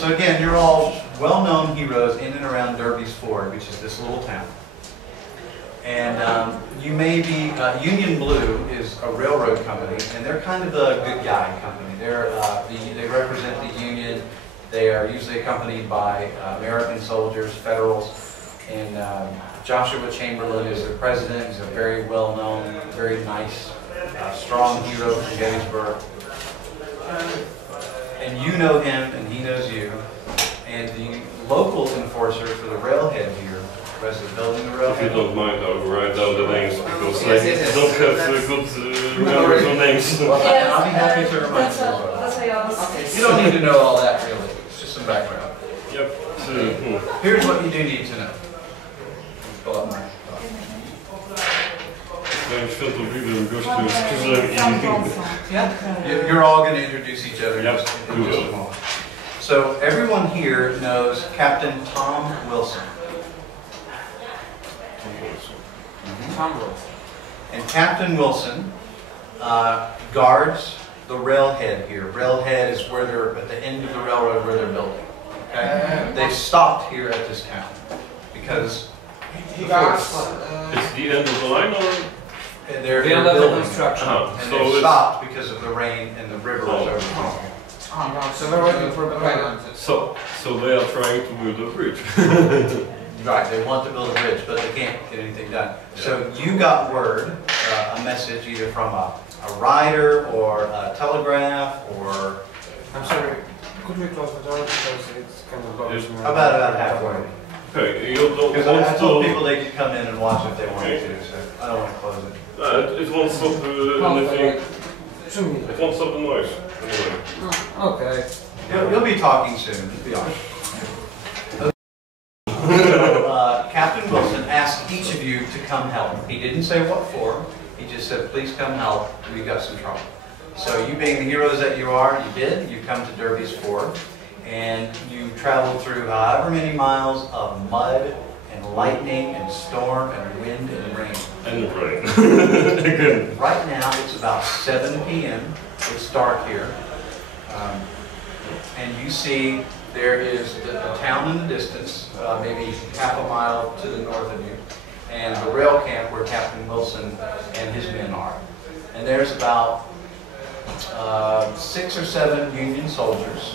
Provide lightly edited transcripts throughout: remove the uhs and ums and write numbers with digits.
So again, you're all well-known heroes in and around Derby's Ford, which is this little town. And you may be, Union Blue is a railroad company, and they're kind of the good guy company. They represent the Union. They are usually accompanied by American soldiers, Federals, and Joshua Chamberlain is their president. He's a very well-known, very nice, strong hero from Gettysburg. And you know him, and he knows you. And the local enforcer for the railhead here, the rest of the building, the railhead. If you don't mind, I'll write down the names because I don't have good memory for names. Well, I'll be happy to remind you. You don't need to know all that really. It's just some background. Yep. Here's what you do need to know. Pull up my You're all going to introduce each other in just a moment. So everyone here knows Captain Tom Wilson. Tom Wilson. And Captain Wilson guards the railhead here. Railhead is where they're at the end of the railroad where they're building. Okay? They've stopped here at this town because He guards. It's the end of the line, or they're The end of the building, construction. and so they've stopped because of the rain and the river is overflowing. Oh, no, so they're waiting for the wagon. so they are trying to build a bridge. Right, they want to build a bridge, but they can't get anything done. So you got word, a message either from a rider or a telegraph or... I'm sorry, could we close the door because it's kind of bothers me. About halfway. Okay, you don't Because want I told to... people they could come in and watch if they wanted to, so I don't want to close it. It won't stop anything. It won't stop the noise. Anyway. Oh, okay. You'll be talking soon, to be honest. Captain Wilson asked each of you to come help. He didn't say what for. He just said, please come help. We've got some trouble. So you being the heroes that you are, you did. You come to Derby's Ford. And you traveled through however many miles of mud and lightning and storm and wind and rain. And rain. Right now it's about 7 p.m. It's dark here. And you see there is the town in the distance, maybe half a mile to the north of you, and the rail camp where Captain Wilson and his men are. And there's about 6 or 7 Union soldiers,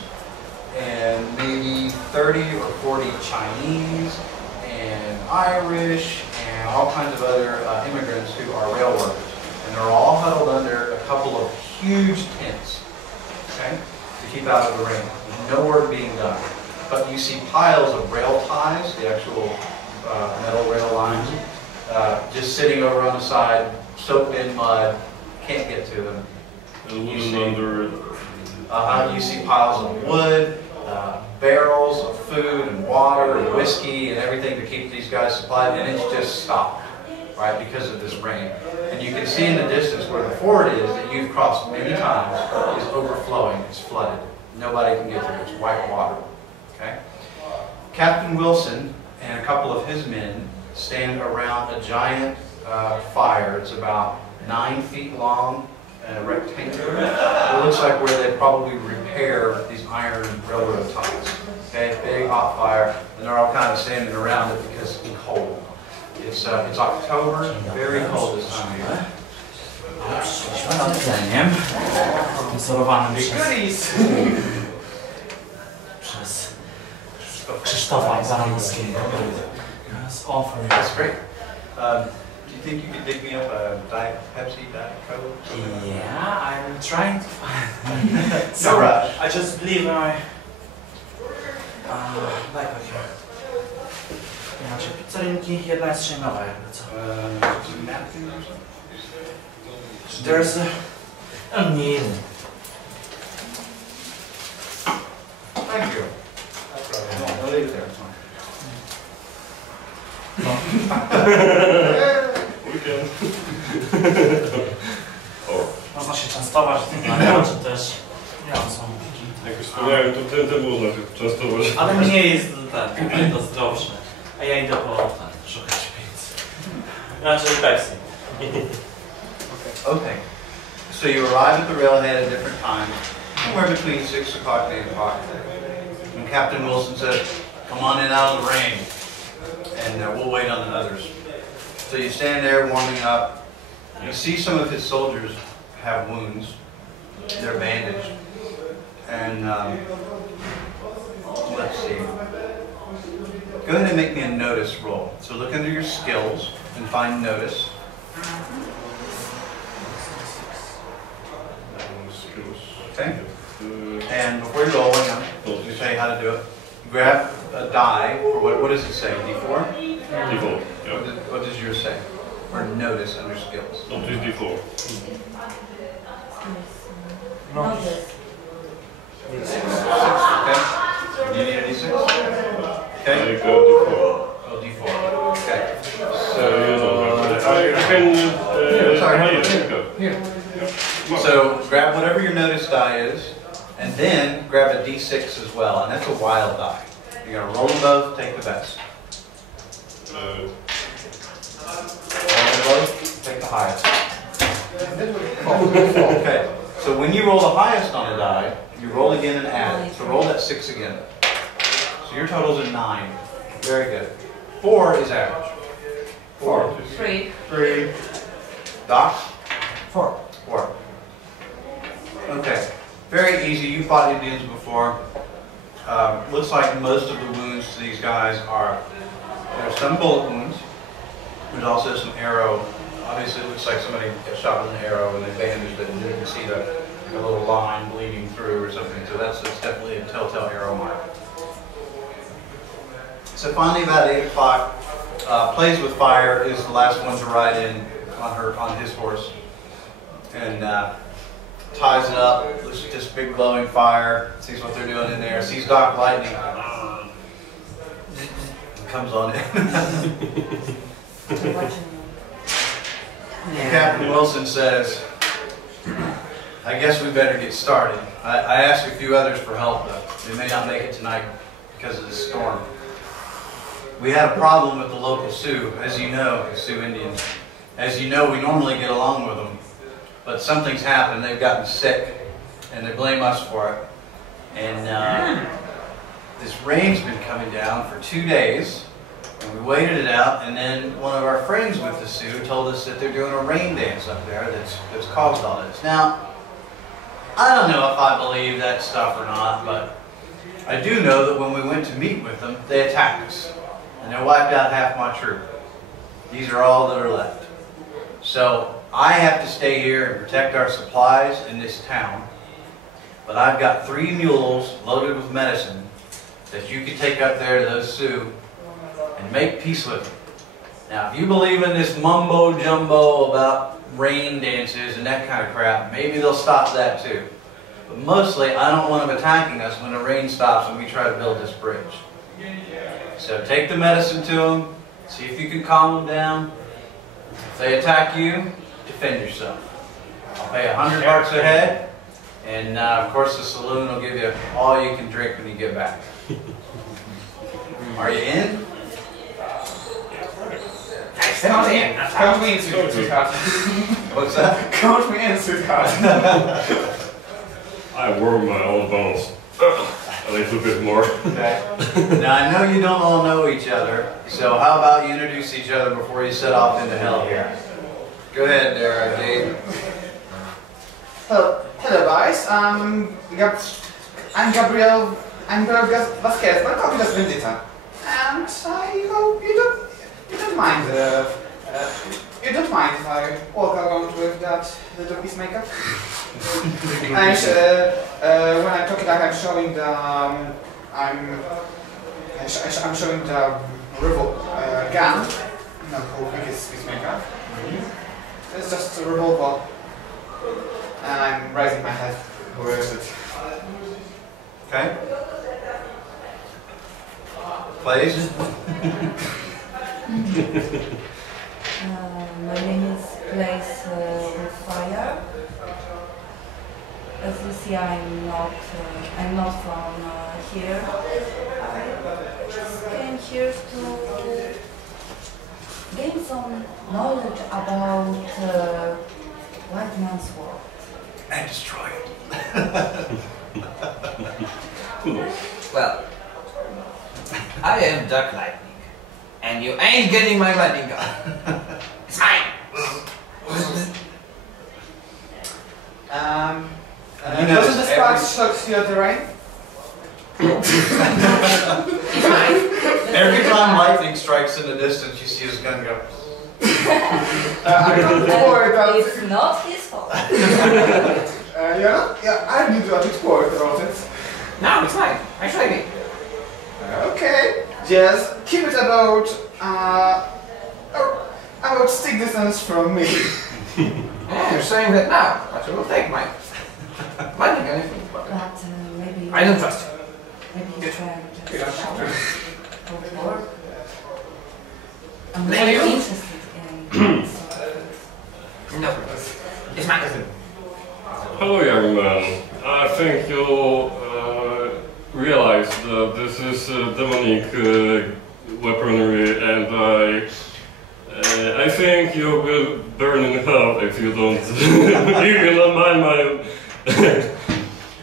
and maybe 30 or 40 Chinese and Irish and all kinds of other immigrants who are rail workers. And they're all huddled under a couple of huge tents, okay, to keep out of the rain. There's no work being done. But you see piles of rail ties, the actual metal rail lines, just sitting over on the side, soaked in mud, can't get to them. You see piles of wood, barrels of food and water and whiskey and everything to keep these guys supplied, and it's just stopped, right, because of this rain. And you can see in the distance where the ford is, that you've crossed many times, is overflowing, it's flooded. Nobody can get through, it's white water, okay? Captain Wilson and a couple of his men stand around a giant fire. It's about 9 feet long, and rectangular. It looks like where they probably repair these iron railroad ties. Okay, big hot fire, and they're all kind of standing around it because it's cold. It's October, very cold this time of year. Przyszliśmy nad tleniem sponsorowanym przez Krzysztofa Baranowskiego. That's great. Do you think you could dig me up a Diet Pepsi, Diet Coke? Yeah, I'm trying to find. No rush. I just leave my backpack here. Znaczy pizzarinki, jedna jest szejnowa jakby co. Napkins or something? There's a need. Thank you. I'll leave it there. It's Można się częstować, czy też nie wiem, są. Jak już wspomniałem, to ten można się częstować. Ale mniej jest to zdrowsze. A ja idę po szukać pizzy. Znaczy Pepsi. Okay. So you arrive at the railhead at different times, somewhere between 6 o'clock and 8 o'clock. And Captain Wilson says, come on in out of the rain, and we'll wait on the others. So you stand there warming up. You see some of his soldiers have wounds. They're bandaged. And let's see. Go ahead and make me a notice roll. So look under your skills and find notice. Okay. And before you roll, I'm going to tell you how to do it. Grab a die, or what does it say? D4? D4. Yeah. What does yours say? Or notice under skills? Dat is D4. Notice. Okay. Do you need a D6? Okay. I go D4. Oh, D4. Okay. I can. Sorry, go. Here. So grab whatever your notice die is, and then grab a D6 as well, and that's a wild die. You're going to roll them both, take the best. Roll them both, take the highest. Okay, so when you roll the highest on the die, you roll again and add. So roll that 6 again. So your total's a 9. Very good. 4 is average. 4. 3. 3. Doc? 4. 4. Okay. Very easy. You fought Indians before. Looks like most of the wounds to these guys are, there's some bullet wounds. There's also some arrow. Obviously it looks like somebody got shot with an arrow and they bandaged it, and you can see the little line bleeding through or something. So that's definitely a telltale arrow mark. So finally about 8 o'clock, Plays with Fire is the last one to ride in on his horse. And ties it up, looks at this big glowing fire, sees what they're doing in there, sees Doc Lightning, comes on in. Captain Wilson says, I guess we better get started. I asked a few others for help, though. They may not make it tonight because of the storm. We had a problem with the local Sioux, as you know, the Sioux Indians. As you know, we normally get along with them. But something's happened, they've gotten sick, and they blame us for it. And this rain's been coming down for 2 days, and we waited it out, and then one of our friends with the Sioux told us that they're doing a rain dance up there that's caused all this. Now, I don't know if I believe that stuff or not, but I do know that when we went to meet with them, they attacked us, and they wiped out half my troop. These are all that are left. So, I have to stay here and protect our supplies in this town, but I've got 3 mules loaded with medicine that you can take up there to those Sioux and make peace with them. Now, if you believe in this mumbo-jumbo about rain dances and that kind of crap, maybe they'll stop that too. But mostly, I don't want them attacking us when the rain stops and we try to build this bridge. So take the medicine to them, see if you can calm them down. If they attack you, defend yourself. I'll pay $100 a head, and of course the saloon will give you all you can drink when you get back. Are you in? Count me in, sweetheart. What's that? Count me in, sweetheart. I warm my own bones. A little bit more. Okay. Now I know you don't all know each other, so how about you introduce each other before you set off into hell here? Go ahead there, Gabe. Hello guys, I'm Gabriel Vasquez, my Cognitas Vendita. And I hope you don't mind if I walk around with that little peacemaker. And when I'm talking, like I'm showing the I'm showing the gun. No, how big is peacemaker? It's just a revolver, and I'm raising my head. Where is it? Okay. Plays. My name is Plays with Fire. As you see, I'm not from here. I just came here to gain some knowledge about white man's world. And destroy it. Well, I am Duck Lightning, and you ain't getting my lightning gun. It's mine. Doesn't the spark shock you at the rain? It's mine. Every time lightning strikes in the distance, you see his gun go. I don't worry about it. It's not his fault. Yeah, I need to bit worried about it. No, it's mine. Actually, Okay, just keep it about stick distance from me. yeah, you're saying that now, but you will take my lightning gun if you want. But maybe I don't trust you. maybe you try You just don't shower or I'm Maybe really you- interested in No, it's mine. Hello, young man. I think you'll realize that this is demonic weaponry, and I think you will burn in hell if you don't. You will not mind my.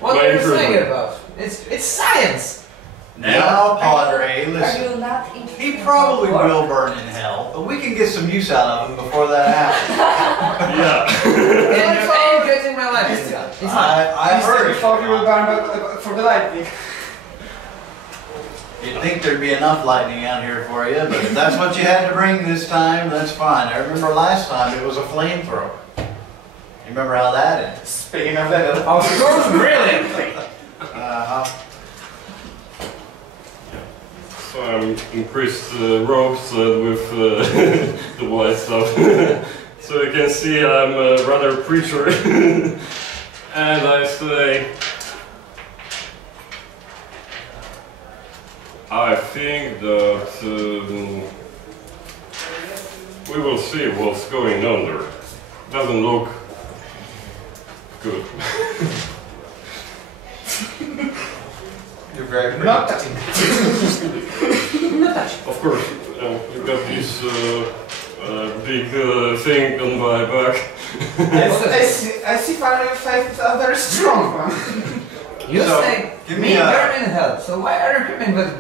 What My are you improvement. saying about? It's science. Now, Padre, Are listen. you not interested? He probably in work? will burn in hell, but we can get some use out of him before that happens. Yeah. And you ain't getting my lightning gun. It's mine. I heard it. Before you will burn for the lightning. You'd think there'd be enough lightning out here for you, but if that's what you had to bring this time, that's fine. I remember last time it was a flamethrower. You remember how that ended? Speaking of that, Of course, brilliantly. Uh-huh. So I'm increased robes with the white stuff. So you can see I'm a rather preacher. And I say, I think that we will see what's going on there. Doesn't look good. You're very pretty. not touching. Not touch. Of course, you got this big thing on my back. I see fire effects are very strong one. You So, say give me me a- burn in hell, so why are you coming with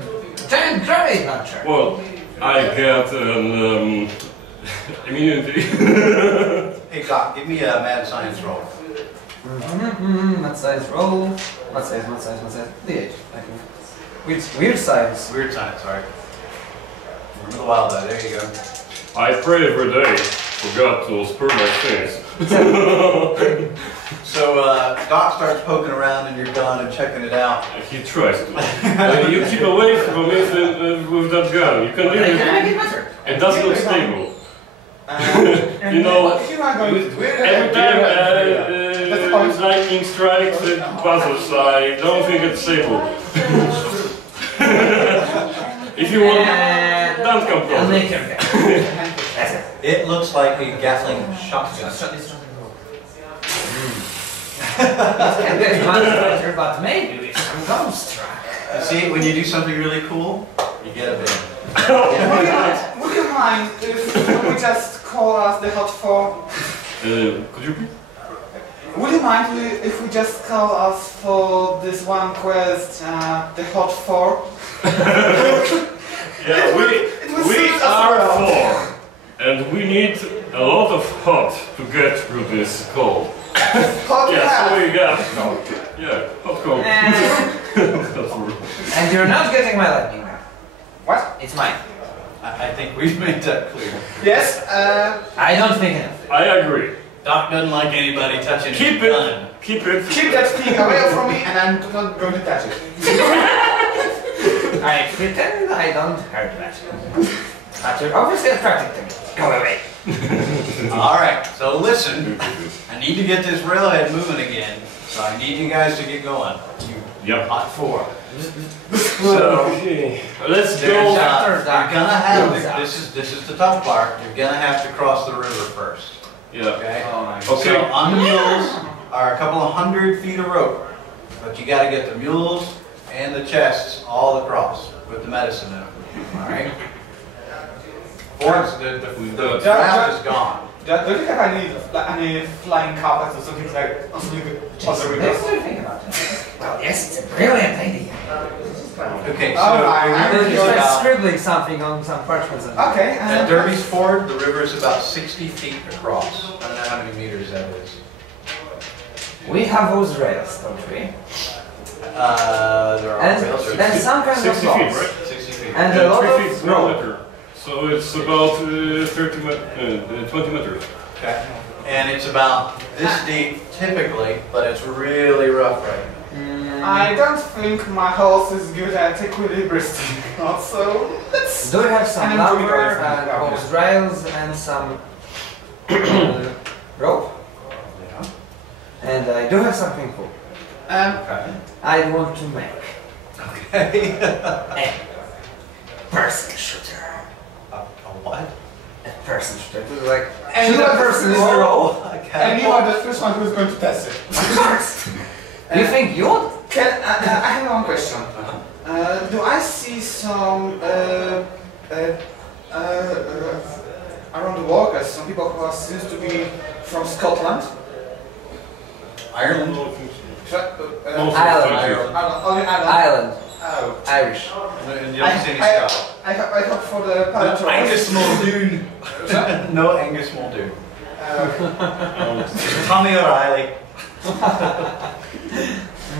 giant grenade launcher? Well, I get an immunity. Hey, Doc, give me a mad science roll. What size roll? What size? DH. Weird science. Weird science, sorry. Remember the wild eye, there you go. I pray every day for God to spur my things. So, Doc starts poking around in your gun and checking it out. He tries to. You keep away from it with that gun. You can leave Can it. I get better? It does not stable. And You know, what you are going to do? Every time lightning strikes the buzzers, I don't think it's stable. If you want, don't come I'll close. make him go. That's it. It looks like a Gatling shotgun. Shut this a bit monster, but maybe with some ghost track. You see, when you do something really cool, you get a bid. Would you mind if we just call us the Hot Four? Could you repeat? Would you mind if we just call us for this one quest, the Hot Four? Yeah, we suit us are well. four, and we need a lot of hot to get through this cold. Hot Yeah, so half. we got yeah, hot cold. That's weird. And you're not getting my lightning gun. What? It's mine. I think we've made that clear. Yes, I don't think enough. I agree. Doc doesn't like anybody touching Keep his it. gun. Keep it. keep that thing away from me and I'm not going to touch it. I pretend I don't hurt that. But you're obviously attracted to me. Go away. All right, so listen. I need to get this railhead moving again, so I need you guys to get going. You Yep. hot four. So let's There's, go. you're gonna have to, this is the tough part. You're gonna have to cross the river first. Yeah. Okay. Okay. So on the mules are a couple of 100 feet of rope, but you got to get the mules and the chests all across with the medicine in them. All right. Forest, the ground is gone. Don't you have any flying carpets or something like on the Let's river? think about it. Well, yes, it's a brilliant idea. Okay, so Alright, the I'm river He's is like about, scribbling something on some parchments. Okay. at Derby's Ford, the river is about 60 feet across. I don't know how many meters that is. We have those rails, don't we? There are And, rails. and some kind of 60 feet, blocks. right? 60 feet. And a lot 3 feet of is 1 rope. meter. So it's about 20 meters. Okay. And it's about this deep typically, but it's really rough right now. I don't think my horse is good at equilibristic. Also, let's. Do we have some And I'm doing lumber everything. and Yeah. post rails and some rope? Yeah. And I do have something cool. Okay. I want to make Okay. a person shooter. A what? A person shooter. It was like And shoot a the- person in a row. And you are the first one who's going to test it. Do you think you would? I have one question. Do I see some around the workers, some people who are seems to be from Scotland? Ireland? Most Island. Only Ireland. Island. Oh. Irish. And you don't see any Scotland. I hope for the palette. Angus Muldoon. No Angus Muldoon. Tommy O'Reilly.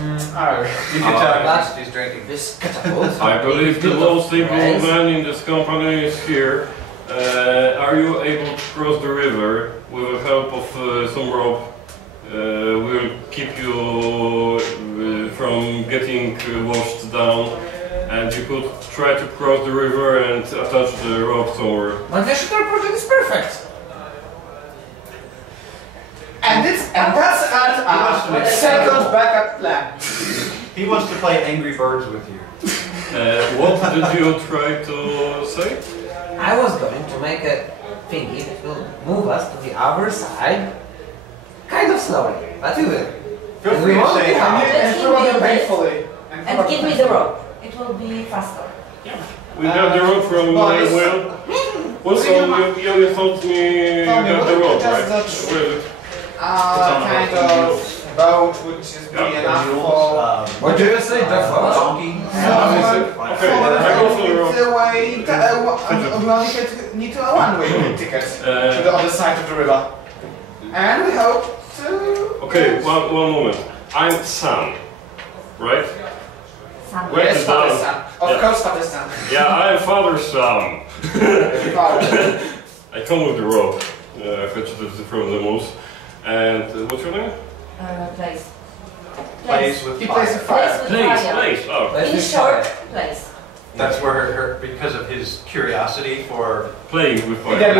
You can tell That's- he's drinking. This catapult. I believe the most stable Rails. man in this company is here. Are you able to cross the river with the help of some rope? We'll keep you from getting washed down, and you could try to cross the river and attach the rope somewhere. But the shooter project is perfect. And that's our second backup plan. He wants to play Angry Birds with you. What did you try to say? I was going to make a thingy that will move us to the other side, kind of slowly, but we will. Feel And free we to won't say be how. harmed. And probably painfully. And give me the rope. It will be faster. We got the rope from boys. Will. Also, you told me you Tommy, got the rope, does right? that- Where is it? Kind of boat which is big Yeah, enough Mules, for. What do you say, Jaffa? Donkey. Okay, I go for the rope. The way, we only need a one-way ticket to the other side of the river. And we hope to. Okay, one moment. I'm Sam, right? Some. Where Yes, is Father Dan? Sam. Of Yeah. course, Father Sam. Yeah, I'm Father Sam. Father. I come with the rope. I fetched it from the moose. And what's your name? Place. Plays with He plays a fire. fire. Place with Place, fire. place. Oh, Let's In be short, quiet. place. That's where, because of his curiosity for. playing with He fire. did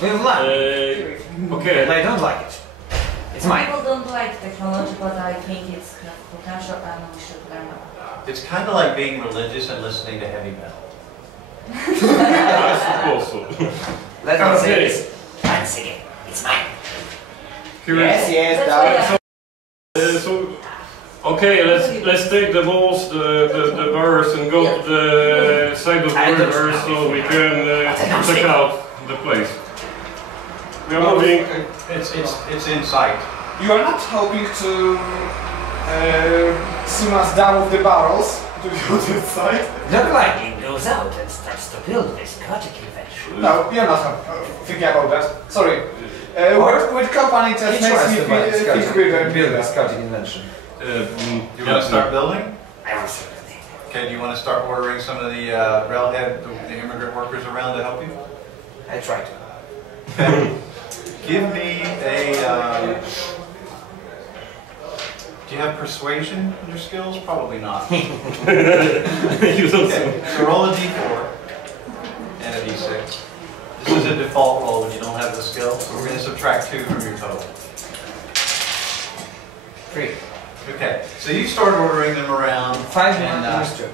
We will learn. And Okay. I don't like it. It's mine. People don't like technology, but I think it's got potential and we should learn about It's kind of like being religious and listening to heavy metal. I suppose so. Let me say Okay. this. Once again, it's mine. Here Yes, is- yes, That's that. so, okay, let's take the balls, the bars, and go to the side of the I don't river know. so we can check out the place. We are moving. It's in sight. You are not hoping to swim us down with the barrels to the other side? The lightning goes out and starts to build this cottage eventually. No, you're not thinking about that. Sorry. With company just makes me feel weird. build this cottage invention. You want to start building? I will certainly. Okay, do you want to start ordering some of the railhead, the immigrant workers around to help you? I try to. Okay. Give me a. Do you have persuasion in your skills? Probably not. You don't Okay, so roll a d4 and a d6. This is a default roll when you don't have the skill, so we're going to subtract 2 from your total. 3. Okay, so you start ordering them around. 5 and, minus 2.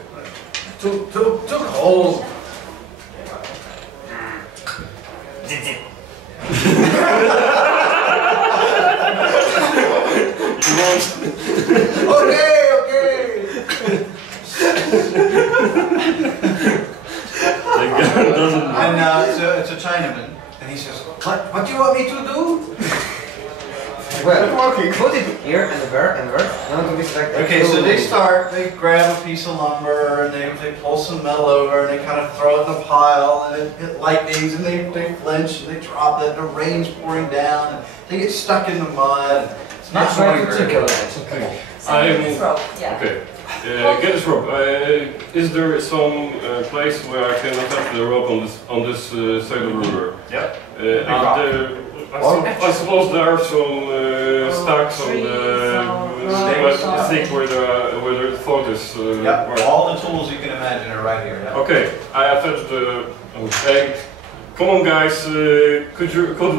took hold. You want? Okay. The guy doesn't. And so it's a Chinaman, and he says, what do you want me to do? Well, put it here and there and there. You want to be like. Okay, so they grab a piece of lumber and they pull some metal over and they kind of throw it in a pile and it lightnings and they flinch and they drop it and the rain's pouring down and they get stuck in the mud. It's not going very well. Okay. This rope, yeah. Okay. Get this rope. Is there some place where I can attach the rope on this side of the river? Yep. I suppose there are some stacks on the stick where the thought is. Yep. Right. All the tools you can imagine are right here. Yep. Okay. I attached the egg. Come on, guys. Could one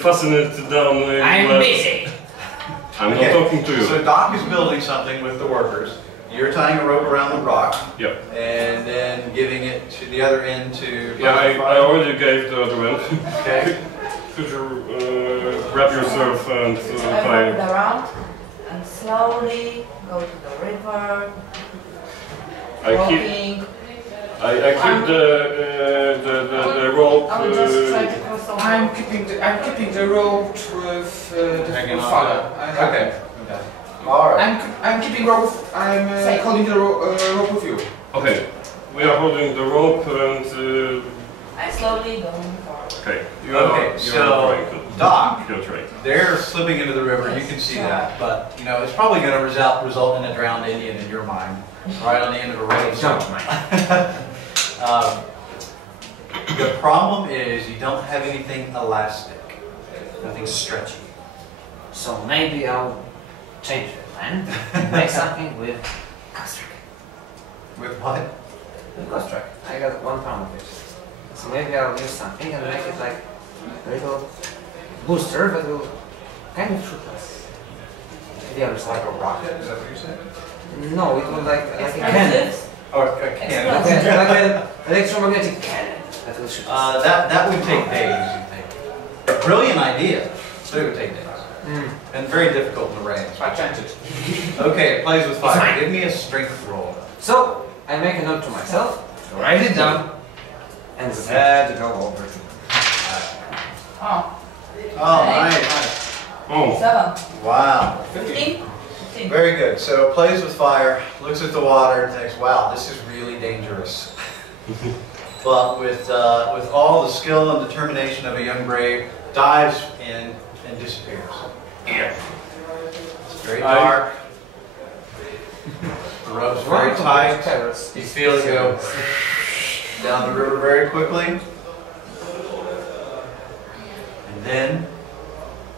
fasten it down? I'm busy. I'm Okay, not talking to you. So Doc is building something with the workers. You're tying a rope around the rock. Yep. And then giving it to the other end to... Yeah, I already gave the other end. Okay. Could you wrap yourself and I tie wrap it around and slowly go to the river, walking. I keep the rope. I will just try to cross over. I'm keeping the rope with the Hanging on father. to it. Okay. All right. I'm keeping rope. I'm holding the rope with you. Okay, we are holding the rope and. I slowly go forward. Okay. Okay, so Doc, You're trained. they're slipping into the river. You can see that, but you know it's probably going to result in a drowned Indian in your mind, right on the end of a rain. The problem is you don't have anything elastic, nothing stretchy. So maybe I'll change the plan and make something with castrack. With what? With castrack. I got 1 pound of it. So maybe I'll use something and make it like a little booster that will kind of shoot us. To the other Like side. a rocket? Is that what you're saying? No, it was like a cannon. Explosives? Oh, a cannon. Like an electromagnetic cannon that will shoot us. That would take days, you think. Brilliant idea, but it would take days. And very difficult in the rain. So I changed it. Okay, it plays with fire. fine. Give me a strength roll. So I make a note to myself, write it down, and set to go over to. Oh, Oh, nice. Oh, 7. Wow. 15? 15. Very good. So it plays with fire, looks at the water, and thinks, wow, this is really dangerous. But with all the skill and determination of a young brave, dives in and disappears. yeah. It's very dark. The rope's very tight. You feel it go down the river very quickly. And then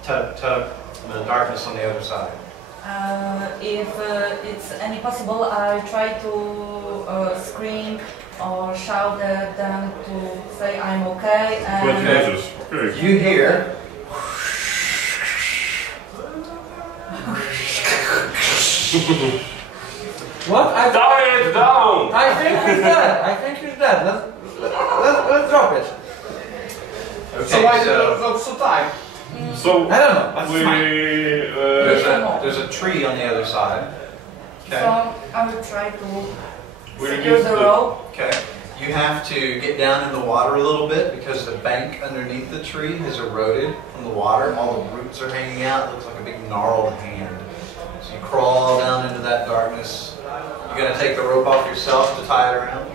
tug, tug, the darkness on the other side. If it's any possible, I try to scream or shout at them to say I'm okay. But And Jesus, okay. You hear What? Die it down! I think he's dead. I think he's dead. Let's drop it. okay, So why is the rope so tight? So I don't know. That's we fine. there's a tree on the other side. Okay. So I will try to we secure use the rope. Okay. You have to get down in the water a little bit because the bank underneath the tree has eroded from the water. All the roots are hanging out. It looks like a big gnarled hand. So you crawl down into that darkness. You're gonna take the rope off yourself to tie it around.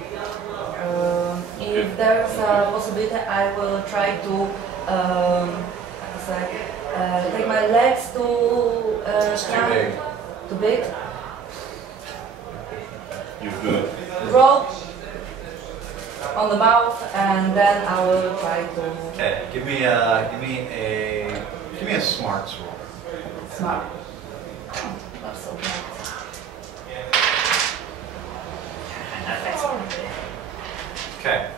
If there's a possibility, I will try to take my legs to It's too big. Too big. You've done it. Rope on the mouth, and then I will try to Okay. Give me a smarts roll. smart. Oh, that's so bad. Okay.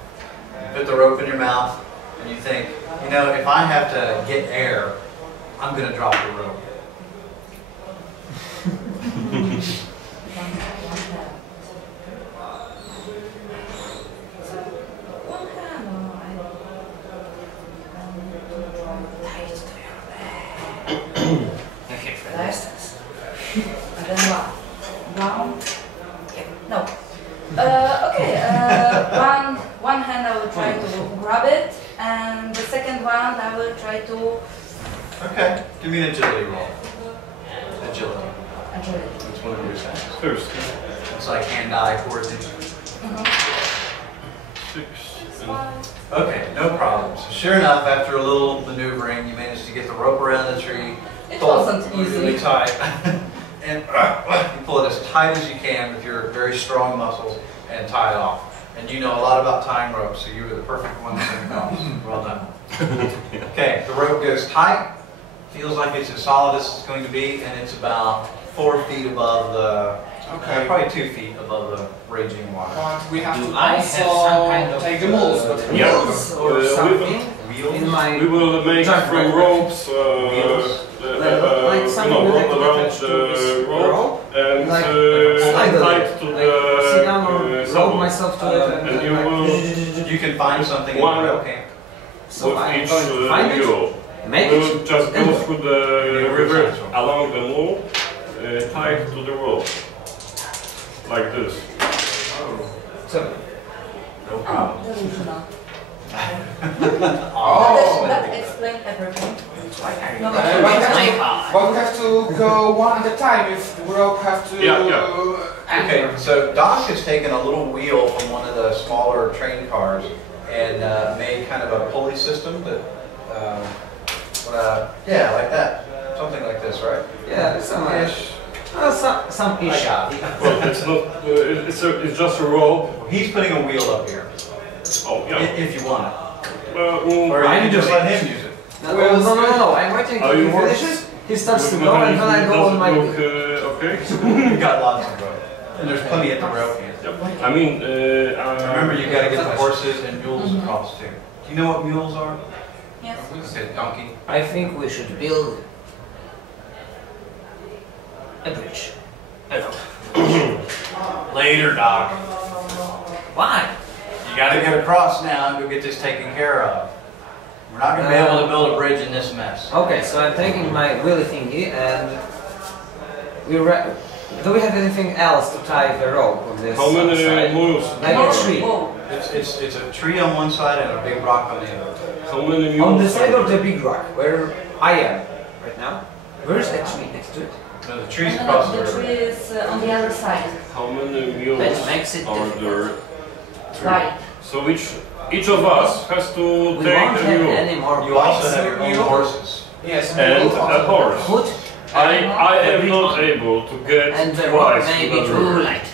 You put the rope in your mouth and you think, you know, if I have to get air, I'm gonna drop the rope. One hand, or Okay, for Right. instance. and then one. Down. No. Okay. One hand I will try to grab it, and the second one I will try to Okay, give me an agility roll. Agility. Agility. That's one of your stats. First, It's like hand-eye coordination. 6 Okay, no problem. So sure enough, after a little maneuvering, you managed to get the rope around the tree. It pull wasn't really easy. tight. And you pull it as tight as you can with your very strong muscles and tie it off. And you know a lot about tying ropes, so you were the perfect one to send across. Well done. Okay, the rope goes tight. Feels like it's as solid as it's going to be, and it's about 4 feet above the, probably 2 feet above the raging water. But we have Do to I have some kind also of take the moves, but Yeah. wheels or something in my we will make Jump from rope. ropes, like something rope that around attached to this the rope rope, and like tied to sit down or the roll saddle. myself to it And you like, will, You can find something in the One. rail camp. so with I'm each going to find it, mule, make we'll it, just go and through the river along the mule, tied to the rope, like this. so No problem. Oh, delusional. Oh. That explains everything. No, but we have to go one at a time if the rope have to Okay, so Doc has taken a little wheel from one of the smaller train cars and made kind of a pulley system that, yeah, like that. Something like this, right? yeah, some Ish. some I ish. got it. Well, it's not, it's just a rope. He's putting a wheel up here, Oh, yeah. if you want it. Well, Or you can just let him use it. No, I'm waiting Are till you he finishes. He starts to go and then I go on my okay. You've got lots of rope. And there's plenty at the rail camp. Yep. I mean, Remember, you gotta get the horses and mules across too. Do you know what mules are? Yes. Okay, donkey. I think we should build a bridge. Later, Doc. Why? You gotta get across now and go get this taken care of. We're not gonna be able to build a bridge in this mess. Okay, so I'm taking my wheelie thingy and do we have anything else to tie the rope on this how many side? mules? Like a tree. Oh, It's a tree on one side and a big rock on the other. How many mules? On the side of the big rock, where I am right now, where's a tree next to it? So the tree's and across the the river. tree is on the other side. How many mules That makes it are difficult. there? Right. So each of us has to We take won't a have mule any more You also bikes. have your own horses. Yes, and a horse. Foot I am not able to get and the rope twice may in be a too row, light.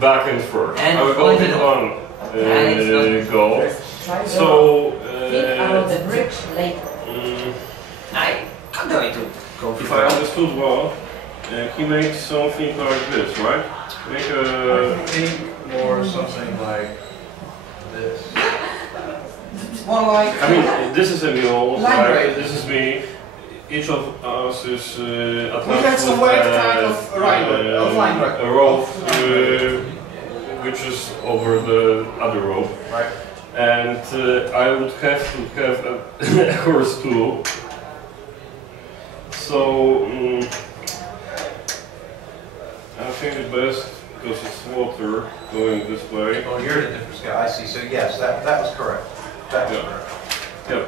back and forth. And I will go pointed with up. one And it's not- go. Try the So think about the bridge later. I'm going to go if for I it. understood well, he makes something like this, right? Make I think more something like this. more like I mean, this is a mule, Line right? break. This is me. Each of us is we have attached some with weird kind of line break. a rope, which is over the other rope. Right. And I would have to have a horse too. So I think the best, because it's water going this way. Oh, you're at a different scale. I see. So yes, that was correct. That was Yeah. correct.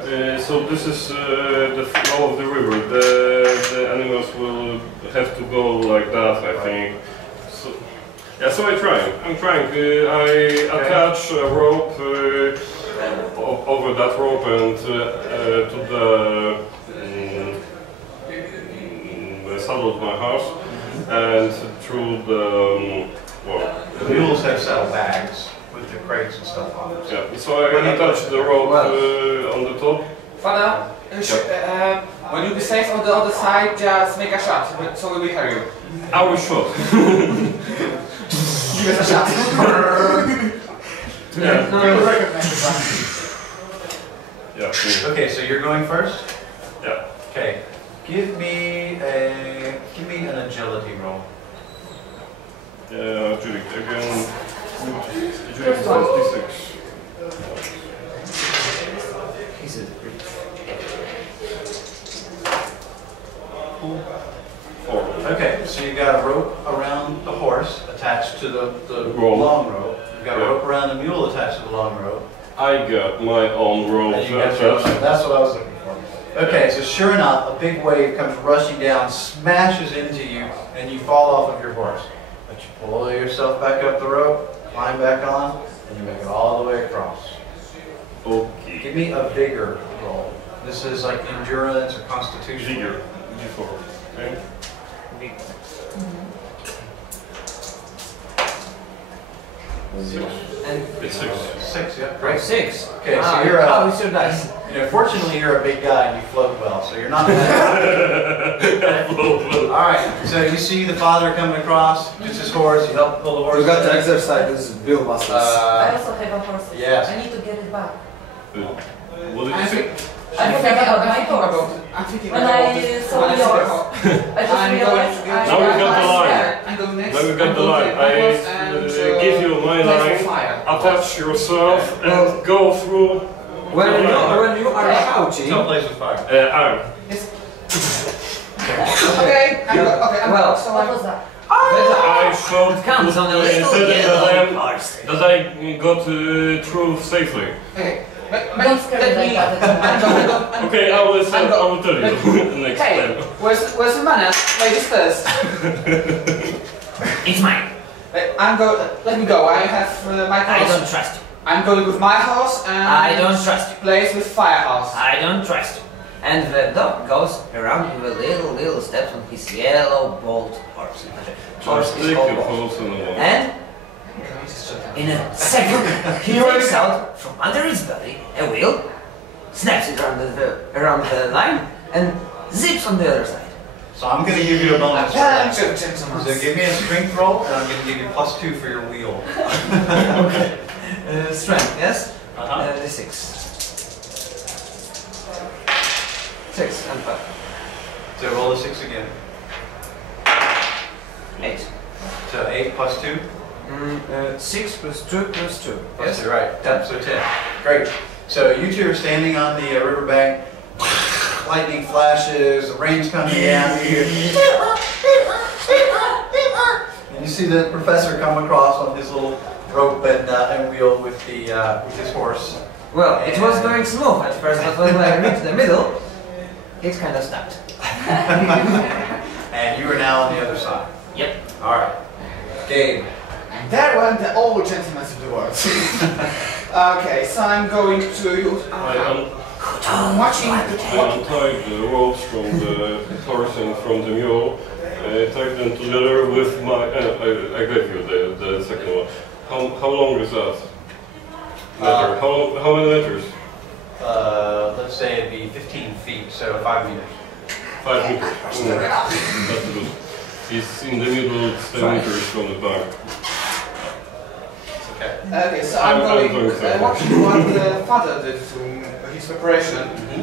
Yeah, so this is the flow of the river. The animals will have to go like that, I think. So, yeah, so I'm trying. I attach a rope over that rope and to the saddle of my horse and through the The mules have saddlebags with the crates and stuff on them. yeah. So I attach the rope on the top. Father, when you be safe on the other side, just make a shot, so we will hear you. I will shot. Give us a shot. Yeah. We will recognize the sound. Yeah. Cool. Okay, so you're going first? Yeah. Okay. Give me an agility roll. Agility again. Agility 56. He's a bridge. 4. Okay, so you got a rope around the horse attached to the Rope. long rope. You got a Yeah. rope around the mule attached to the long rope. I got my own rope And you got your, attached. that's what I was looking for. Okay, so sure enough, a big wave comes rushing down, smashes into you, and you fall off of your horse. But you pull yourself back up the rope, climb back on, and you make it all the way across. Okay. Give me a vigor roll. This is like endurance or constitution. Vigor. Before. Okay. And It's 6. 6, yeah, great. 6. Okay, so Ah, you're how is your dice? fortunately you're a big guy and you float well, so you're not bad. Alright, so you see the father coming across, gets his horse, you help pull the horse. You got to exercise this build muscles. I also have a horse. yes. I need to get it back. What did you say? I forgot about my horse. I'm thinking When about I it. saw When I see the yours, horse. I just I'm going realized to get- I Now we got the line. I'm going next. Now we got I'm the going line. to my horse I and, give you my play line, for fire. attach yourself Well, and go through When you are shouting, Don't blaze with fire. arm. Okay, I'm Well, so What was that? I showed comes on a little to yellow them horse. that I got through safely. Okay. Don't scare me like that. Okay, I will tell you next Hey, time. where's the man? Ladies first. It's mine. Let me go. I have my I horse. don't trust you. I'm going with my horse and I don't trust you. plays with fire horse. I don't trust you. And the dog goes around with little steps on his yellow bolt horse. Horse Just is take called your Bolt. horse in the wall. And in a second, he takes out from under his belly a wheel, snaps it around the line, and zips on the other side. So I'm going to give you a bonus for that. Gentlemen. So give me a strength roll, and I'm going to give you +2 for your wheel. Okay. Strength, yes? Uh-huh. The 6. 6 and 5. So roll a 6 again. 8. So 8 + 2? 6 plus 2 plus 2. Yes, you're right. 10, so 10. Great. So you two are standing on the riverbank. Lightning flashes, the rain's coming down. You hear, and you see the professor come across on his little rope and wheel with his horse. Well, it was going smooth at first, but when I reached the middle, it kind of stopped. And you are now on the other side. Yep. All right. Gabe. And there went the old gentleman of the world. Okay, so I'm going to. I'm watching I the. untied the ropes from the horse and from the mule. I tied them together with my. I gave you the second one. How long is that? Meter. How many meters? Let's say it'd be 15 feet, so 5 meters. 5 meters. That's good. It's in the middle, 10 meters from the bank. Okay. Okay, so I'm watching what the father did to his preparation.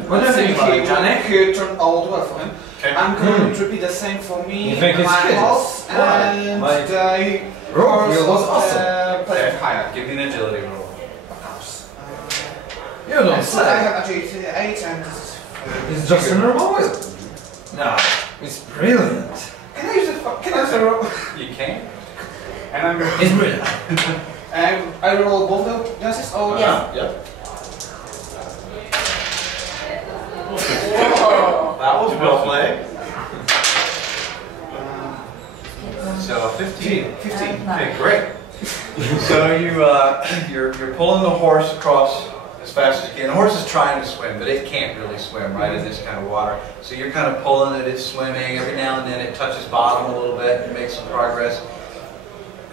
What do you think about it, Johnny? He turned all well for him. Okay. I'm going to repeat the same for me. You think it's my good? horse Why? and My the rope horse wheel was awesome. playing higher. Give me an agility roll. You don't I say. have agility 8 and this is. It's just a normal wheel. No, it's brilliant. Can I use the rope? You can? And I'm going. It's brilliant. And I roll both the dances or Yes. Yep. Whoa. That was well played. So 15. 15. Okay, great. So you're pulling the horse across as fast as you can. The horse is trying to swim, but it can't really swim right in this kind of water. So you're kind of pulling it, it's swimming. Every now and then it touches bottom a little bit and makes some progress.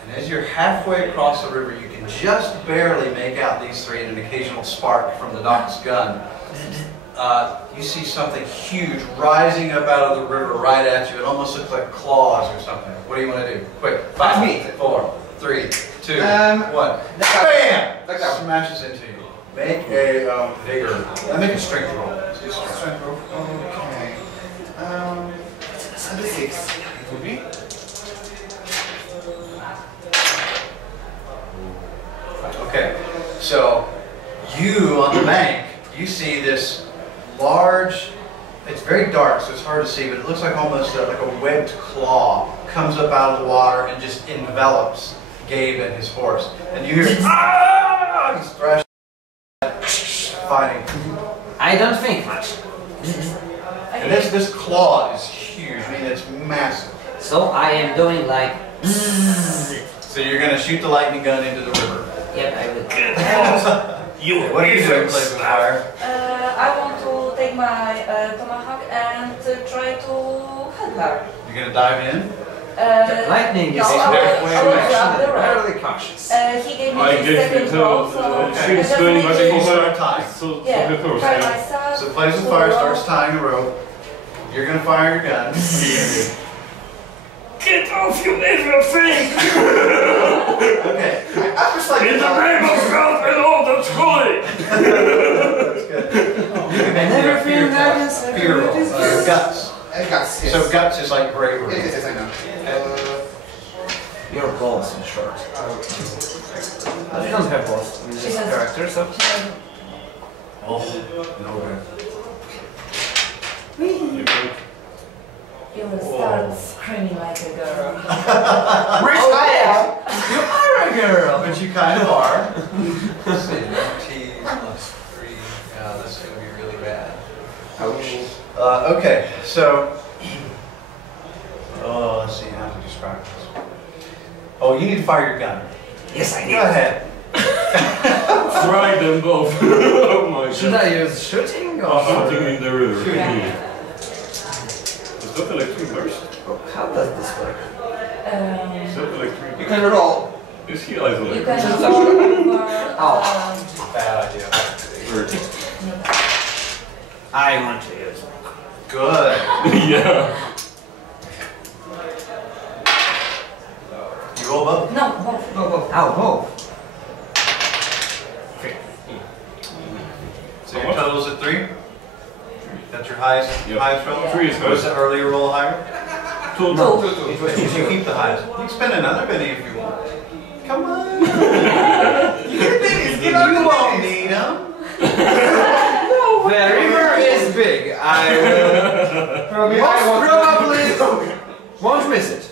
And as you're halfway across the river, you can just barely make out these three and an occasional spark from the doc's gun. You see something huge rising up out of the river right at you. It almost looks like claws or something. What do you want to do? Quick. 5, 4, 3, 2, 1. Bam! Like that. Smashes into you. Make a vigor. Make a strength roll. Let's do strength. Strength roll. Okay. The 6. It would be. Okay. So you on the bank, you see this large. It's very dark, so it's hard to see, but it looks like almost like a webbed claw comes up out of the water and just envelops Gabe and his horse. And you hear, ah! He's thrashing, fighting. I don't think much. And this claw is huge. I mean, it's massive. So I am doing like. So you're going to shoot the lightning gun into the river. Yep, I will. What are you doing, Blaze with Fire? I want to take my tomahawk and try to help her. You're going to dive in? Lightning is no, I will grab the rope. very cautious. He gave me I his gave second it rope, so she's just doing make what it- she Start tying. So Yeah, before, try yeah. myself. So Blaze with Fire starts tying a rope. You're going to fire your gun. Get off, you everything! Okay. I'm just like, In the name of God and all that's holy! That's good. You can make never a feel fear nervous, roll. Fear roll. Guts. I got yes. So guts is like bravery. Yes, I know. Your balls in short. I don't have balls in this She has- character, so. Oh, no way. You will start screaming like a girl. Which I am. You are a girl! But you kind of are. Let's see, no T's plus 3. Yeah, this is going to be really bad. Ouch. Okay, so, let's see how to describe this. Oh, you need to fire your gun. Yes, I Go ahead. Fry them both. Oh my Should god. I use shooting or Shooting in the river. Shooting. Is that electric burst? how does this work? Is that You electric? can roll. Is he You isolated? can Just- roll over. Bad idea. I want to use. Good. Yeah. You roll both. No, both. Go, go. Ow, go. So your total's at 3? That's your highest, Yep. highest roll? 3 is Was good. the earlier roll higher? 2. Two. You keep the highest. You can spend another penny if you want. Come on. You get pennies. You won't need them. The river is big. I will. Most probably won't miss it.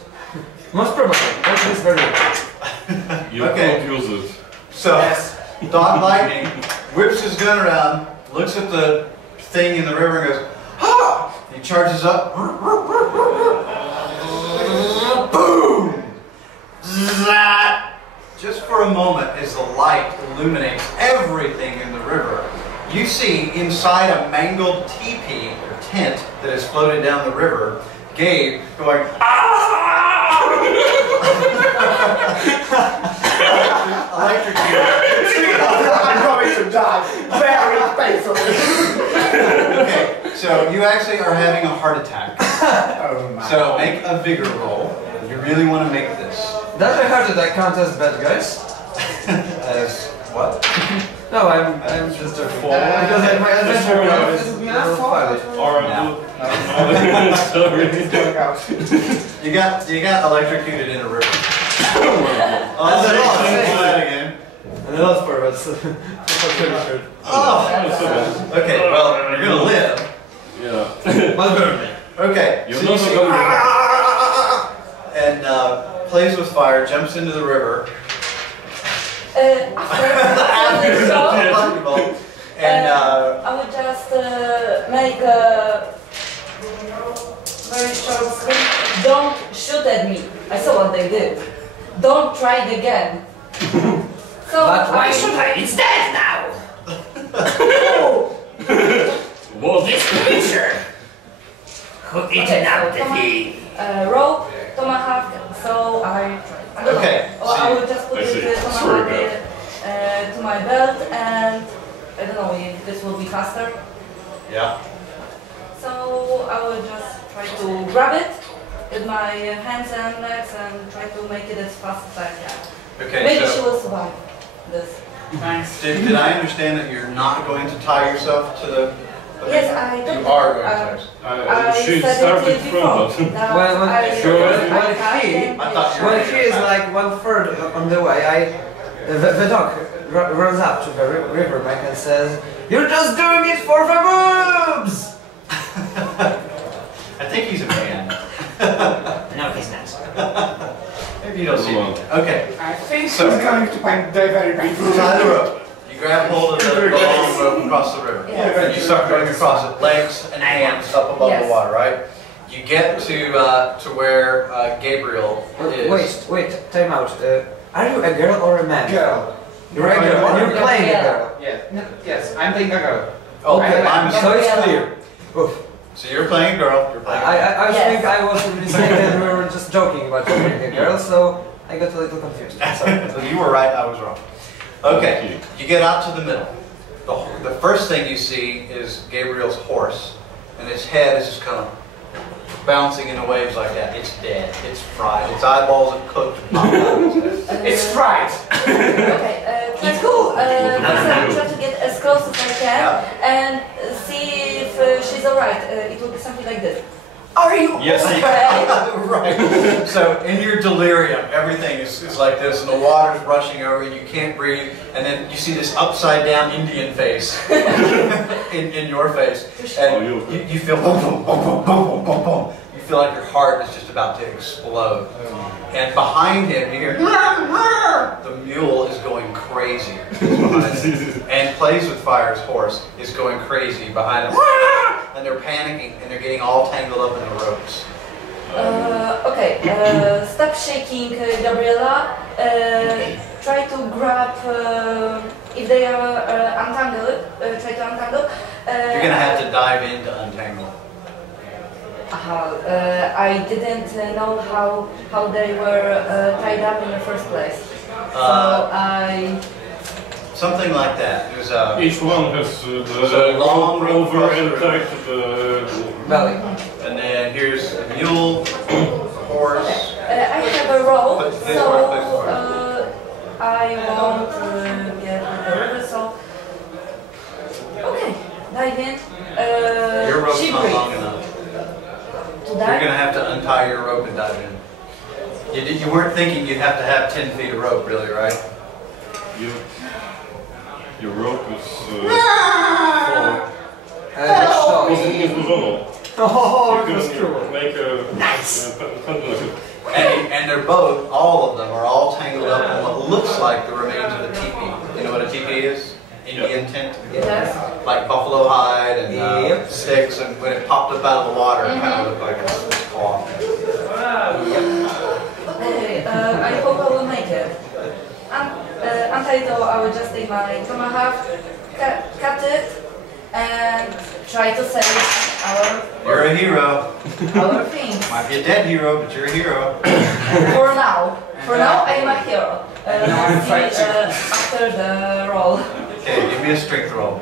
Most probably won't miss the river. You Okay. can't use it. So, Dog Lightning whips his gun around, looks at the thing in the river and goes, ha! He charges up. Boom! Zat! Just for a moment, as the light illuminates everything in the river, you see inside a mangled teepee or tent that has floated down the river, Gabe going, electrocuted. I'm going to die very painfully. Okay, so you actually are having a heart attack. Oh my. So make a vigor roll. You really want to make this. Does a heart attack count as bad guys? As what? No, I'm just a fool. Because my adventure is pilot. Or sorry. You got electrocuted in a river. That's a lot. Say that again. And the last part was Oh. Okay, well you're gonna live. Yeah. but burn. Okay. You're so not you see- gonna and plays with fire, jumps into the river. After the shot, And I would just make a very short scream. Don't shoot at me. I saw what they did. Don't try it again. So But why should I? It's dead now! What? This creature! Who Okay, out so the thief? rope, tomahawk. So I don't Okay, know. Or so I would just put I see. the It's tomahawk very to my belt, and I don't know if this will be faster. yeah. So I will just try to grab it with my hands and legs and try to make it as fast as I can. Okay. Maybe so she will survive this. Thanks. did I understand that you're not going to tie yourself to the? Yes, I You don't. are going to tie yourself. She said started it before. from that Well, I when I thought you were- When he is like 1/3 on the way, the dog runs up to the riverbank and says, "You're just doing it for the boobs!" I think he's a man. No, he's not. Maybe you don't see Come him. Okay. I think So- he's going to find very painful. Tie the rope. You grab hold of the long rope across the river. Yes. And you start going across it, legs and hands up above Yes. the water, right? You get to where Gabriel is. Wait, time out. Are you a girl or a man? Girl. You're a girl. What? You're playing a girl. Yeah. No, yes, I'm playing a girl. Okay, I'm so it's clear. Oof. So you're playing a girl. You're playing. I Yes. think I was mistaken. We were just joking about playing a girl, so I got a little confused. Sorry. So you were right. I was wrong. Okay. You get out to the middle. The first thing you see is Gabriel's horse, and its head is just kind of bouncing in the waves like that. It's dead. It's fried. Its eyeballs are cooked. It's fried. Okay, try try to get as close as I can and see if she's alright. It will be something like this. Are you Yes. okay? Right. So in your delirium, everything is like this, and the water's rushing over, and you can't breathe, and then you see this upside down Indian face in your face, and you feel boom, boom, boom, boom, boom, boom, boom, boom. You feel like your heart is just about to explode. And behind him, you hear the mule is going crazy. And Plays with Fire's horse is going crazy behind them. And they're panicking and they're getting all tangled up in the ropes. Okay, stop shaking, Gabriela. Try to grab, if they are untangled, try to untangle. You're going to have to dive in to untangle. I didn't know how they were tied up in the first place. So I... Something like that. There's Each one has a the long rope rope over across and the tied to the Belly. and then here's a mule, a horse. I have a rope, But this so one, I won't get with the river, so... Okay, dive in. Your rope's she not breathes. long enough. To You're dive? going to have to untie your rope and dive in. You weren't thinking you'd have to have 10 feet of rope, really, right? Your rope is full. Oh, You it was can cruel. make a And they're both, all of them, are all tangled up in what looks like the remains of a teepee. You know what a teepee is? Indian tent? Yes. Like buffalo hide and Yep. sticks, and when it popped up out of the water, it kind of looked like a cloth. Okay, I hope I will make it. Until though, I will just take my tomahawk, cut it, and try to save You're a hero. our things. Might be a dead hero, but you're a hero. For now, I am a hero. Let's see after the roll. Okay, give me a strength roll.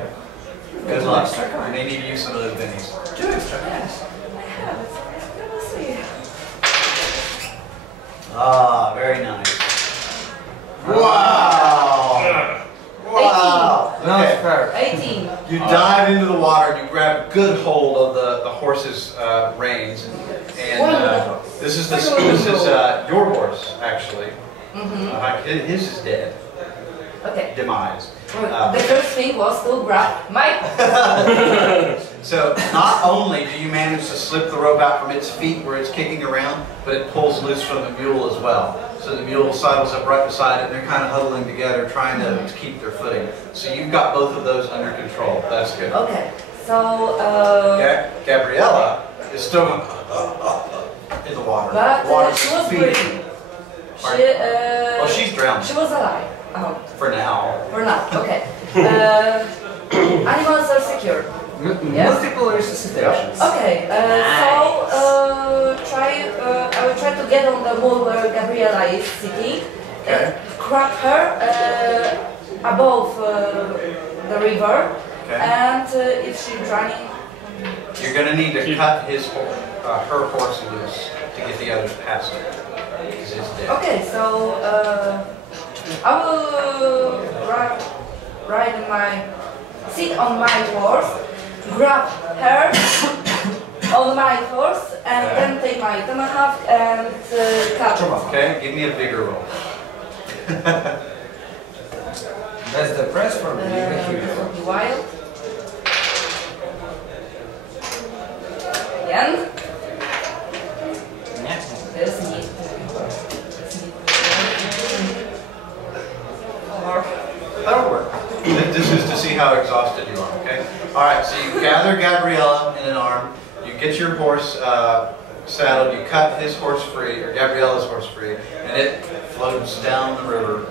Good luck. I may need to use some of those bennies. Yes, I have it. Let's see. Ah, very nice. Wow! Wow! Not Okay. fair. 18. You dive into the water and you grab good hold of the horse's reins. And this is your horse, actually. His is dead. Okay. Demise. The first thing was to grab my. So not only do you manage to slip the rope out from its feet where it's kicking around, but it pulls loose from the mule as well. So the mule sidles up right beside it, and they're kind of huddling together, trying to keep their footing. So you've got both of those under control. That's good. Okay. So. Gabriella is still in the water. But The water's she was feeding. breathing. Well, she's drowned She was alive. Oh, for now. for now. Okay. Animals are secure. Yes. Multiple resuscitations. Okay. So I will try to get on the wall where Gabriela is sitting. Okay. Grab her above the river, Okay. and if she's running. You're going to need to cut her horse loose to get the others past it. Because it's dead. Okay, so I will sit on my horse, grab her on my horse, and then take my tomahawk and cut. Okay, give me a bigger roll. That's the press for being a hero. Be wild. Again. There's neat. Or That'll work. how exhausted you are, okay? All right, so you gather Gabriella in an arm, you get your horse saddled, you cut his horse free, or Gabriella's horse free, and it floats down the river.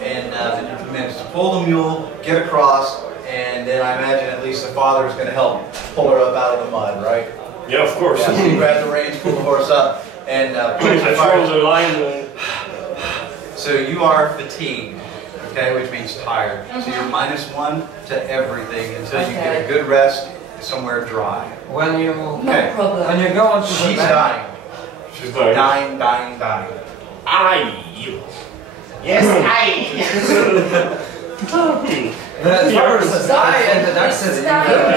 And then you manage to pull the mule, get across, and then I imagine at least the father is going to help pull her up out of the mud, right? Yeah, of course. Yeah, so you grab the reins, pull the horse up, and push the I fire. throw the line and... So you are fatigued, okay, which means tired. So you're -1 to everything until you get a good rest somewhere dry. When you Okay. when you go onto the She's bed, dying. She's dying. Dying. Aye. Yes, I. the farmers die and the duck says, "Good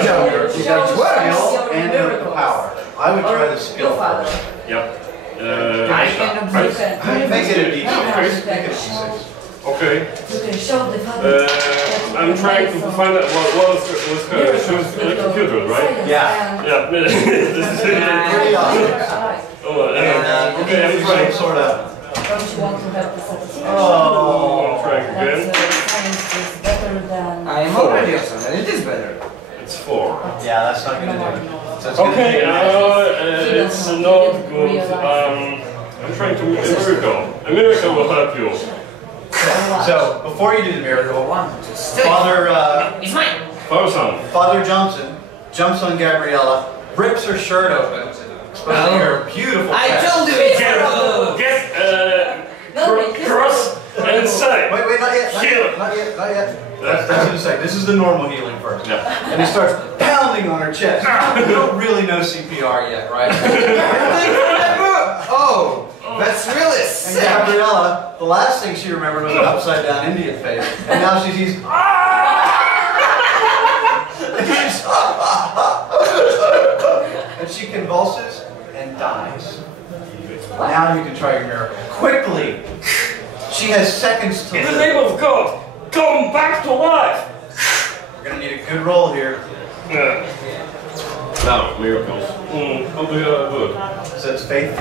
job, you got 12." Skill and the power. I would try the skill father. first. Yep. I can Make it a D6. No, Make you it can a show, D6. Okay. you can show the father. I'm trying to find out what was her. She was electrocuted, right? Yeah. Yeah. This is Pretty awesome. Oh, And okay, I'm some trying. sort of. Don't you want to have the satisfaction? Oh. I'm trying That again. science is better than... I am already awesome, and it is better. It's 4. Yeah, that's not going to do it. So it's Okay, gonna it's not good. I'm trying to make a miracle. A miracle will help you. So before you do the miracle, Father Father Johnson jumps on Gabriella, rips her shirt open, exposing her beautiful I chest. told you it's good. Get cross and say. Wait, not yet. Heal. Not yet. That's what say. This is the normal healing first. Yeah. And he starts pounding on her chest. You don't really know CPR yet, right? Oh, that's really And sick. Gabriella, the last thing she remembered was an upside down Indian face. And now she sees. And she convulses and dies. Now you can try your miracle. Quickly! She has seconds to In the live. name of God, come back to life. We're gonna need a good roll here. Yeah. Now, miracles. How do you do it? So it's faith.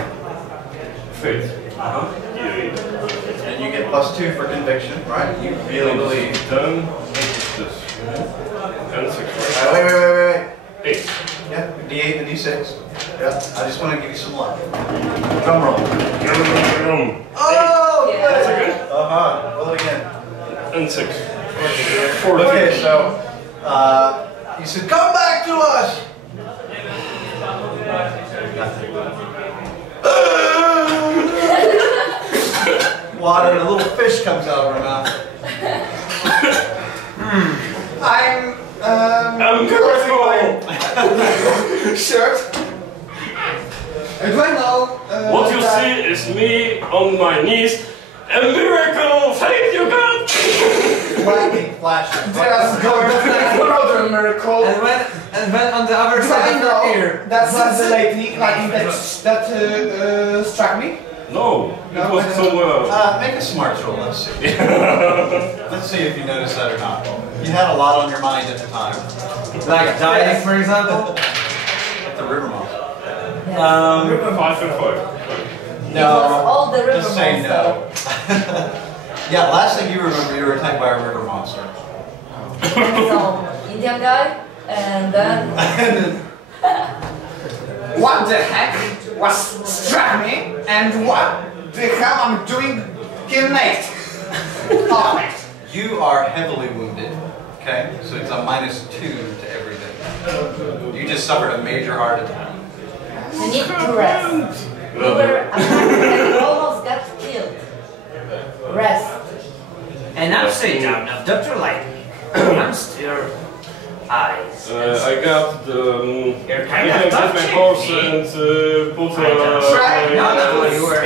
Faith. Healing. And you get +2 for conviction, right? You really believe. Then, this. And 6. Wait. 8. Yeah, D8 and D6. Yeah, I just want to give you some luck. Drum roll. Oh! That's Good. again? Roll it again. And 6. 4. Okay, so he said, "Come back to us." Water and a little fish comes out of her mouth. I'm shirt. Do I know? What you that- see is me on my knees. A miracle! Thank you, God! Lightning flashes. Just going to another miracle. And when on the other I side of know her ear, that's the lightning that struck me. No, it No, was I don't. somewhere. Make a smarts roll, let's see. Let's see if you notice that or not. You had a lot on your mind at the time. like dying, for example. At the river monster. 5 and 5. No. all the river Just say monster. no. Yeah, last thing you remember, you were attacked by a river monster. So, Indian guy, and then... What the heck was struck me, and what the hell I'm doing here next? Perfect. You are heavily wounded, okay? So it's a -2 to everything. You just suffered a major heart attack. You need to rest. You were attacked and almost got killed. Rest. And I'm sitting down of Dr. Lightning. I'm still eyes. I got the. You're kind I of get my touching horse me. and put Try. No, you were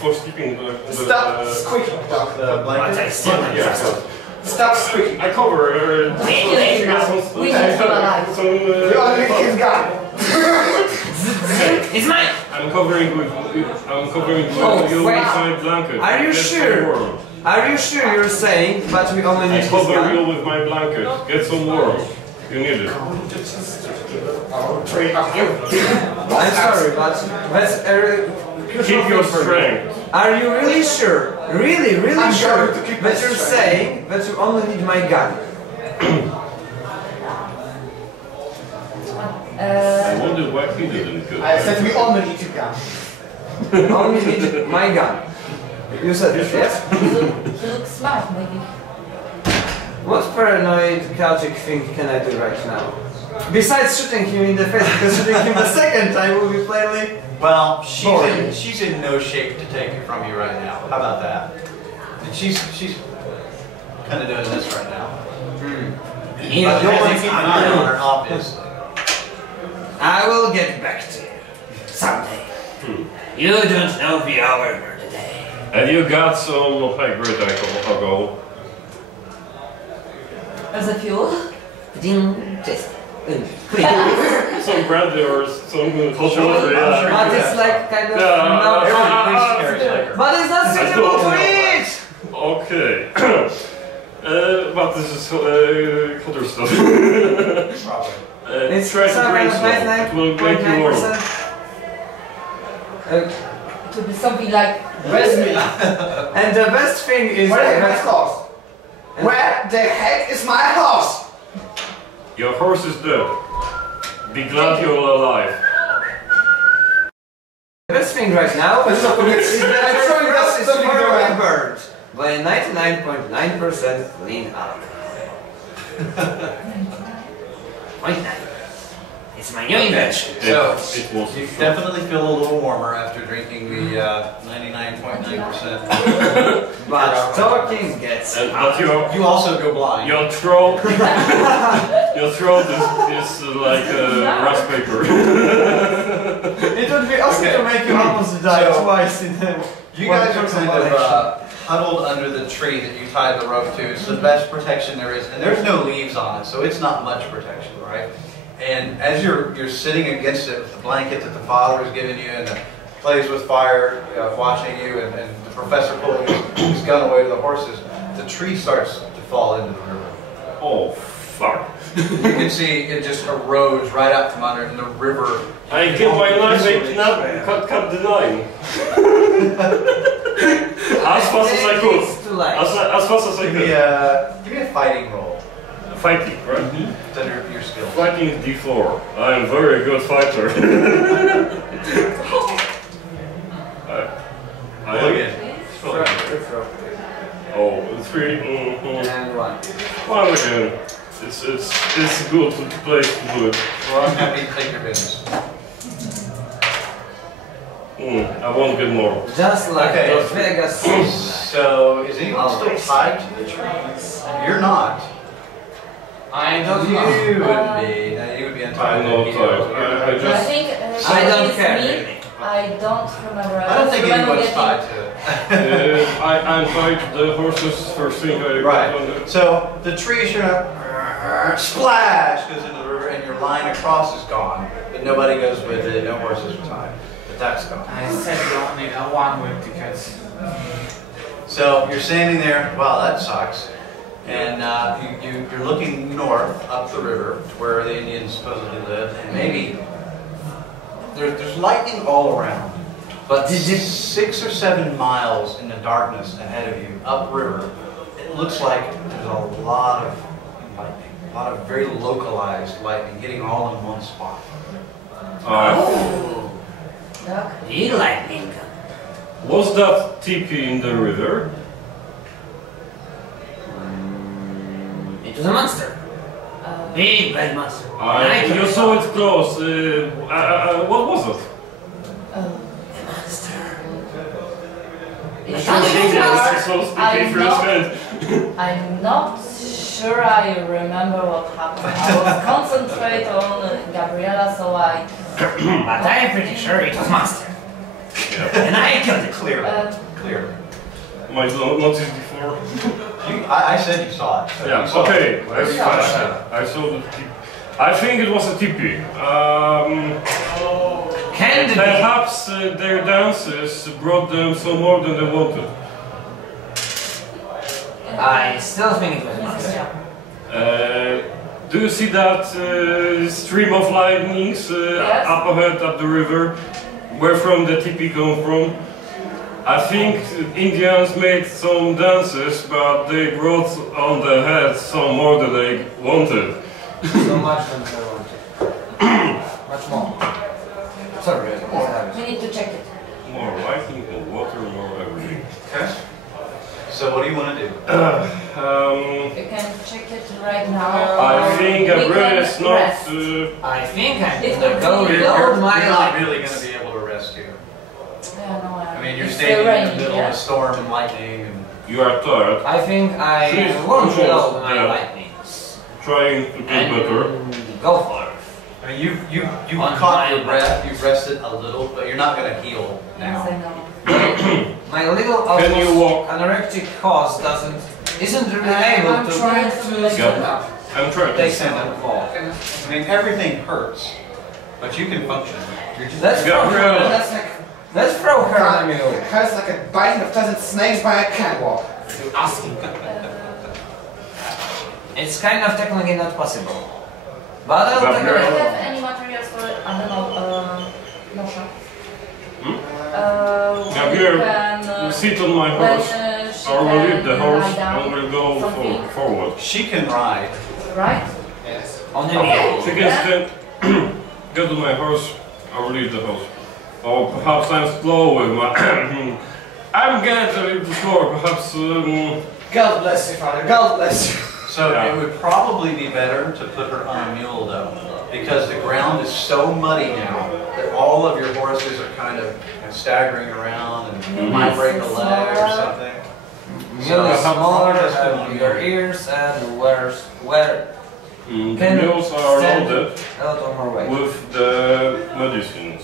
for sleeping the. Stop squeaking, dog. The But I blanket. still am Yeah, Stop squeaking. I cover. We need you alive. You only his gun. It's mine. I'm covering Oh, you wait. with my blanket. Are you Get some sure? warm. Are you sure you're saying, but we only I need his cover gun? you with my blanket. Get some warm. You need it. I'm sorry, but that's a crucial Keep your thing for me. strength. Are you really sure? Really I'm sure going to keep that my you're strength. saying that you only need my gun? I wonder why he didn't go. I said we only need two guns. Only need my gun. You said this, yes? He looks smart, maybe. What paranoid Celtic thing can I do right now? Besides shooting him in the face, because shooting him the second time will be plainly... Well, Boring. she's in no shape to take it from you right now. How about that? And she's kind of doing this right now. You But you'll want to keep an eye on her, don't obviously. I will get back to you. Someday. You don't know the hour nor the day. And you got some high-grade alcohol. As a fuel? Ding, just clean. Some brandy or some cultural, Sure, yeah. sure. But it's like kind of Every priest carries liquor. but it's not suitable to eat! Okay. But this is hotter stuff. Probably. It's try to some drink kind some. of It will make you warm. 99%. It would be something like breast milk. And the best thing is Where I is my have- horse? Where the heck is my horse? Your horse is dead. Be glad you're alive. the best thing right now is that I'm showing us it's something thoroughly going on. burned by 99.9% clean alcohol. 0.9. It's my new invention. So, It was you definitely feel a little warmer after drinking the 99.9%. But talking gets And but You also go blind. your throat is like rice paper. It would be awesome Okay. to make you almost die So- twice in a You guys are one-person kind of violation. huddled under the tree that you tied the rope to. It's the best protection there is, and there's no leaves on it, so it's not much protection, right? And as you're sitting against it with the blanket that the father has given you, and the plays with fire watching you, and the professor pulling his gun away to the horses, the tree starts to fall into the river. Oh fuck! You can see it just erodes right out from under, and the river. I get my knife, cut the line. As fast as I could. It's too late. As fast as I Give me could. a fighting roll. Fighting, right? It's under your skills. Fighting is D4. I am very good fighter. I Look am. at Oh, 3. Mm-hmm. And one. Well, again, it's good to play good. Well, I'm happy to take your business. I won't get more. Just like Okay. Las Vegas. So, is anyone still tied to the trees? You're not. I don't You know. would be. No, you would be untied. I'm not tied. I I just. think I don't it's care, me. really. I don't remember. I don't think remember anyone's getting- tied to it. I'm tied the horses first thing I Right. got on the. So, the tree sure enough, splash, goes into the river, and your line across is gone. But nobody goes with it, no horses are tied. But that's gone. I said we only need one way tickets. So you're standing there, wow, that sucks. And you're looking north up the river to where the Indians supposedly live. And maybe there's lightning all around. But 6 or 7 miles in the darkness ahead of you, upriver, it looks like there's a lot of lightning. A lot of very localized lightning hitting all in one spot. Duck. You lightning. Was that teepee in the river? It was a monster. Big bad monster. You saw it close. What was it? A monster. It How did you know that? So speaking first hand. I'm not sure I remember what happened. I was concentrated on Gabriela, so I. But I'm pretty sure it was monster. And I killed it. Clearly. Uh, Clearly. My noticed before. I said you saw it. So you Yeah. saw Okay. it. Whatever you saw. I saw the teepee. I think it was a teepee. Can it be? Perhaps their dances brought them some more than they wanted. I still think it was a monster. Do you see that stream of lightnings Yes. up ahead up the river? Where from the teepee come from? I think Indians made some dances, but they brought on their heads some more than they wanted. So much than I wanted. Much more. Sorry, We need to check it. More lightning, more water, more everything. Okay. So what do you want to do? You can check it right now. I think We Gabriel can is not. rest. I think I'm It's gonna go not- reload my You're not life. really going to be able to rest here. Yeah, no, I mean, you're it's standing in the raining, middle yeah? of a storm and lightning, and You are tired, I think I She's won't almost reload my there. lightnings. trying to do better. And go for it. I mean, you On caught my your breath, you've rested a little, but you're not going to heal Yes, I now. know. My little Can you walk? almost anorectic cause isn't really able I'm to trying to let Yeah. it up. I'm trying take to. some walk. I mean, everything hurts, but you can function. You're just, Let's throw Gabriel. her. That's like Let's throw her on the mule. it hurts like a biting of pleasant snakes by a catwalk. You're asking. It's kind of technically not possible. But I'll take Do a you look. have any materials for, I don't know, Nosha? Hmm? You can, Sit on my when horse, she or we'll leave the can horse lie down, and we'll go something. forward. she can ride. right? Yes. On the Okay. mule. She can stand, get on my horse, or leave the horse. Or perhaps I'm slow with my. I'm getting a little slower, perhaps. God bless you, Father. God bless you. So Yeah. it would probably be better to put her on a mule though, because the ground is so muddy now that all of your horses are kind of staggering around and might break a leg or something. Mule is how smaller, far is it have on bigger you? ears, and where The Can mules are stand- loaded a lot of more weight. with the medicines.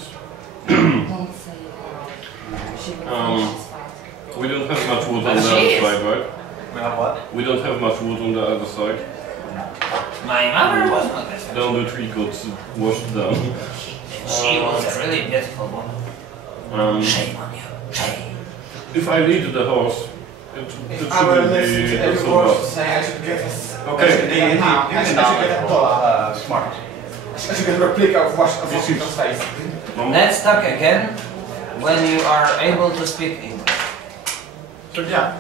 Don't say it. She will Um, finish this fight. We don't have much wood on But the she other is. side, right? We have what? We don't have much wood on the other side. My mother was not that. Down the tree got washed down. She was a really beautiful woman. Shame on you. Shame. If I lead the horse, it If I were shouldn't listening be to every so word bad. you say, I should get this. Okay. I should get a pound. I should get a dollar. Smart. I should get a replica of This is- Washington's face. Let's talk again when you are able to speak English. So yeah,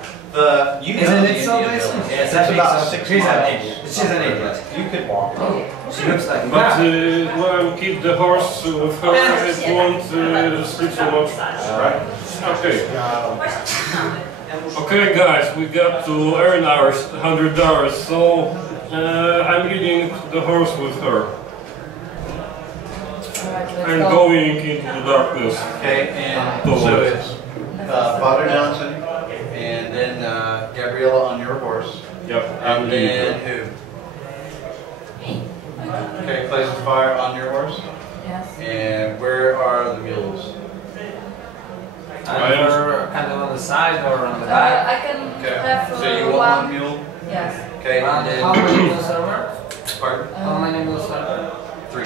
you Isn't know it the so Indian basic? village. Yes, It's I think about so. 6 She's an miles. idiot. She's an idiot. You could walk. She looks like But that. when I keep the horse with her, it won't sleep so much. Right. Okay. Okay, guys, we got to earn our $100, so I'm leading the horse with her. Alright, let's I'm go. going into the darkness. Okay, and Go so on. it's Father Johnson, and then Gabriella on your horse, Yep, I'm and leading then her. who? Okay, place of fire on your horse, Yes. and where are the mules? Either kind of on the side or on the I back. can Okay, have so you want one mule? Yes. Okay, and And how many then, mules are there? pardon? How many mules are there? 3.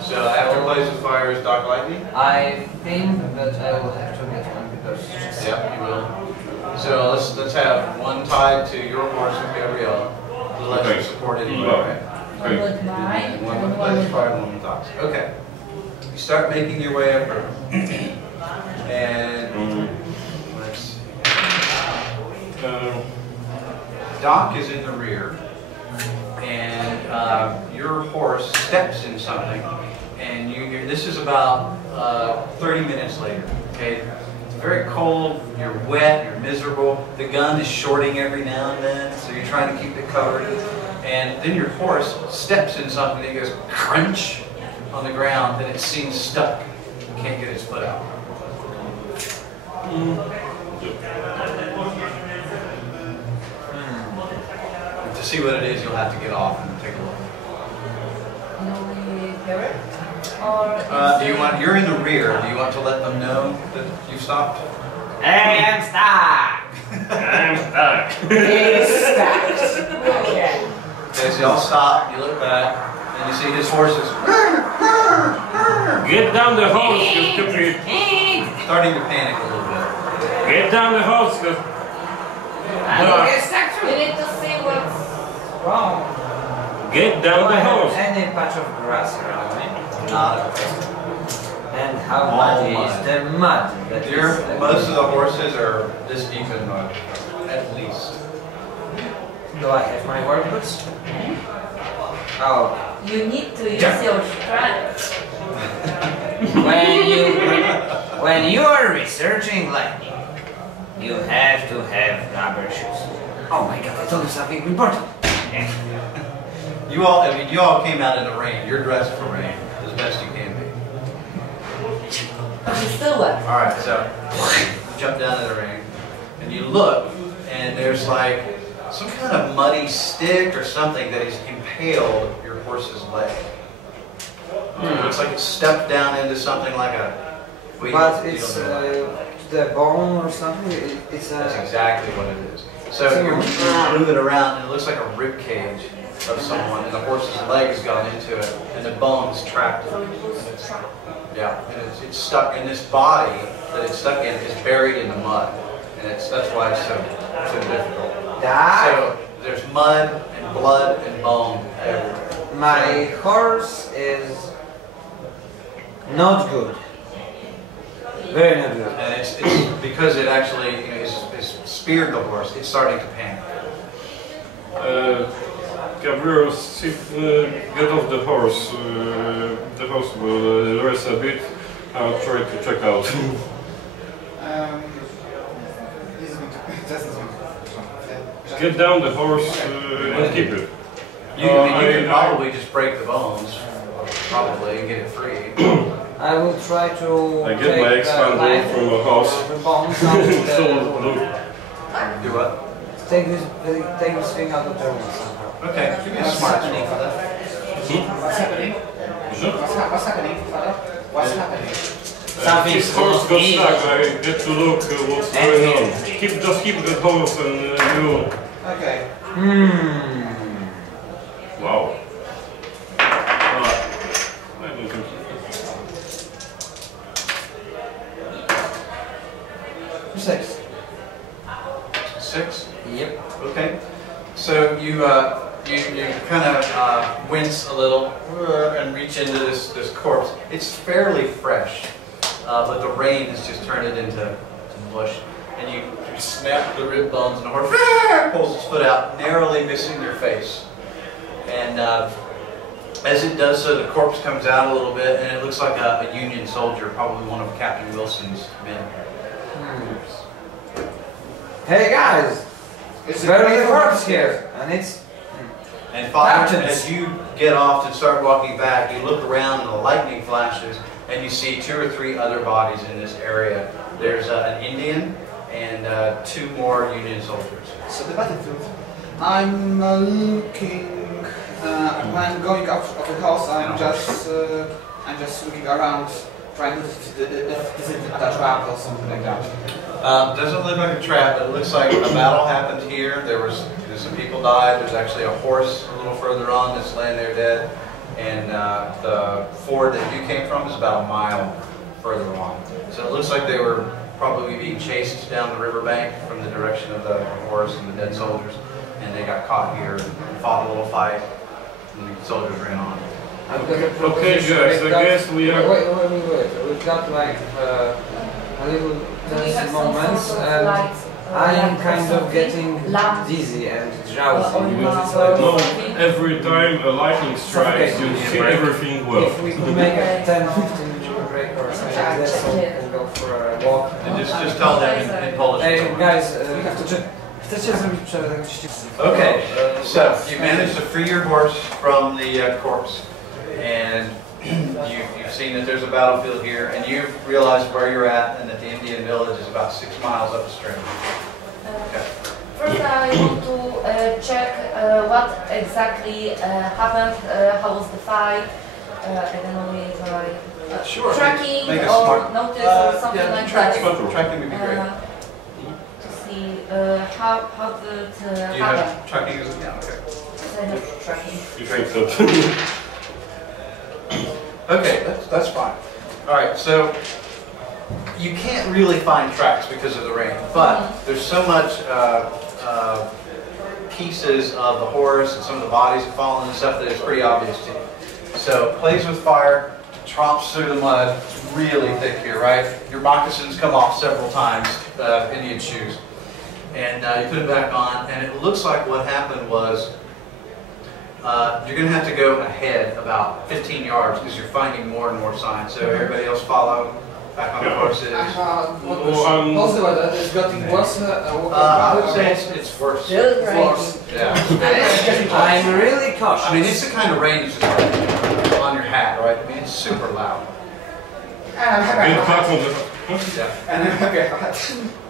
So after place of fire is Doc Lightning? I think that I will have to get one because she's Yep, you will. So let's have one tied to your horse with Gabriella, to let you Okay. support it Yeah. right? One with mine And one and with one place of with fire, and one with Doc's. Okay. You start making your way up her. And let's see. Doc is in the rear, and your horse steps in something, and you hear, this is about 30 minutes later, okay? It's very cold, you're wet, you're miserable, the gun is shorting every now and then, so you're trying to keep it covered, and then your horse steps in something, and it goes crunch on the ground, and it seems stuck. You can't get its foot out. To see what it is, you'll have to get off and take a look. Do we hear it? Or Do you want? You're in the rear. Do you want to let them know that you've stopped? Hey, I'm stuck! I'm stuck. Okay, so y'all stop. You look back, and you see his horse is Get down the horse, you stupid. starting to panic a little bit. Get down the horse, you I will get stuck we too! need to see what's wrong. Get Do down I the have horse. any patch of grass around me? Not And How All muddy mud. is the mud? That is, Most of the horses are this deep in mud, at least. Do I have my work boots? Oh, You need to use your strength. when you are researching lightning, you have to have rubber shoes. Oh my god, I told you something important. You all came out in the rain. You're dressed for rain as best you can be. But you still wet. All right, so you jump down in the rain, and you look, and there's like some kind of muddy stick or something that has impaled your horse's leg. It looks like it's stepped down into something like a. well, you But don't- you it's don't know. the bone or something. It's That's exactly what it is. So you move it around, and it looks like a rib cage of someone, and the horse's leg has gone into it, and the bone is trapped. So it was trapped. Yeah, and it's stuck in this body that it's stuck in is buried in the mud, and that's why it's so difficult. So there's mud and blood and bone everywhere. My horse is not good. Very not good. And it's because it actually is speared the horse. It's starting to panic. Gabriel, get off the horse. The horse will rest a bit. I'll try to check out. This is going to. This is going to. Get down the horse and keep it. You can probably just break the bones, probably, and get it free. I will try to I get my expander from a house. The bones out of So, the, look. Do what? take this thing out of the room somehow. Okay, give me a smart roll for that. What's happening? What's happening, father? What's happening? His horse got stuck. I get to look what's going on. Just keep the horse and you. Okay. Wow. I don't think so. 6. 6? Yep. Okay. So you kind of wince a little and reach into this corpse. It's fairly fresh, but the rain has just turned it into mush. And you snap the rib bones, and the horse pulls its foot out, narrowly missing your face. And as it does so, the corpse comes out a little bit, and it looks like a Union soldier, probably one of Captain Wilson's men. Hey guys, It's where are the corpse here? And it's And Father, Captains. as you get off and start walking back, you look around and the lightning flashes, and you see 2 or 3 other bodies in this area. There's an Indian and 2 more Union soldiers. So the battlefield. I'm looking. When I'm going out of the house, I'm just looking around, trying to is it a trap or something like that. Doesn't look like a trap, but it looks like a battle happened here. There's some people died. There's actually a horse a little further on that's laying there dead. And the ford that you came from is about a mile further along. So it looks like they were probably being chased down the riverbank from the direction of the horse and the dead soldiers. And they got caught here and fought a little fight. And the soldiers ran on. I've got a Okay, proposition. guys, We've I got- guess we are. Wait. We've got like a little Do we have tense some moments, sort of and lights, I am light or kind of something? getting Lamp. dizzy and drowsy Or because it's lamp. like. No, every time a lightning strikes, you see everything well. If we could make a 10-15 minute break or something like that, so we can go for a walk. And just tell them in Polish. Hey guys, chcecie zrobić przerwę? Okay, so you managed to free your horse from the corpse, and you've seen that there's a battlefield here, and you've realized where you're at, and that the Indian village is about 6 miles upstream. Okay. First, I want to check what exactly happened, how was the fight. I don't know if Sure. tracking Make a or smart- notice or something yeah, like tracking, that. tracking would be great. To see how did Do you happen. have tracking? Yeah, okay. I have tracking. You think that? Okay, that's fine. All right, so you can't really find tracks because of the rain, but there's so much pieces of the horse and some of the bodies have fallen and stuff that it's pretty obvious to you. So plays with fire, tromps through the mud. It's really thick here, right? Your moccasins come off several times, Indian shoes. And you put it back on, and it looks like what happened was you're going to have to go ahead about 15 yards because you're finding more and more signs. So everybody else follow, back on the horses. How's the weather? It's getting worse? I would say it's worse. Still raining. Yeah. I'm really cautious. I mean, it's the kind of rain that's just on your hat, right? I mean, it's super loud. And I'm happy. Get back on the, Yeah. And I'm happy. get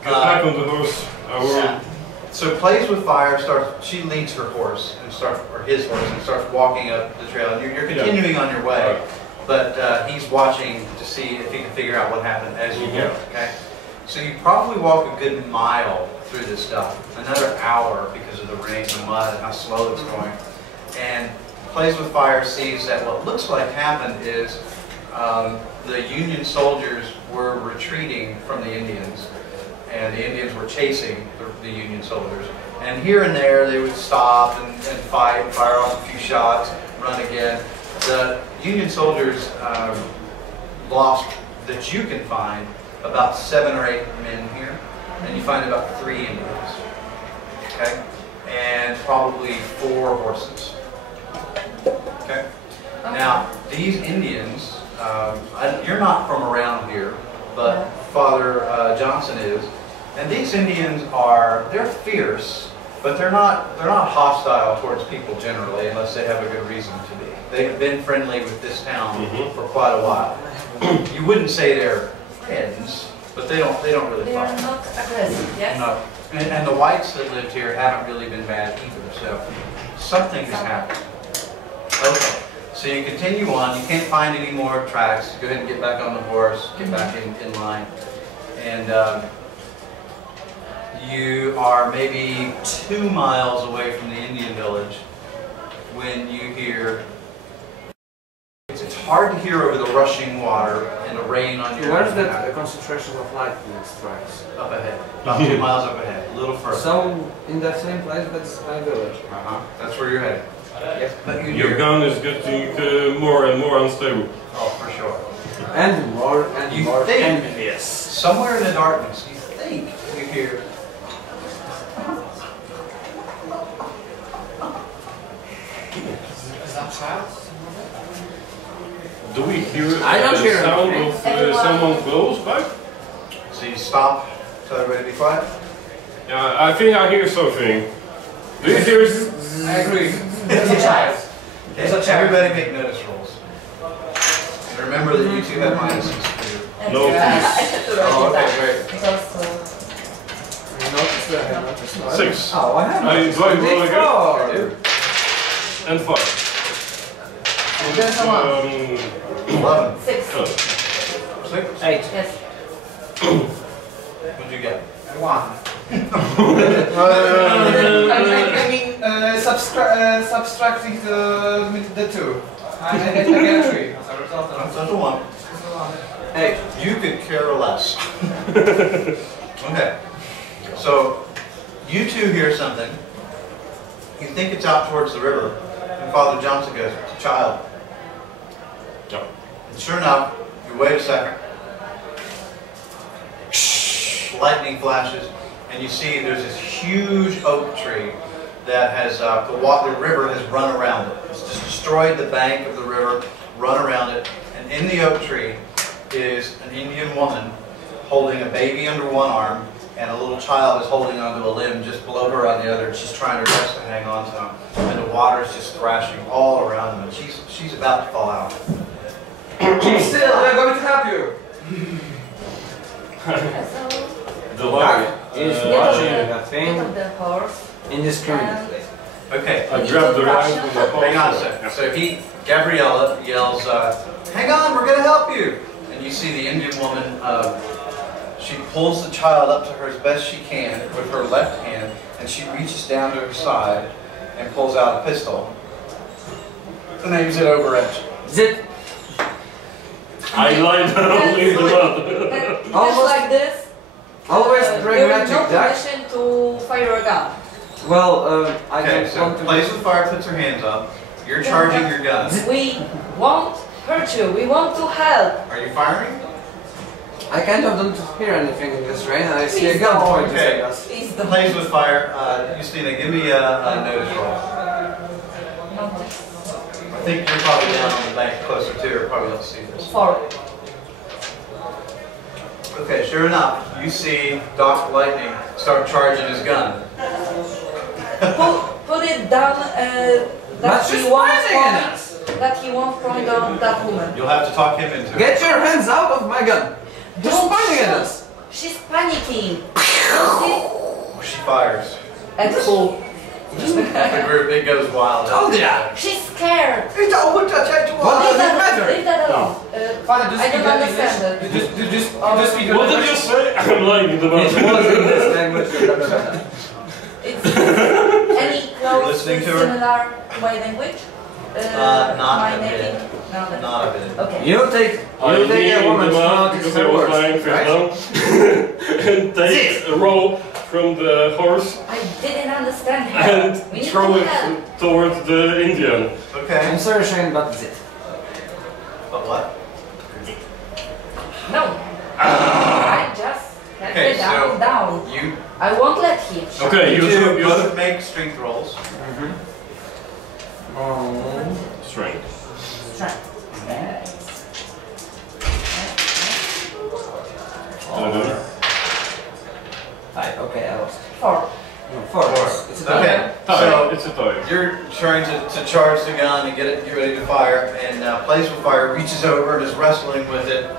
back on the horse. I will. So plays with fire starts. She leads her horse and starts, or his horse, and starts walking up the trail. And you're continuing on your way, but he's watching to see if he can figure out what happened as you go. Okay. So you probably walk a good mile through this stuff, another hour because of the rain, the mud, and how slow it's going. And plays with fire sees that what looks like happened is the Union soldiers were retreating from the Indians, and the Indians were chasing the Union soldiers. And here and there they would stop and fight, fire off a few shots, run again. The Union soldiers lost, that you can find, about 7 or 8 men here, and you find about 3 Indians, okay? And probably 4 horses, okay? Now, these Indians, you're not from around here, but Father Johnson is, and these Indians they're fierce, but they're not hostile towards people generally, unless they have a good reason to be. They've been friendly with this town for quite a while. You wouldn't say they're friends, but they don't really They fight. are not aggressive, yes? No. And the whites that lived here haven't really been bad either, so something has happened. Okay, so you continue on. You can't find any more tracks. Go ahead and get back on the horse, get back in line. And you are maybe 2 miles away from the Indian village when you hear, it's hard to hear over the rushing water and the rain on your Where's that concentration of lightning strikes? Up ahead, about 2 miles up ahead, a little further. So, in that same place, that's my village. That's where you're headed. Yes. But you Your hear, gun is getting more and more unstable. oh, for sure. And more and You more think- envious. Somewhere in the darkness, you think you hear. Is that child? Do we hear I don't the hear sound anything. of Everyone- someone close by? So you stop, tell everybody to be quiet. Yeah, I think I hear something. Do you hear? I agree. It's a child. It's a Okay, child. everybody make notice rolls. And remember that you two have minuses too. No, I had to write Oh, it okay, down. great. Because I noticed that. 6 Oh, I have I noticed. do I roll again? Before. And 5. And then someone. 11. 6. 6? 8. Yes. What'd you get? 1. Subtracting the 2. I get a 3 as a result of That's a 1. Hey. You could care less. Okay. So, you two hear something. You think it's out towards the river. And Father Johnson goes, it's a child. Yeah. And sure enough, you wait a second. Lightning flashes. And you see there's this huge oak tree that has, the river has run around it. It's just destroyed the bank of the river, run around it. And in the oak tree is an Indian woman holding a baby under one arm, and a little child is holding onto a limb just below her on the other, and she's trying her best to hang on to him. And the water is just thrashing all around them, and she's about to fall out. Keep still, we're going to help you. So, The light Is get watching on that thing get on the horse. indiscriminately. Okay, I grabbed the line from the hang on a second. So Gabriella yells, hang on, we're going to help you. And you see the Indian woman, she pulls the child up to her as best she can with her left hand, and she reaches down to her side and pulls out a pistol and aims it over at you. Zip. I lie down in the mud. Just Almost- like this. Always There is pragmatic, no Jack. permission to fire a gun. Well, I Okay, don't so want to. Plays with Fire puts her hands up. You're charging your gun. We won't hurt you. We want to help. Are you firing? I kind of don't hear anything in this rain, and I see a Please gun don't. pointed Okay. at us. Please don't. Plays with fire. Justina, give me a notice roll. I think you're probably down on the bank closer to her. Probably don't see this. 4. Okay, sure enough, you see Doc Lightning start charging his gun. Put it down But she's pointing at us! that he won't point on that woman. You'll have to talk him into it. Get your hands out of my gun! She's Don't pointing at shoot. us! She's panicking. See? She fires. At who? The group, it goes wild. Told ya! She's scared. What does it matter? Leave that alone. Father, do you I speak don't English? understand it. Do you speak What did you English? say? I'm lying the It was in this language. It's any close listening to her? similar to my language? Not my a bit. native? No, that- Not a bit. Okay. You take a woman to notice because her I was words, lying face right? down and take a rope from the horse I didn't understand her. and We need throw to it help. towards the Indian. Okay. I'm sorry, Shane, but that's it. But what? No. I just kept Okay, it down, so- down. You I won't let him. Okay, you two you both make strength rolls. strength. Strength. Five. Okay, I lost. 4. No, four. It's a tie. Okay. Tie. So It's a tie. you're trying to charge the gun and get ready to fire, and Plays with Fire reaches over and is wrestling with it.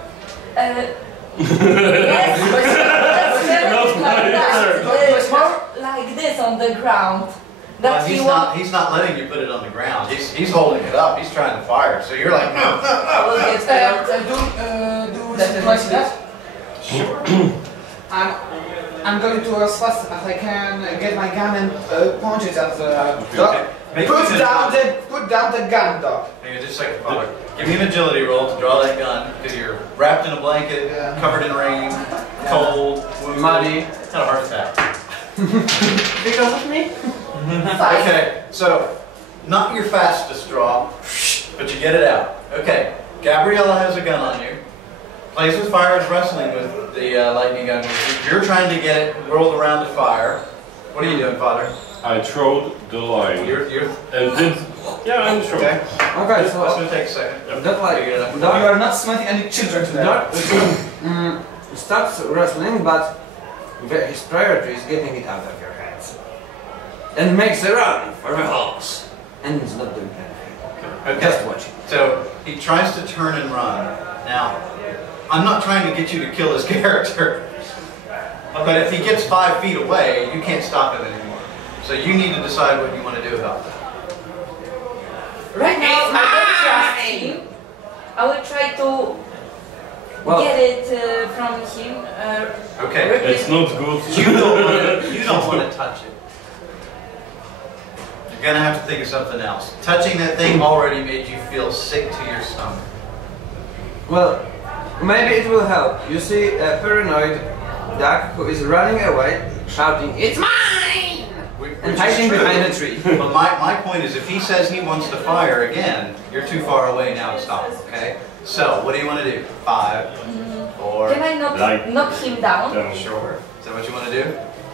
Yes, but that's very Not like my that. turn. More like this on the ground. Well, That he won't. he's not letting you put it on the ground. He's holding it up. He's trying to fire. So you're like, no, no, I will no. get hurt. Do That's something like it. that. I'm going to as fast as I can get my gun and punch it at the dog. Make Put me down the gun, dog. Hang on just a second, Father. Give me an agility roll to draw that gun, because you're wrapped in a blanket, Yeah. covered in rain, cold, wounded. Muddy. Had a heart attack. Because of me? Okay, so not your fastest draw, but you get it out. Okay, Gabriella has a gun on you. Plays with Fire is wrestling with the lightning gun. You're trying to get it whirled around to fire. What are you doing, Father? I throwed the line You're and did. Yeah, I'm sure. okay. Okay, That's so gonna take a second. that like Figure it out. You dog are not smiting any children today. starts wrestling, but his priority is getting it out of your hands. And makes a run for the horse. And he's not doing anything. Just Okay. watching. So he tries to turn and run. Now, I'm not trying to get you to kill his character, but if he gets 5 feet away, you can't stop him anymore. So you need to decide what you want to do about that. Right now, I don't trust him. I will try to Well, get it from him. Okay. It's not good. You don't want to touch it. You're gonna have to think of something else. Touching that thing already made you feel sick to your stomach. well, maybe it will help. You see a paranoid duck who is running away, shouting, "It's mine!" and hiding behind a tree. But my point is, if he says he wants to fire again, you're too far away now to stop him, okay? So, what do you want to do? 5, 4, Can I not Like- knock him down? sure. Is that what you want to do?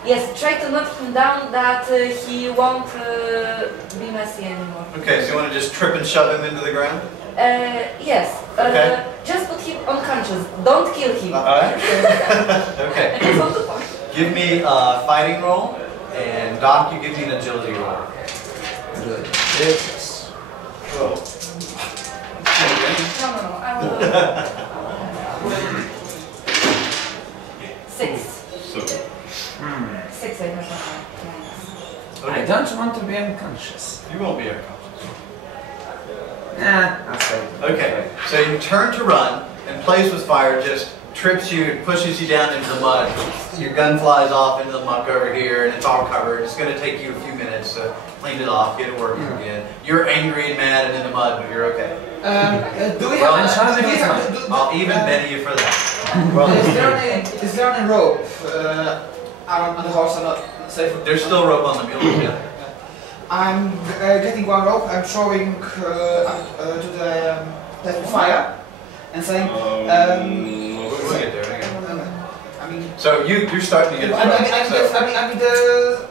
Yes, try to knock him down that he won't be messy anymore. Okay, so you want to just trip and shove him into the ground? Yes, Okay. just put him unconscious. Don't kill him. Alright. Okay. I just want to punch. Give me a fighting roll, and Doc, you give me an agility roll. Good. Yes. Oh. No, I will. 6. So, 6, I don't know. I don't want to be unconscious. You won't be unconscious. Nah, I'll say. Okay, so you turn to run, and Plays with Fire just trips you, pushes you down into the mud. Your gun flies off into the muck over here, and it's all covered. It's going to take you a few minutes to clean it off, get it working again. You're angry and mad and in the mud, but you're okay. Do we Well, have? I'm Do we trying have? I'll even bet you for that. Is there any rope on the horse? I'm not safe. There's still rope on the mule, yeah. I'm getting one rope. I'm throwing to the that fire and saying, We'll get there. Hang on. I mean, So you're starting to get. I mean the.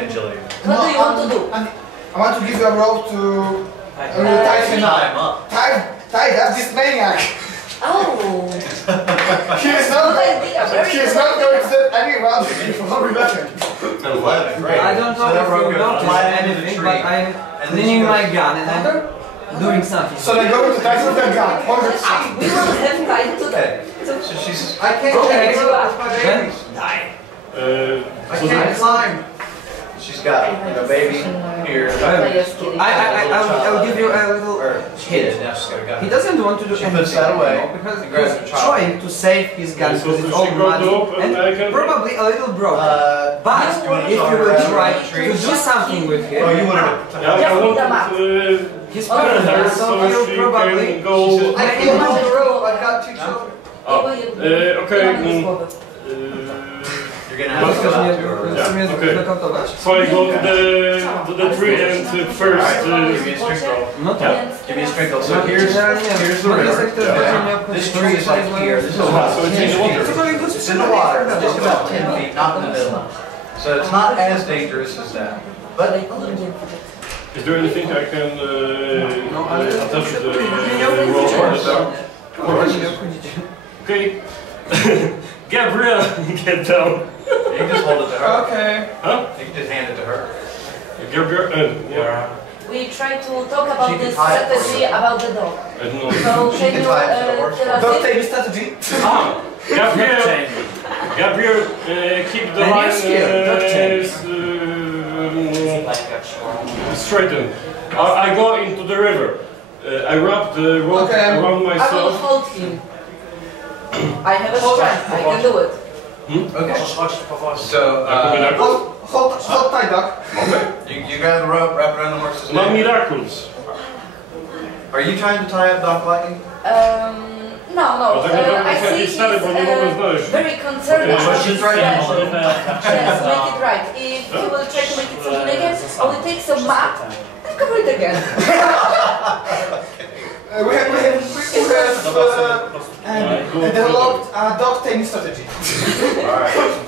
Agility. What do you want to do? I want to give you a rope to tie him up. Tie up this maniac. Oh, He is not going to set anyone. 11. Great. I don't know So that if rope you goes noticed flying into the anything, tree. but I'm And cleaning then my gun and I'm doing something. So they go to tie with their gun. we will have time to Okay. So she's. I can't Okay. take her with my Then babies. die. I can't climb. She's got a baby here. I'll give you a little She is. hint. Now she's got a gun. He doesn't want to do She anything, puts that away because and grabs he's her child. trying to save his gun So because it's she all got muddy up and I can- and probably a little broken. But you wanna if talk you will around try the to tree? do something with Oh, you him, wanted Yeah, I want his her partner, so so he'll she probably can go. I can't hold the rope. I've got 2 children. Okay. You're gonna have to go out to her. Yeah, okay. znokautować. So I go to the tree and first. Give me a strength roll. No to. Give me a strength roll. So No, here's generalnie nie. the Mogę river. sobie też będzie miał This tree is like here. This is about So it's in the water. It's in the water, just about 10 feet, not in the middle. So it's not as dangerous as that. But Is there anything I can No, ale attach the rope. rope? Okay. Gabriel, get down. you can just hold it to her. Okay. Huh? You can just hand it to her. Gabriel, yeah. We try to talk She about can this tie it for strategy you. about the dog. I don't know. So She can can you tie it to the horse. tell us Don't it? take the strategy. Gabriel, keep the And line you're scared, don't change. straightened. I go into the river. I wrap the rope Okay. around I will myself. hold him. I have a strength, I can do it. Okay. So, Hold tight, dog. you grab the rope, wrap it around the horse's Mam neck. miracles. Are you trying to tie up Doc Lightning? No, Dlatego to I see jest stary, bo nie mogłem znaleźć. he's very concerned Okay. about She's his right flesh. now. Yes, make it right. If you will try to make it something again, I will take some mat and cover it again. We have developed a dog taming strategy.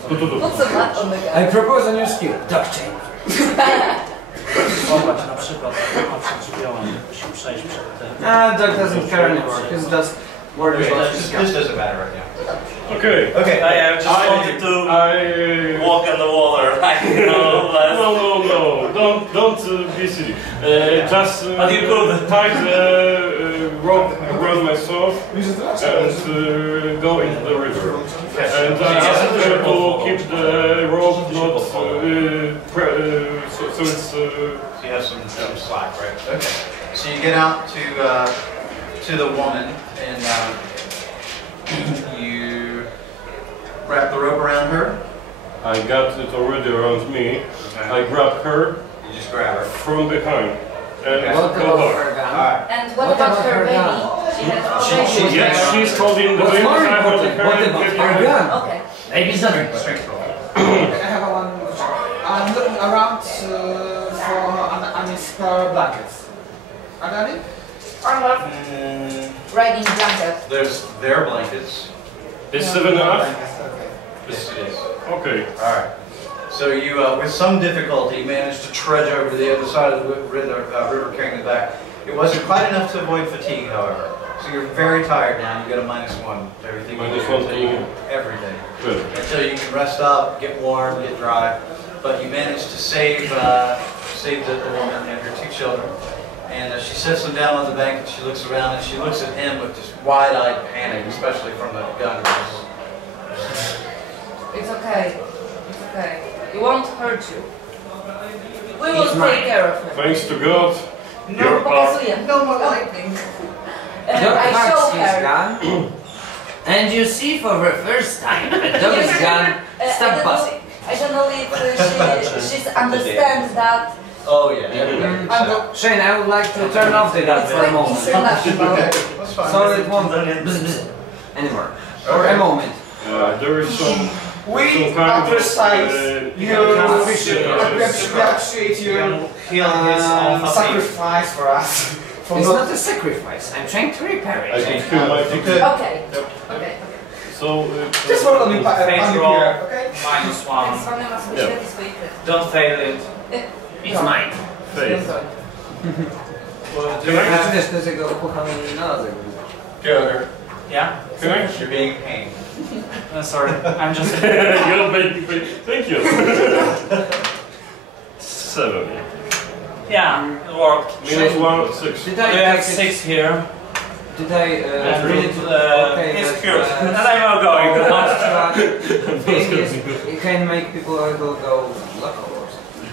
Put some mat on the I gun. propose a new skill. Duck chain. Zobacz, na przykład, musimy przejść przed tym. Duck doesn't care anymore. He's just worried about his gun. This doesn't matter right now. Okay. Okay. I just wanted to walk on the water, like, you know, Don't be silly. Just But you could. tie the rope around myself and go into the river. And I ask her to keep the rope not so it's. So you have some slack, right? Okay. So you get out to the woman and you wrap the rope around her. I got it already around me. I grab her You just grab her. from behind and What go about back. her gun? Alright. And what about her baby? She has already... Yes, she's holding the What's baby. more I hold important? her What and about get her her. gun? Okay. Baby's not Strength roll. I have a one. I'm looking around for any spare blankets. Are there any? Riding blanket. There's their blankets. Is 7 enough? Okay. Yes, it is. Okay. Alright. So you, with some difficulty, managed to trudge over to the other side of the river carrying the back. It wasn't quite enough to avoid fatigue, however. So you're very tired now. You got a -1 to everything. you Minus do, 1 until to- you- everything. Good. Until you can rest up, get warm, get dry. But you managed to save the woman and her 2 children. And she sits them down on the bank and she looks around and she looks at him with just wide-eyed panic, especially from the gun. It's okay. It's okay. It won't hurt you. We will It's take mine. care of him. Thanks to God. You're Pokazuję. No more lightning. Dog I show hugs his her. gun. And you see for the first time the dog's gun stop buzzing. I don't know if she understands that. Oh yeah. Shane, I would like to turn off the gun It's for a quite moment. international. Okay, that's fine. So it won't bzz, bzz, anymore. For Okay. a moment. There is some We kind of, appreciate you. We yeah. appreciate your Heal his own fatigue. sacrifice for us, It's not a sacrifice. I'm trying to repair I it. can kill my ticket. Okay. Yep. Okay. So, Just roll on me, Fate roll, okay? -1. Słony ma swój Yeah. świat i swoje kry. Don't fail it. It's mine. faith. Well, do Can you I- have... Wiesz, to jest jego ukochany nalazek. Gallagher. Yeah? Can I? You're being a pain. Sorry, I'm just... You'll make me pay. Thank you. 7. Yeah, it worked. -1, 6. Did You I have take it? 6 here. Did I And read it? it's cured. And I'm going. The thing is, it can make people go local or something.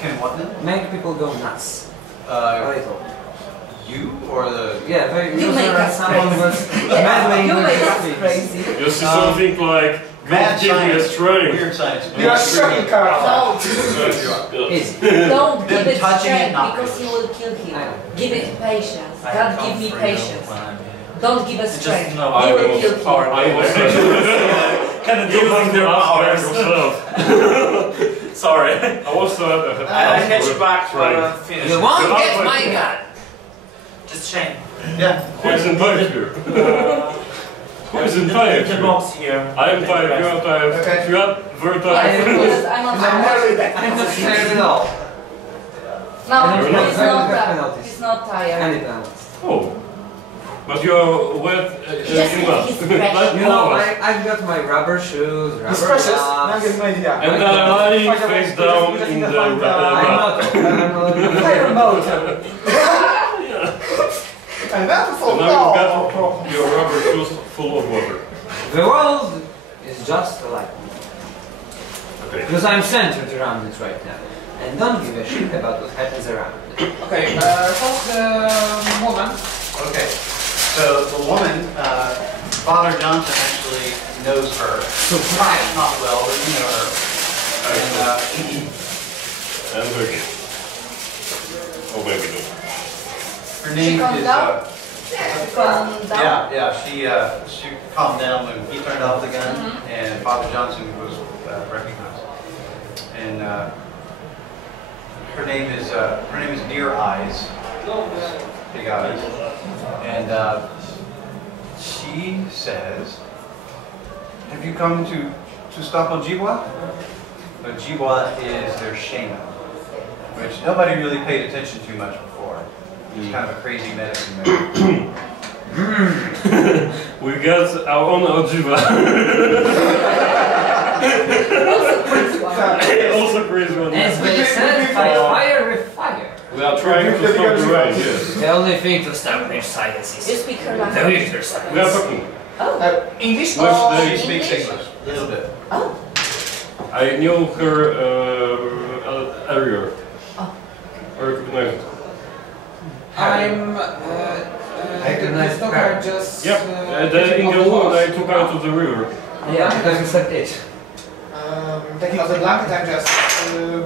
Can what then? Make people go nuts. A little. You or the... Yeah, very You make user us someone was Yeah, meddling you with make us graphics. crazy. You see something like Mad God give me a science, strength. weird science. You are shocking character. No, Easy. don't give Them it touching it, strength not because really. you will kill him. I know. Give it patience. God give me patience. Just Don't give us strength. no, You I will was kill him. power. I was Kind of You have using to their ask by powers. yourself. Sorry. I was I catch you back when I finish. You won't You're get not my like- gun. Just chain. Yeah. Who is in tired here? Who is in tired The here? box here. I am tired, you are tired, Okay. you are very Yes, tired. because I'm not tired. I'm not tired at all. No, You're not he's tired not of tired. penalties. He's not tired. Any penalties. Oh. But you are wet Just enough. he's fresh. Like You know, all of us. I've got my rubber shoes, It's rubber precious. Now gloves. get an idea. And lying face down in the I'm not. Fire mode. And that was all. And now you've got your rubber shoes full of water. The world is just like me. Okay. Because I'm centered around it right now. And don't give a shit about what happens around it. Okay, what's the woman? Okay. So the woman, Father Johnson actually knows her. Surprise! Not well, but you know her. And And okay. Oh, maybe not. her name calmed is... down? Calm down. Yeah, she calmed down when he turned off the gun, and Father Johnson was recognized. And her name is Dear Eyes. Big eyes. And she says, "Have you come to stop Ojibwa?" Ojibwa is their shaman, which nobody really paid attention to much before. He's kind of a crazy medicine man. We got our own Ojiva. Also crazy one. As they said, fight fire with fire. We are trying to stop the rain, yes. The only thing to stop their science You is speak her the language. weaker We are science. talking. English With or the- She speaks English? English, a little bit. Oh, I knew her earlier. Oh. I recognize it. I'm Recognize the her. just Yep. Then in the wood I took her to the river. Yeah, because you said it. taking off the blanket. I'm just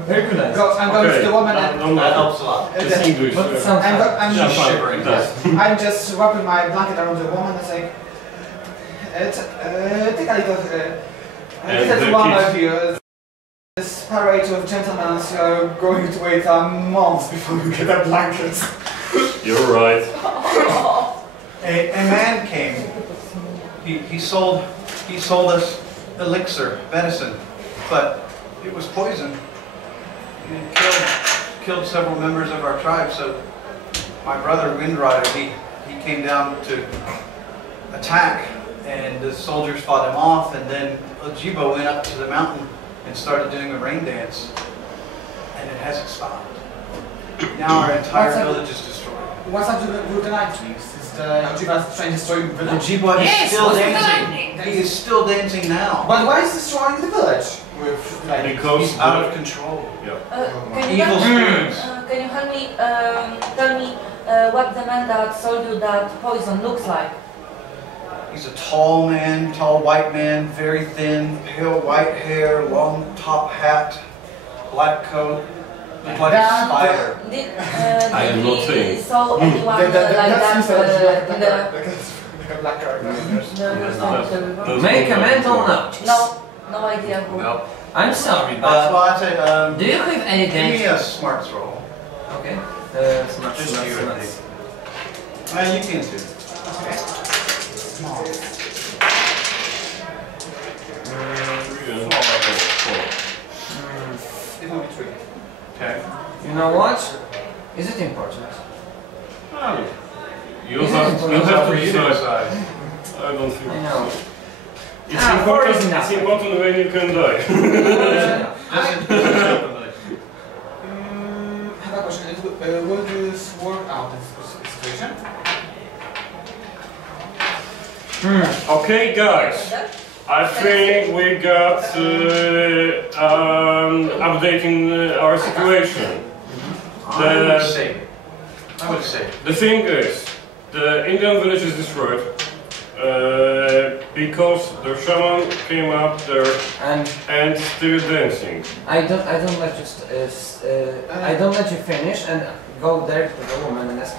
Recognize. I'm going to the woman and No, That no. helps a lot. It's English. But it sounds I'm Yeah, just fine. shivering. It does. I'm just wrapping my blanket around the woman and saying, take a little, And take the a one kids. of you. This parade of gentlemen, you're going to wait a month before you get a blanket. You're right. A man came. He sold us elixir, medicine, but it was poison. It killed several members of our tribe. So my brother Windrider, he came down to attack, and the soldiers fought him off. And then Ojibwa went up to the mountain and started doing the rain dance, and it hasn't stopped. Now our entire What's up? village is destroyed. What's up with the lightning? Is the Ojibwa trying to destroy the village? Ojibwa is Yes, still what's the dancing. lightning? He is still dancing now. But why is destroying the village with lightning? Because He's out of control. can you Evil spirits. can you help me tell me what the man that sold you that poison looks like? He's a tall man, tall white man, very thin, pale white hair, long top hat, black coat, looked like a spider. Did, I am not he saying. saw anyone like that in the like a black character. Make a mental note. No idea who. I'm sorry, but Well, I'd say, do you have any give me danger? a smarts roll. Okay. Just you, I think. You can too. Okay. Small. It will be 3. Okay. You know what? Is it important? Oh. You Is it have important to For you to decide. decide. I don't think I know. so. It's Ah, important. 4 is enough. It's important when you can die. I have a question. Will this work out in this situation? Okay, guys. I think we got updating our situation. I would say. I would say. The thing is, the Indian village is destroyed because the shaman came up there and still dancing. I don't let you I don't let you finish and go there to the woman and ask.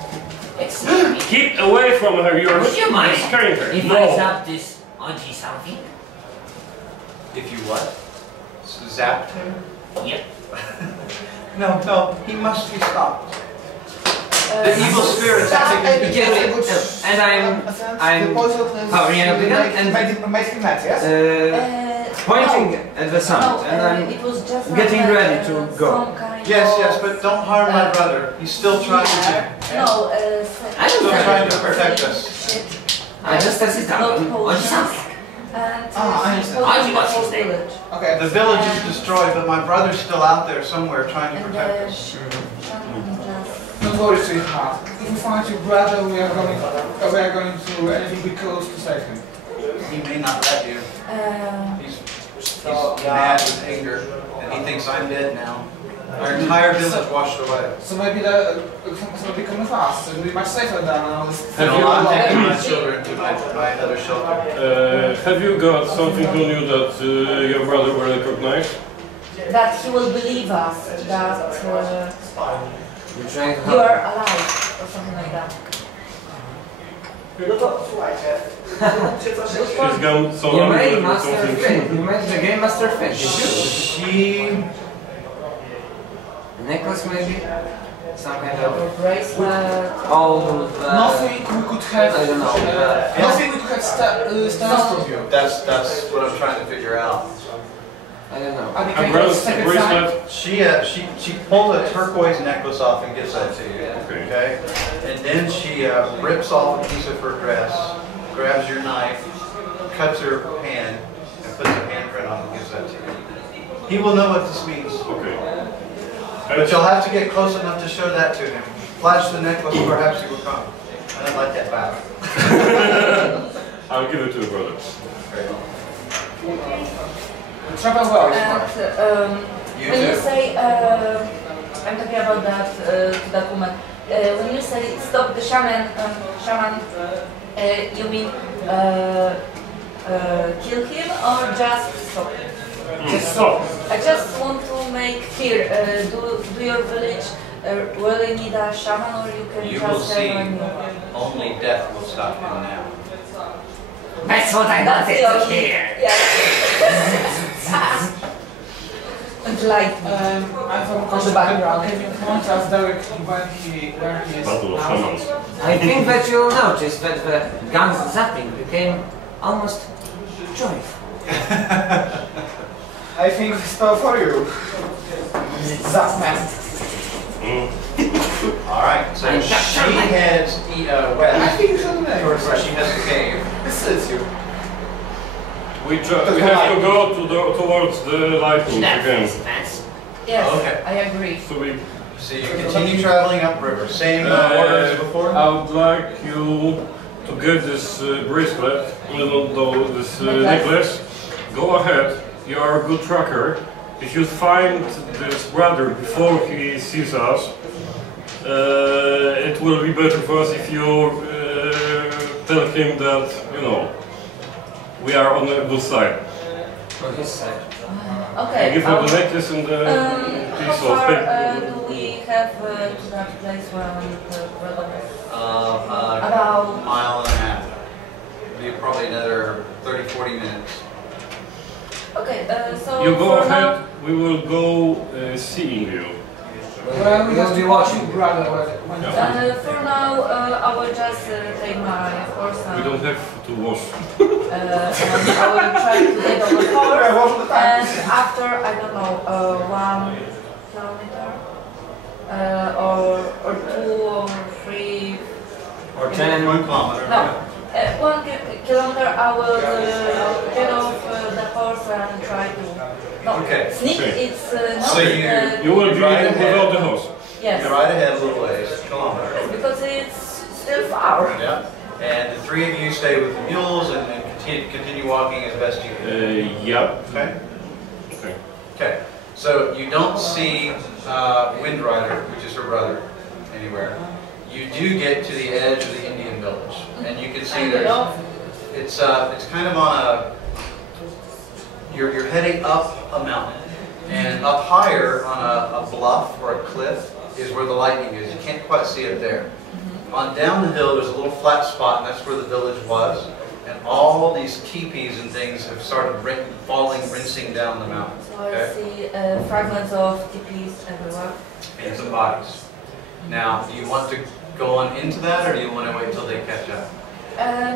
Excuse me. Keep away from her. You're Would you mind scaring her. if No. I zap this Auntie something? If you what? Zapped him? Yep. No, he must be stopped. The evil spirits have taken And I'm powering up again and making that, yes? pointing at the sun, No, and I'm it was just getting like, ready to go. some kind Yes, of, but don't harm my brother. He's still trying to. No, I don't Still have trying it. to protect us. I just set it Not down. potions. something. And I understand. I do the what whole she's saying. village. Okay. The village is destroyed, but my brother's still out there somewhere trying to And protect the us. shaman just... Don't worry, sweetheart. If we find your brother, we are going to anything we close to save him. He may not let you. He's mad with anger, and he thinks I'm dead now. Our entire village washed away. So maybe somebody come with us. It will be much safer than all this. I'm taking my children to my other shelter. Have you got something on you that your brother will recognize? That he will believe us, that You're trying to you help. are alive, or something like that. She's gone so You long made that Master something. Finn. You made the game Master Finn. Did you? She. Necklace maybe? Some kind of Or bracelet. old. Nothing we could have. I don't know. Nothing we could have stolen from you. That's what I'm trying to figure out. I don't know. I A became bracelet. She pulled a turquoise necklace off and gives that to you. Okay. And then she rips off a piece of her dress, grabs your knife, cuts her hand, and puts a handprint on it and gives that to you. He will know what this means. Okay. But you'll have to get close enough to show that to him. Flash the necklace, perhaps he will come. And I'd like that back. I'll give it to your brother. Travel well. And You when you too. say, I'm talking about that to that woman. When you say stop the shaman, you mean kill him or just stop him? Just stop. I just want to make clear. Do your village really need a shaman, or you can You will just see. have a new? Only death will stop him now. That's what I That's wanted the to only. hear. Yeah. And light. I have On the background. Can you point us Derek where he is Battle of now? Shamans. I think that you'll notice that the gun zapping became almost joyful. I think it's spell for you. Zap man. All right, so she heads I west think you should know. towards where she has the cave. This is you. We have to go towards the lightning again. Fancy. Yes, Okay. I agree. So we. So you continue traveling upriver. Same order as before? I would like you to get this bracelet, this necklace. Go ahead. You are a good tracker. If you find this brother before he sees us, it will be better for us if you tell him that, you know, we are on the good side. On his side. Okay. Give her the necklace and the How piece of far paper. do we have to that place where the brother is? A About- mile and a half. Be probably another 30, 40 minutes. Okay, so You go for now, ahead, we will go seeing you. Well, we We'll have be to watching. brother when you find it. For now, I will just take my horse We and, don't have to wash. and I will try to get on the horse. And after, I don't know, 1 kilometer or 2 or 3. Or 10. 1 kilometer. No, 1 kilometer I will get off the horse and try to. No, Okay. sneak. Okay. It's not. So you- You will be Right ahead. without the house. Yes, You ride ahead a little ways, kilometer. because it's still far. Yeah. And the 3 of you stay with the mules and continue walking as best you can. Yeah. Okay? Okay. Okay. So you don't see Wind Rider, which is her brother, anywhere. You do get to the edge of the Indian village, and you can see there's. It's kind of on a. You're heading up a mountain, and up higher on a bluff or a cliff is where the lightning is. You can't quite see it there. On down the hill, there's a little flat spot, and that's where the village was. And all these teepees and things have started rinsing down the mountain. So I see fragments of teepees everywhere. And some bodies. Now, do you want to go on into that, or do you want to wait till they catch up?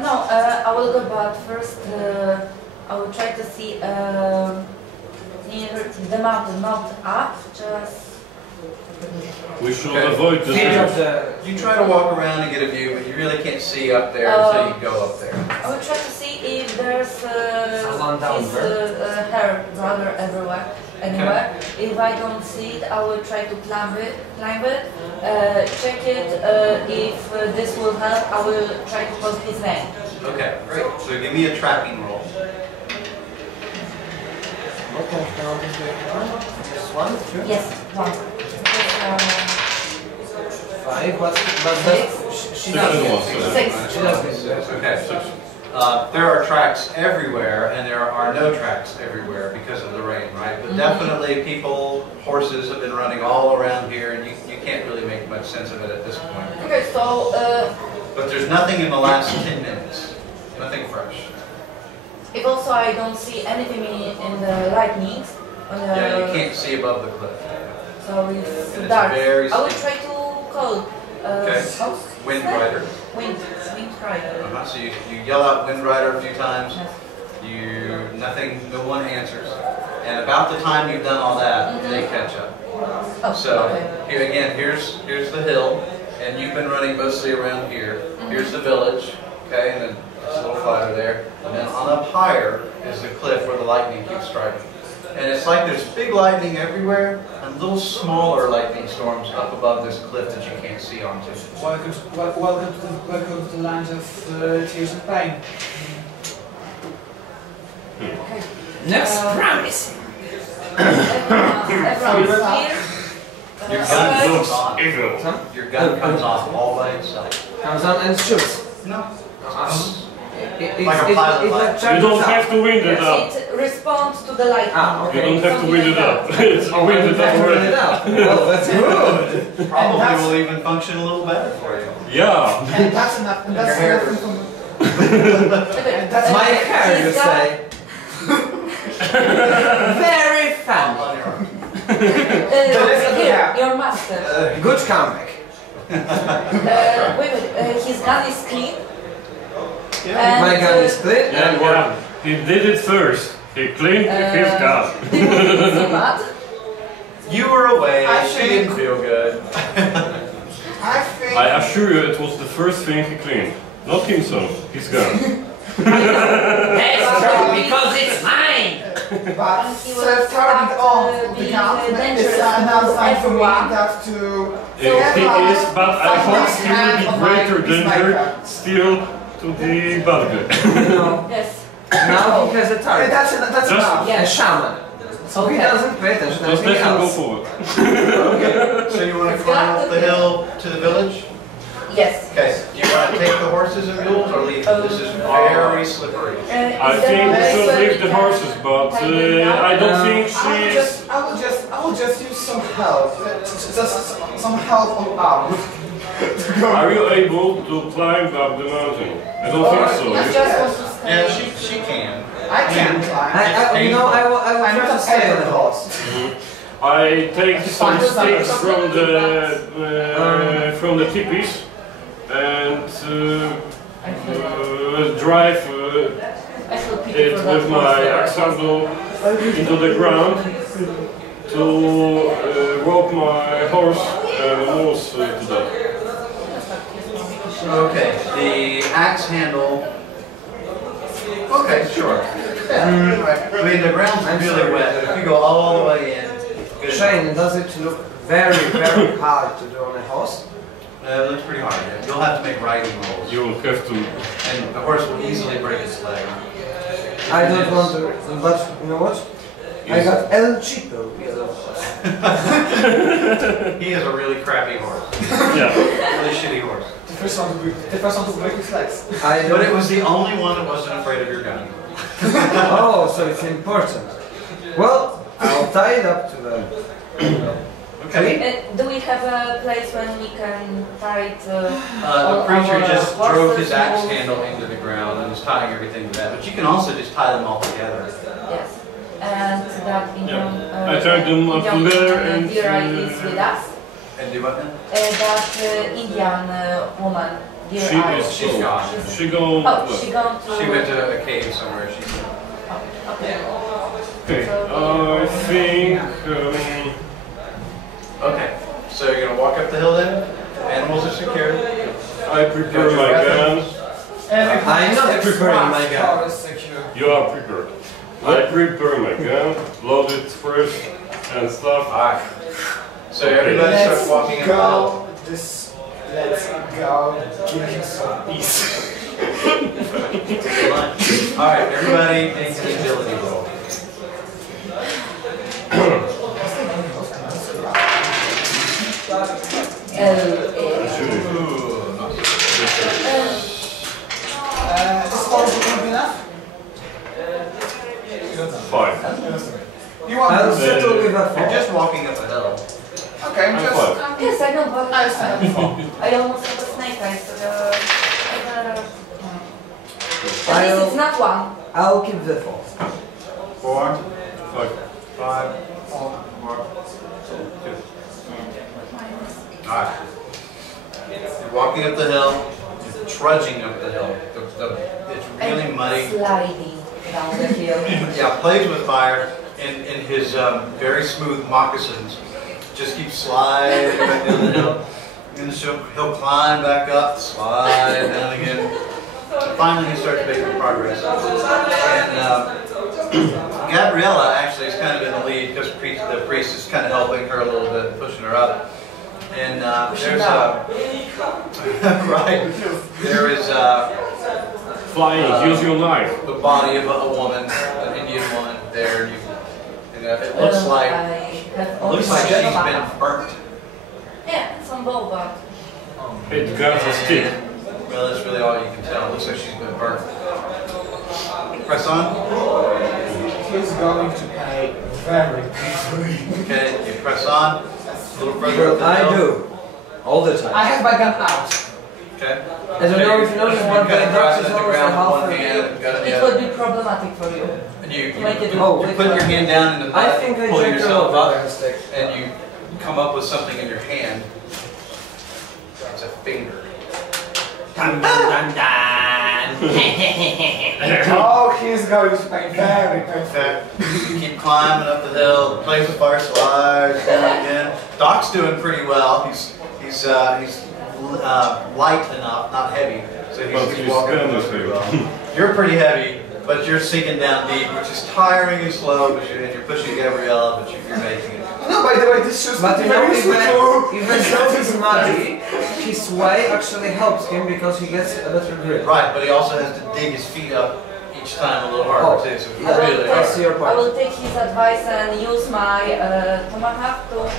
No, I will go, but first I will try to see near the mountain, not up, just. We should Okay. avoid the Edge of stairs. the. You try to walk around and get a view, but you really can't see up there until you go up there. I will try to see if there's Someone down his there? hair brother anywhere. If I don't see it, I will try to climb it, check it. If this will help, I will try to post his name. Okay, great. So give me a tracking roll. What kind of mountains do you have? Just 1, 2? Yes, one. Because, 5, but she Six does and it. one, so- Six. She does it. Okay. There are tracks everywhere, and there are no tracks everywhere because of the rain, right? But definitely people, horses have been running all around here, and you can't really make much sense of it at this point. Okay, so But there's nothing in the last 10 minutes. Nothing fresh. if also I don't see anything in the lightnings, Yeah, you can't see above the cliff. so it's And it's dark. very I will try to call. Okay. House? Wind Rider. Wind Rider. So you yell out Wind Rider a few times. Yes. No one answers. And about the time you've done all that, they catch up. Oh, So okay. here again, here's the hill, and you've been running mostly around here. Here's the village, okay, and then it's a little farther there. And then on up higher is the cliff where the lightning keeps striking. And it's like there's big lightning everywhere, and little smaller lightning storms up above this cliff that you can't see onto. Welcome to the land of tears and pain. Looks promising. Everyone is here. Your gun comes Looks on. evil. Your gun comes off all by itself. Comes on and shoots. No. It's Like a pilot light. You don't have to wind it up. It responds to the light. Ah, You okay. don't have to wind it up. It's Oh, winded up turn it already. up. Oh, that's good. Probably will even function a little better for you. Yeah. And that's enough. And that's Your hair enough is- Okay, That's My hair, you he's got, say. Very funny. Here, your master. Good comeback. Wait, his gun is clean. And, My gun is clean. Yeah. He did it first. He cleaned his gun. Mad. You were away. I She think- didn't feel good. I think. I assure you, it was the first thing he cleaned. Not himself, his gun. That's true, because it's mine. But He will turning start, on the being, gun is dangerous another to sign for me everyone. that to He is, but I hope he will be greater danger still to the bad guy. No. Yes. Now he has a target. That's Just- enough. A shaman. So he Okay. doesn't pay attention to Just let anything him go else. forward. So you want to climb up the hill to the village? Yes. Okay. Do you want to take the horses and mules or leave them? This is very slippery. I think we should leave the horses, but I don't think she's... I will just use some help. Just some help on arm. Are you able to climb up the mountain? I don't think so. He just wants to stay. Yeah, she can. I can climb. I will I'm try to not stay afraid on of the the horse. horse. I take some sticks from the teepees and drive it with my axe handle into the ground to rope my horse and mules to death. Okay, the axe handle. Okay, sure. Yeah. I mean, the ground's really wet, but if you go all the way in, good Shane, enough. does it look very, very hard to do on a horse? It looks pretty hard. Yeah. You'll have to make riding rolls. You will have to. And the horse will easily break its leg. I don't want to, but you know what? I got El Chico. He is a really crappy horse. Yeah. Really shitty horse. The first one to break his legs. But it was the only one that wasn't afraid of your gun. Oh, so it's important. Well, I'll tie it up to the... Okay. Do we have a place when we can tie it? The preacher just drove his axe handle into the ground and is tying everything to that. But you can also just tie them all together. Yes. And that Indian, I tied them up together and is with us. And do what then? That Indian woman, dear she Eye. is She's gone. She gone. Oh, she gone to. She went to a cave somewhere. She's. Oh, okay. Okay. I think. Okay. So you're gonna walk up the hill then? Animals are secured. I prepare my gun. I'm not preparing my gun. Car is secure. You are prepared. I prepare my gun, load it first and stuff. Alright. So everybody starts walking up the hill. Let's go. Give him some peace. Alright, everybody make an agility roll. Ooh, not This one will be enough? 5. You want I'll settle with a You're 4. just walking up a hill. Okay, I'm just. fine. Yes, I know, but I almost have a snake eyes. At least it's not one. I'll keep the 4. 4, 5. 5, 4, 2. Alright. You're walking up the hill, you're trudging up the hill. It's really muddy. Sliding down the hill. Yeah, plays with fire in his very smooth moccasins. Just keep sliding back down the hill. And he'll climb back up, slide down again. And finally he starts making progress. And Gabriella actually is kind of in the lead because the priest is kind of helping her a little bit and pushing her up. And there's right, there is Flying, use your knife. the body of a woman, an Indian woman there. And it looks like she's been burnt. Yeah, some bow, but It got a stick. Well, that's really all you can tell. It looks like she's been burnt. Press on. He's going to pay very quickly. Okay, you press on. A little further up the I hill. do. All the time. I have my gun out. Okay. I don't know if you noticed, but the doctor's always a half one hand and got it it would be problematic for you. And you Make it put your hand down in the I mud, think I pull drank a yourself lot by up, mistake. and you come up with something in your hand. It's a finger. Dun dun dun dun. Oh, he's going to pay very quickly. Okay. You keep climbing up the hill, plays with fire, slides down again. Doc's doing pretty well. He's light enough, not heavy, so But he's you walking spend up the pretty well. You're pretty heavy, but you're sinking down deep, which is tiring and slow. But you're pushing Gabriella, but you're making it. No, by the way, this shows But you know, very useful. even though he's muddy, his way actually helps him because he gets a better grip. Right, but he also has to dig his feet up each time a little harder too. So it's really I hard. see your I point. will take his advice and use my tomahawk to.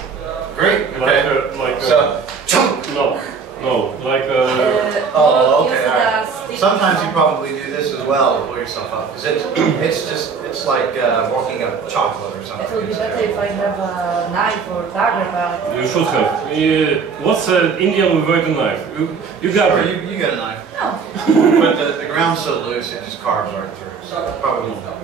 Great. Okay. So, chunk. No, like Oh, use okay. the All right. stick. Sometimes you probably do this as well to pull yourself up, because it's like walking up chocolate or something. It will be better if I have a knife or dagger, but you should have. What's an Indian without a knife? You got Sure, it. you got a knife. no. But the ground's so loose, it just carves right through. So it probably won't help.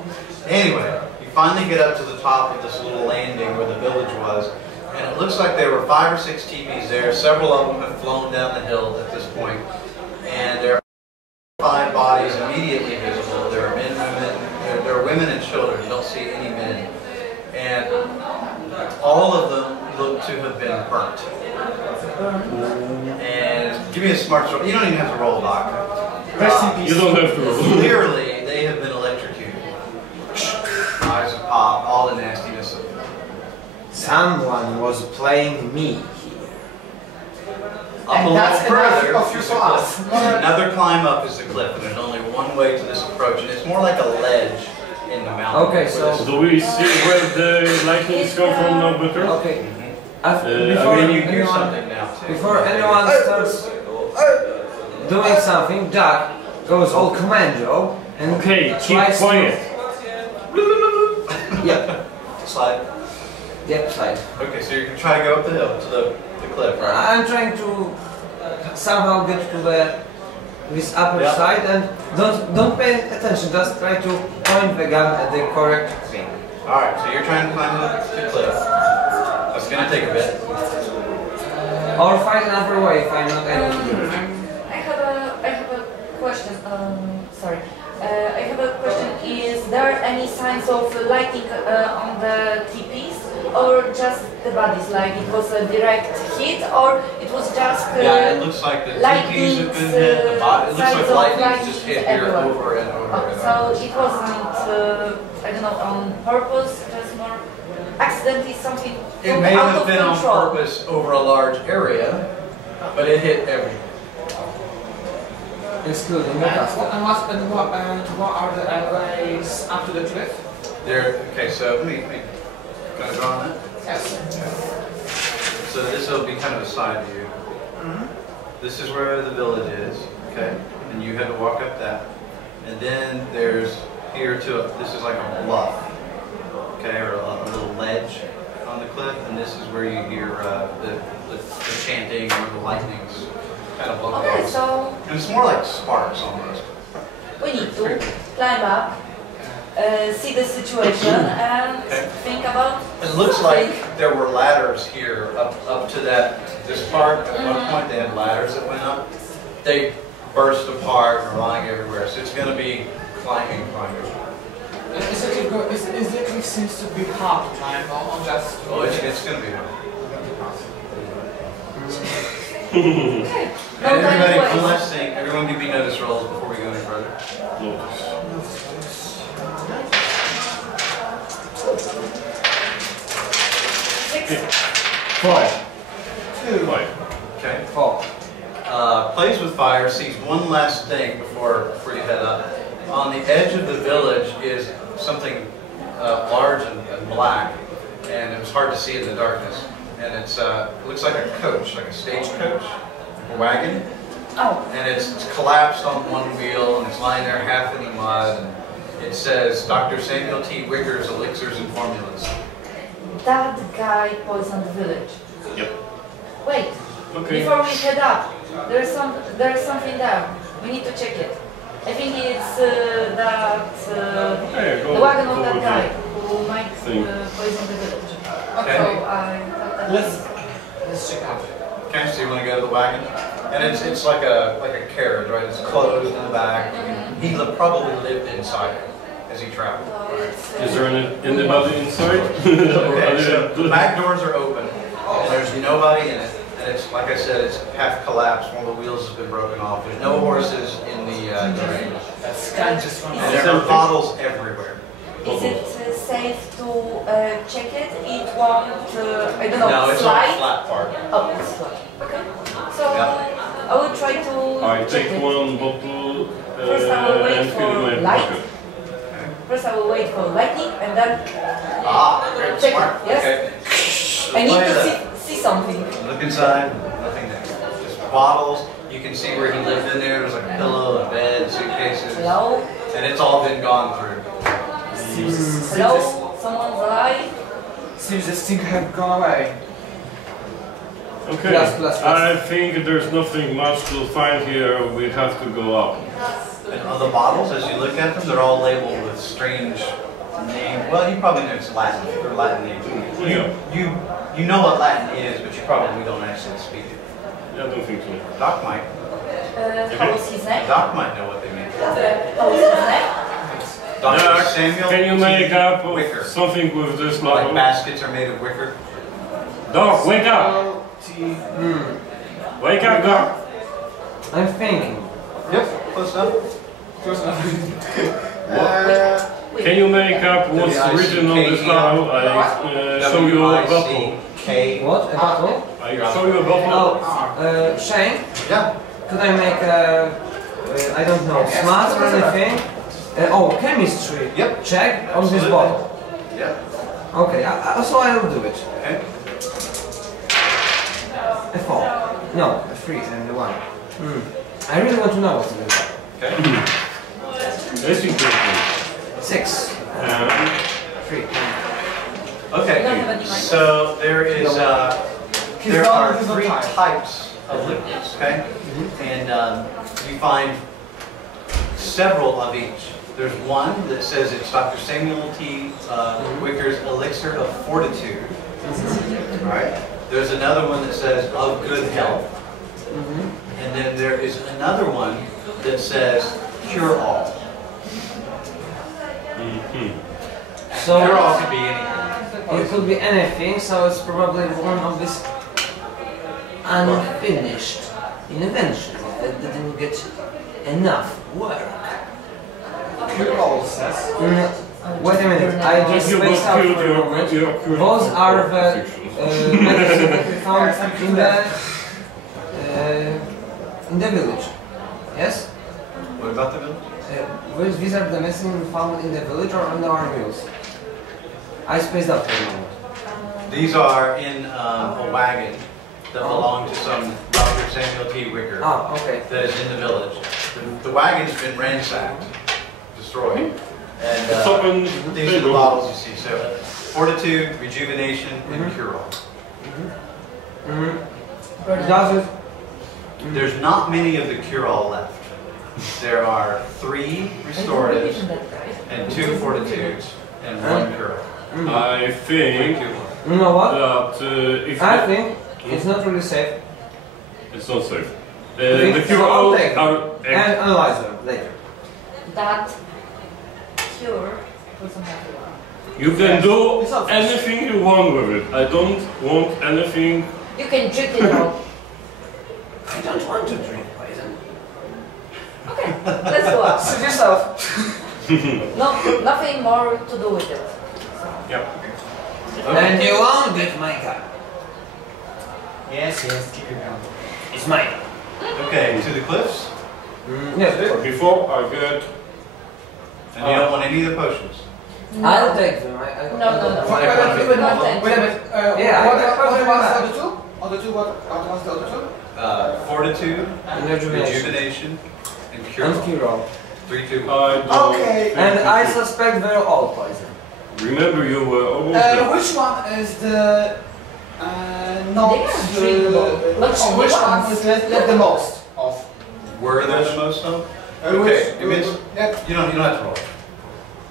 Anyway, you finally get up to the top of this little landing where the village was, and it looks like there were 5 or 6 teepees there. Several of them have flown down the hill at this point, and there are 5 bodies immediately visible. There are men, women, there are women and children. You don't see any men, and all of them look to have been burnt. And give me a smart story. You don't even have to roll, Doc. You don't have to roll. Clearly, they have been electrocuted. Eyes have popped, all the nastiness of it. Someone was playing me here. Up And a that's little further, enough there's of a us. cliff. Another climb up is the cliff, and there's only one way to this approach, and it's more like a ledge in the mountain. Okay, where so- this- Do we see where the lightnings come from now better? Okay. And Before you hear anyone, something now too. before anyone starts doing something, Jack goes all commando and Okay, keep tries quiet. to. Yep. Slide. Yep. Slide. Okay, so you're gonna try to go up the hill to the cliff, right? I'm trying to somehow get to this upper Yeah. side and don't pay attention. Just try to point the gun at the correct thing. All right, so you're trying to climb the cliff. That's gonna take a bit. Or find another way if I'm not able to do it. I have a question. Sorry. I have a question. Is there any signs of lighting on the teepees, or just the bodies? Like it was a direct hit, or it was just Yeah, it looks like the teepees have been hit. The body, it looks signs like of lightning's just hit here everywhere. over and over Oh, and so over. it wasn't, I don't know, on purpose, just more accidentally something It may out have of been on control. purpose over a large area, but it hit everything. Excluding the And castle. what are the airways up to the cliff? There. Okay, so let me can I draw on that? Yes. So this will be kind of a side view. This is where the village is, okay? And you had to walk up that. And then there's here to, this is like a bluff, okay, or a little ledge on the cliff. And this is where you hear the chanting or the lightnings kind of look Okay, like. so And it's more like sparks almost. we need to climb up, see the situation, and Okay. think about. It looks like there were ladders here up to this part. At one point they had ladders that went up. They burst apart and are lying everywhere. So it's going to be climbing. Is the cliff seems to be hard to climb or just? Oh, it's going to be hard. Okay. No And time everybody, to one waste. last thing. Everyone give me notice rolls before we go any further. Notice. Five. Okay. Four. Plays with fire, sees one last thing before you head up. On the edge of the village is something large and black, and it was hard to see in the darkness. And it looks like a coach, like a stagecoach, a wagon. Oh, And it's collapsed on one wheel, and it's lying there half in the mud. And it says Dr. Samuel T. Wicker's Elixirs and Formulas. that guy poisoned the village. Yep. Wait, Okay. before we head up, there's something there. We need to check it. I think it's Okay, go. the wagon of go that with guy it. who might Thing. poison the village. Okay. So I thought that Let's check out. Okay, so you want to go to the wagon? And it's like a carriage, right? It's closed in the back. He probably lived inside it as he traveled. so it's, Is there anybody inside? Or Okay, are so they- the back doors are open, and there's nobody in it. And it's, like I said, it's half collapsed. One of the wheels has been broken off. There's no horses in the garage. That's kind of just one. And there are bottles everywhere. Is it safe to check it? It won't, I don't know, No, it's on the slide? flat part. Oh, it's flat. Okay. So Yeah. I will try to I check take it. one bottle First I will wait and fill for my light. pocket. First I will wait for lightning and then Very check smart. it. Yes. Okay. I need Play to that. see something. Look inside, nothing there. Just bottles. You can see where he lived in there. There's like a pillow, a bed, suitcases. Hello? And it's all been gone through. Hello? Someone's alive? Seems this thing have gone away. Okay, Plus. I think there's nothing much to find here. We have to go up. And on the bottles, as you look at them, they're all labeled with strange name. Well, you probably know it's Latin. They're Latin names. You know what Latin is, but you probably don't actually speak it. Yeah, I don't think so. Doc might. How was his name? Doc might know what they mean. How was his name? Dr. Samuel. Can you make up Wicker. something with this Like logo? baskets are made of wicker. Doc, wake up! Wake up, Doc! I'm thinking. Yep, close enough. Close enough. Can you make up what's written on this logo? I show you a bottle. K. What? A bottle? I show you a bottle. Oh, Shane, Yeah. could I make a, I don't know, smart or anything? Chemistry. Yep. Check on this Absolutely. bottle. Yep. Okay, so I'll do it. Okay. A 4. No, a 3 and a 1. I really want to know what's in this bottle. Okay. That's interesting. 6. 3. Okay. So there is there are 3 types of liquids. Okay. And you find several of each. There's one that says it's Dr. Samuel T. Wicker's Elixir of Fortitude. All right. There's another one that says of good health. And then there is another one that says cure all. So Cure all could be anything. it could be anything, so it's probably one of these unfinished inventions that didn't get enough work. Cure-all says. Wait a minute, I just You spaced out killed for a moment. your Those are the medicine that we found in the village. Yes? What about the village? These are the medicine found in the village or on our mules? I spaced out for a moment. These are in a wagon that belong to some Dr. Samuel T. Wicker Ah, okay. that is in the village. The wagon's been ransacked, destroyed, and It's open. these are the bottles you see. So, fortitude, rejuvenation, and cure-all. Does it? There's not many of the cure-all left. There are 3 restoratives and 2 fortitudes and 1 cure-all. I think You know what? that if I think it's not really safe. it's not safe. think The so, cure I'll take are And analyze them later. That cure doesn't have to work. you can do anything you want with it. I don't want anything. You can drink it all. I don't want to drink poison. Okay, let's go up. Suit yourself. No, nothing more to do with it. Yeah. And you won't get my gun. Yes, keep it going. It's mine. Okay, to the cliffs, Yes, Before I get and you don't want any of the potions. I'll take them. No. Wait a minute. Yeah, What I- was the other two? What was the other two? Fortitude, And rejuvenation. rejuvenation, and And cure-all. cure-all. 3, 2, 1. I don't Okay. think And I you suspect they're all poison. should. Remember, you were almost there. Which one is the not? They are drinkable. Which one is left the most of? Were there the most of? Which- Okay, it means you don't have to roll.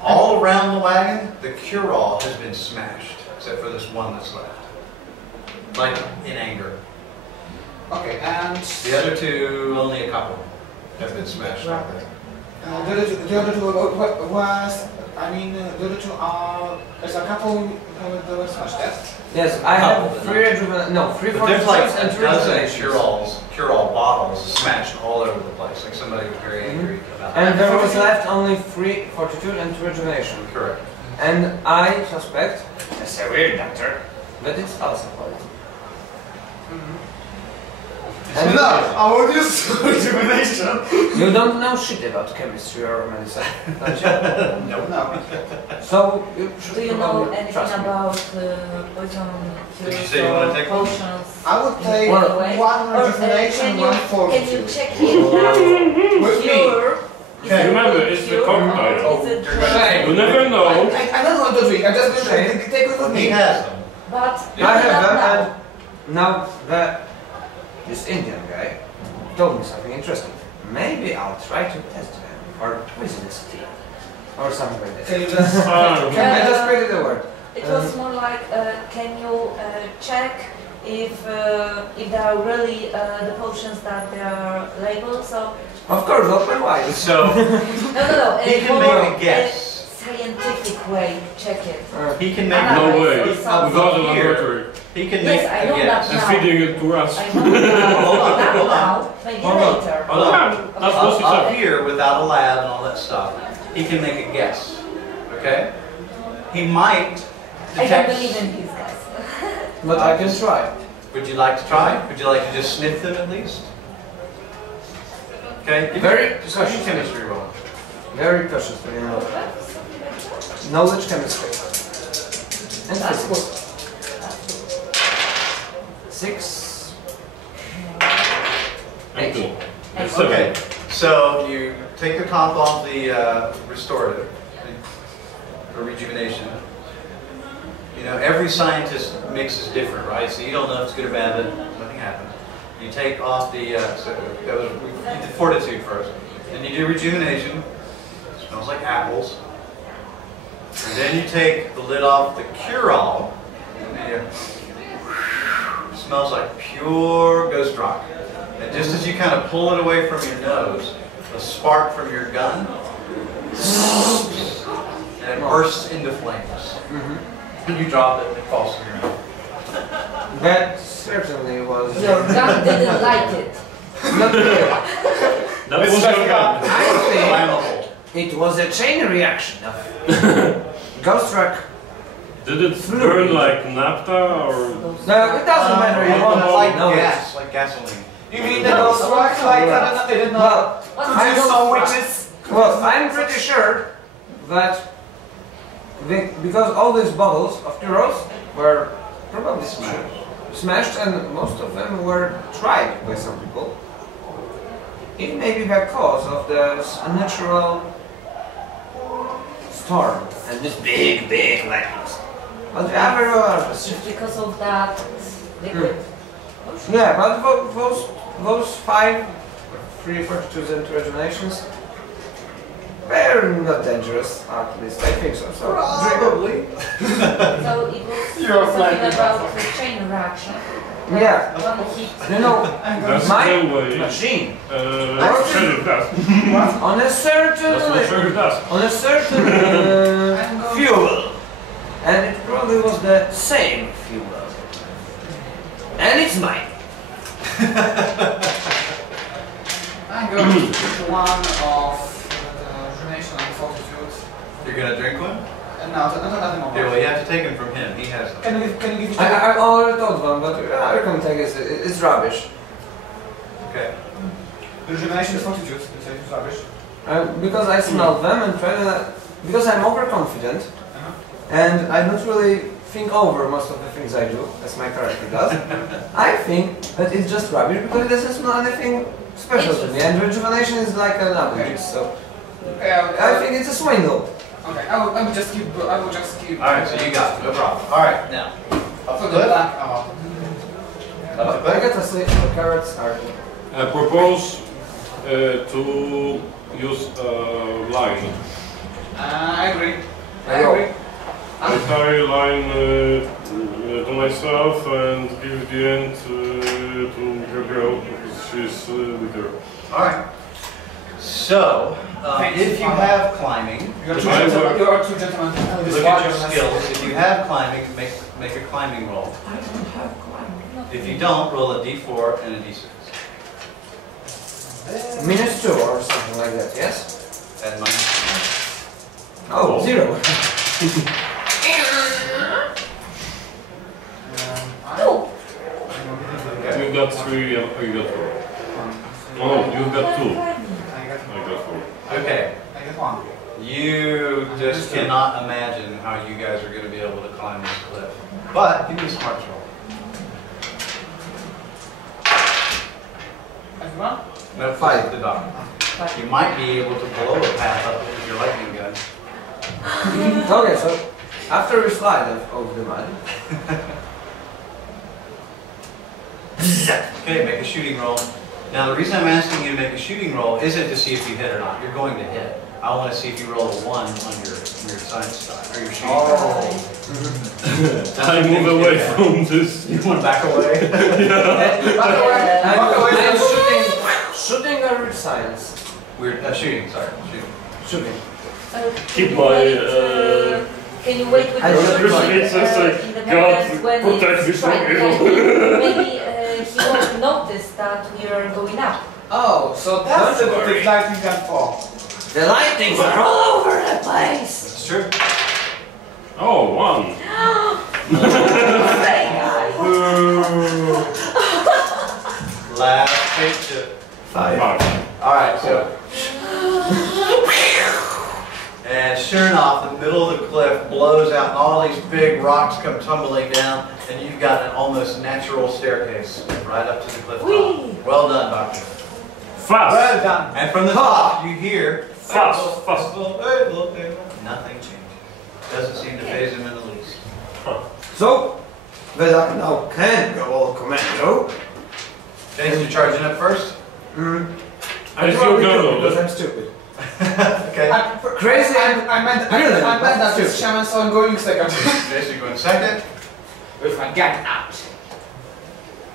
All around the wagon, the cure-all has been smashed, except for this one that's left. Like in anger. Okay, and The other 2, only a couple have been smashed like that. the other two was. I mean, the other two are. There's a couple that were smashed. Yes. Yes, I have 3 rejuvenation. No, 3 But there's like fortifications and a 3 dozen rejuvenations. cure-all bottles smashed all over the place. Like somebody was very angry about And that. there was left only 3 fortitude and 2 rejuvenation. Correct. And I suspect, as a weird doctor, that it's also poison. And No, I will use rejuvenation. you don't know shit about chemistry or medicine, don't you? No. So you should Do you know probably anything trust me. about poison Did you cures say you wanna or take one? potions? I would take Well, one Or, rejuvenation, can you, one can you fortitude. check it now? With me. Cure. Is it Remember, really it's the cure cocktail. or is it Shame. You never know. I don't want to drink. I just will take it with He me. has them. But I have not them, now. and now this Indian guy told me something interesting. Maybe I'll try to test them for poisonous tea. or something like that. Can you just... I just created a word. It was more like, can you check if there are really the potions that they are labeled? So Of course, open wide. So no. he can make a guess. Scientific way, check it. He can make No Analyze way. or something. Without a Here. laboratory. He can make Yes, I a know guess. that And now. feeding it to us. I know now. Hold on, Not hold on. now, maybe Hold on. later. Hold on. That's what she Up said. here, without a lab and all that stuff, he can make a guess. Okay? He might I don't detect. believe in these guys. But I can try. Would you like to try? Would you like to just sniff them at least? Okay? Give Very me a cautious. chemistry roll. Very cautiously, you know. Knowledge chemistry. And That's physics. 6. And 2. And Okay, 7. so you take the top off the restorative, or rejuvenation. You know, every scientist mix is different, right? So you don't know if it's good or bad, but nothing happens. You take off the, so that was, you did fortitude first. Then you do rejuvenation. Smells like apples. And then you take the lid off the cure-all. And you, smells like pure ghost rock. And just as you kind of pull it away from your nose, a spark from your gun, and it bursts into flames. And you drop it and it falls to your ground. That certainly was Your gun didn't like it. not clear. That was your gun. I think Flammable. it was a chain reaction of ghost rock. Did it burn like naphtha or? No, it doesn't matter. You won't like know gas, like gasoline. You mean the ghost rock? Like, they did not Well, produce don't- some witches? Well, I'm pretty sure that because all these bottles of churros were probably smashed, and most of them were tried by some people. It may be the cause of this unnatural storm and this big lightnings. But the other ones, It's because of that liquid. yeah, but those 5 free fortitudes and rejuvenations, they're not dangerous, at least I think so. So Probably. So it was You're something flying about the chain reaction. Yeah. One hit. you know, That's my the way. machine Not sure it does. on a certain That's not sure it does. on a certain fuel, and it probably was the same fuel, and it's mine. I'm going to pick one of rejuvenation and fortitude. You're gonna drink one? No, not at the Okay, moment. well you have to take them from him. He has them. Can you give it I already told one, but I can take it. It's rubbish. Okay. rejuvenation and fortitude? You say it's rubbish. Because I smell them and try to, because I'm overconfident, and I don't really think over most of the things I do, as my character does. I think that it's just rubbish because it doesn't smell anything special to me, and rejuvenation is like an apple juice, so Okay, I think it's a swindle. okay. I will just keep. Alright, so you got it. No problem. Alright, now. Up For the the cliff. black. Up the I cliff. get to see the carrots are. I propose to use line. I agree. I I go. agree. I tie a line to myself and give the end to Gabrielle because she's with her. Alright. So, if you have climbing, You are If two I gentlemen. were- You are two gentlemen. This look at one your has- skills. If you have climbing, make a climbing roll. I don't have climbing. If you don't, roll a d4 and a d6. -2 or something like that, yes? At minus Oh, 0. Two. Okay. You got 3 and you got 4. Oh, you got 2. I got. I got 4. Okay. I got one. You just cannot imagine how you guys are going to be able to climb this cliff. But give me a smarts roll. Everyone? No, 5. the dog. You might be able to blow a path up with your lightning gun. Okay, so after we slide over the mud, Okay, make a shooting roll. Now the reason I'm asking you to make a shooting roll isn't to see if you hit or not. You're going to hit. I want to see if you roll a 1 on your science die, or your shooting I move away from this. die. You want to back away? Walk away. I'm shooting or with science? Weird, shooting, sorry, shooting. Shooting. Keep Can you my, wait, can you wait with I the don't shooting it's just like, in the God, moment when protect me it's from strike evil. lightning? Maybe he won't notice that we are going up. Oh, so that's the lightning can fall. The lightnings are all over the place. That's true. Oh, 1. Last picture. 5. Alright, so. And sure enough, the middle of the cliff blows out and all these big rocks come tumbling down and you've got an almost natural staircase right up to the cliff top. Well done, Doctor. Fast. Well done. And from the top, you hear Fast. nothing changes. Doesn't seem to phase him in the least. So, but I now can go all commando. Jason, you're charging up first? As you probably go, do, because I'm stupid. Okay. Crazy. I meant that it's shaman, so I'm going second. Jason, you're going second. With my gun out.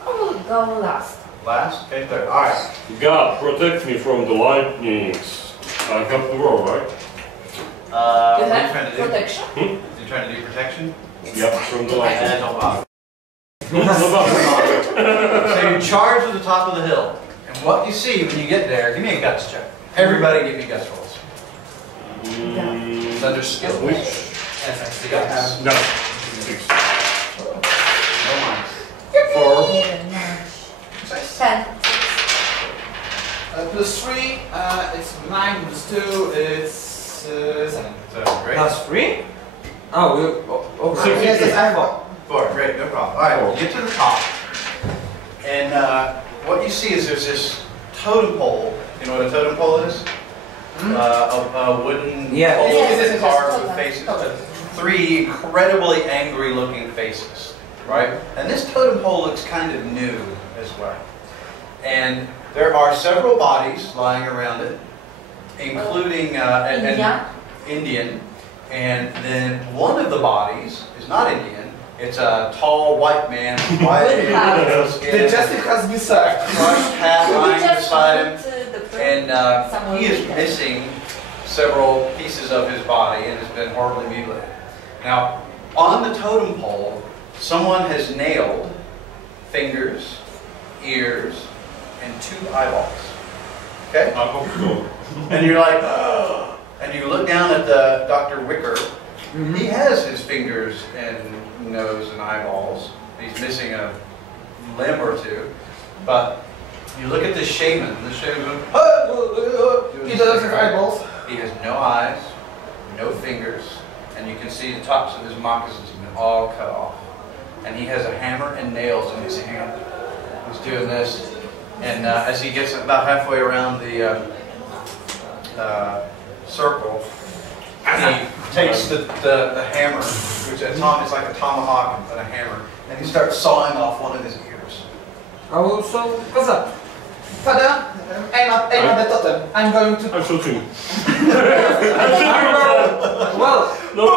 I will go last. Last? Okay, third. Alright. God, protect me from the lightnings. I have to roll, right? You What are you have trying to do? protection? You trying to do protection? Yep, from the lightning. Don't bother. No bother. So you charge to the top of the hill. And what you see when you get there, give me a guts check. Everybody give me guts rolls. It's under skill. Which? The guts. No. 6. No minus. 4. Even more. 10. +3, it's 9, +2, it's 7. So, great. Plus 3? Oh, we over. 6. Yes, yes, I have 4, great, no problem. Alright, you get to the top. And what you see is there's this totem pole. You know what a totem pole is? A wooden Yeah. pole Yes. carved with faces. 3 incredibly angry looking faces, right? And this totem pole looks kind of new as well. And there are several bodies lying around it, including Indian. And then one of the bodies is not Indian. It's a tall white man, white hair, skin, The justice has been served. crushed hat We lying just beside him. went to the And he is missing several pieces of his body and has been horribly mutilated. Now, on the totem pole, someone has nailed fingers, ears, and 2 eyeballs. Okay? I hope so. And you're like, oh. And you look down at the Dr. Wicker. He has his fingers and nose and eyeballs. He's missing a limb or 2. But you look at the shaman. The shaman goes, He doesn't have eyeballs. He has no eyes, no fingers, and you can see the tops of his moccasins have been all cut off. And he has a hammer and nails in his hand. He's doing this. And as he gets about halfway around the circle, he takes the hammer, which is like a tomahawk and a hammer, and he starts sawing off one of his ears. Oh, so what's up? Father, aim at the totem. I'm going to... I'm shooting. Well, No way.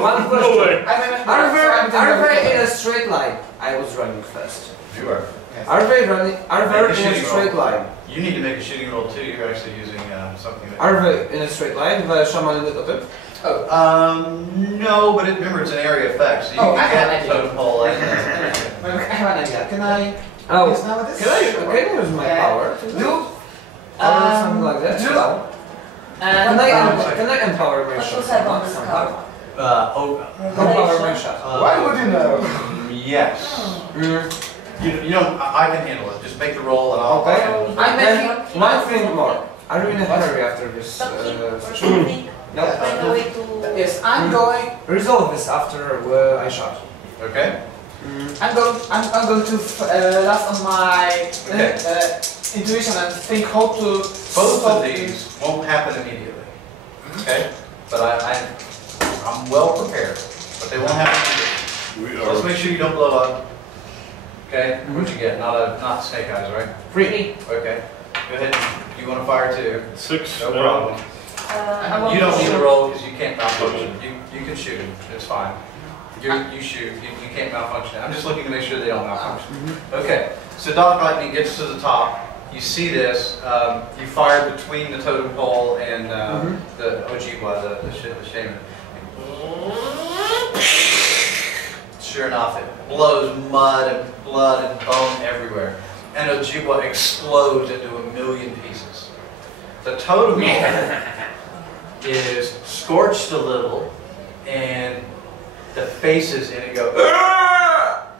one No question. way. Are they in a straight line? I was running first. You are. Are they running? Are Make they a in a shooting straight roll. line? You need to make a shooting roll too. You're actually using something that. Are they in a straight line? The shaman and the totem? No, but remember it's an area effect, so you Oh, I can have get an the totem pole and I have an idea. Can I Oh, use now this? can I use my power? Or something like that? do- No. And Can I empower my What shot was I on the somehow? scout? Empower my shot. why would you know? Yes. You don't. I can handle it. Just make the roll and I'll. Okay. I'm Then making... one thing more. Are you in a hurry after this? Something or session? something? No. Find a way to... Yes, I'm going... Resolve this after I shot. Okay. I'm going to last on my Okay. intuition and think how to Both stop of these won't happen immediately. Okay. But I'm well prepared. But they won't happen immediately. We So let's are. make sure you don't blow up. Okay. What'd you get? Not snake eyes, right? 3. Okay. Go ahead. You want to fire too? 6. No problem. You don't need to roll because you can't malfunction. You can shoot him. It's fine. You shoot. You can't malfunction. I'm just looking to make sure they don't malfunction. Okay. So Dark Lightning gets to the top. You see this. You fire between the totem pole and the Ojibwa, the shaman. Sure enough, it blows mud and blood and bone everywhere. And Ojibwa explodes into 1,000,000 pieces. The totem pole is scorched a little, and the faces in it go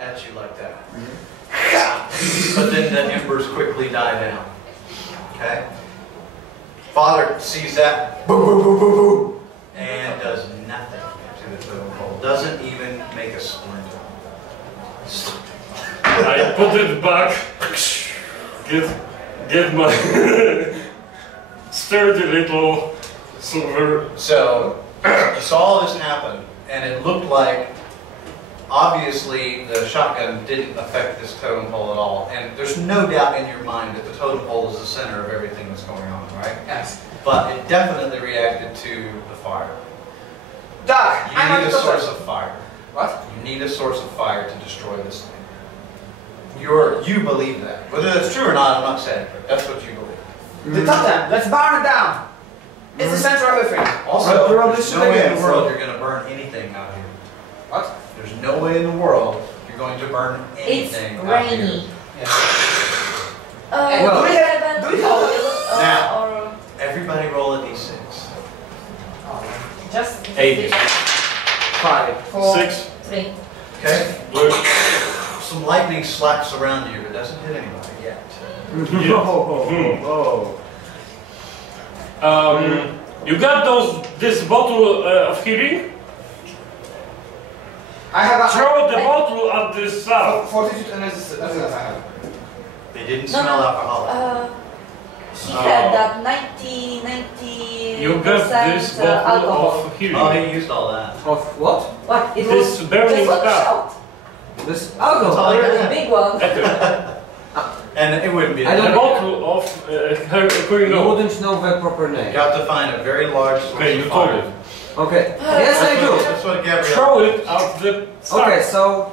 at you like that. But then the embers quickly die down. Okay? Father sees that, boom, boom, boom, boom, boom, and does nothing to the totem pole. Doesn't even make a splinter. I put it back. Get my sturdy little silver. So you saw this happen, and it looked like obviously the shotgun didn't affect this totem pole at all. And there's no doubt in your mind that the totem pole is the center of everything that's going on, right? Yes. But it definitely reacted to the fire. Doc, You need a source of fire. What? You need a source of fire to destroy this thing. You believe that. Whether that's true or not, I'm not saying, but that's what you believe. The totem, let's burn it down. It's the center of everything. Also, probably there's should no way again, in the world you're going to burn anything out here. What? There's no way in the world you're going to burn It's anything out here. rainy. Yes. Well, do we have- do we have- Now. or Everybody roll a d6. just 8. 5. 4. 6. 3. Okay? Blue. Some lightning slaps around you, but doesn't hit anybody yet. You got this bottle of healing? I have a Throw the bottle at the south. fortitude and resistance. I have. They didn't No, smell no. alcohol. He had that 90% You got this bottle alcohol. of Oh, healing. he used all that. Of what? What? It This was burning just one stuff. shot. This all alcohol. I A got. big one. And it wouldn't be I don't A that. bottle of You no. wouldn't know the proper You name. got to find a very large source Okay, you of told fire. it. Okay. Yes, I do. That's what Gabrielle. Throw it at the south. Okay, so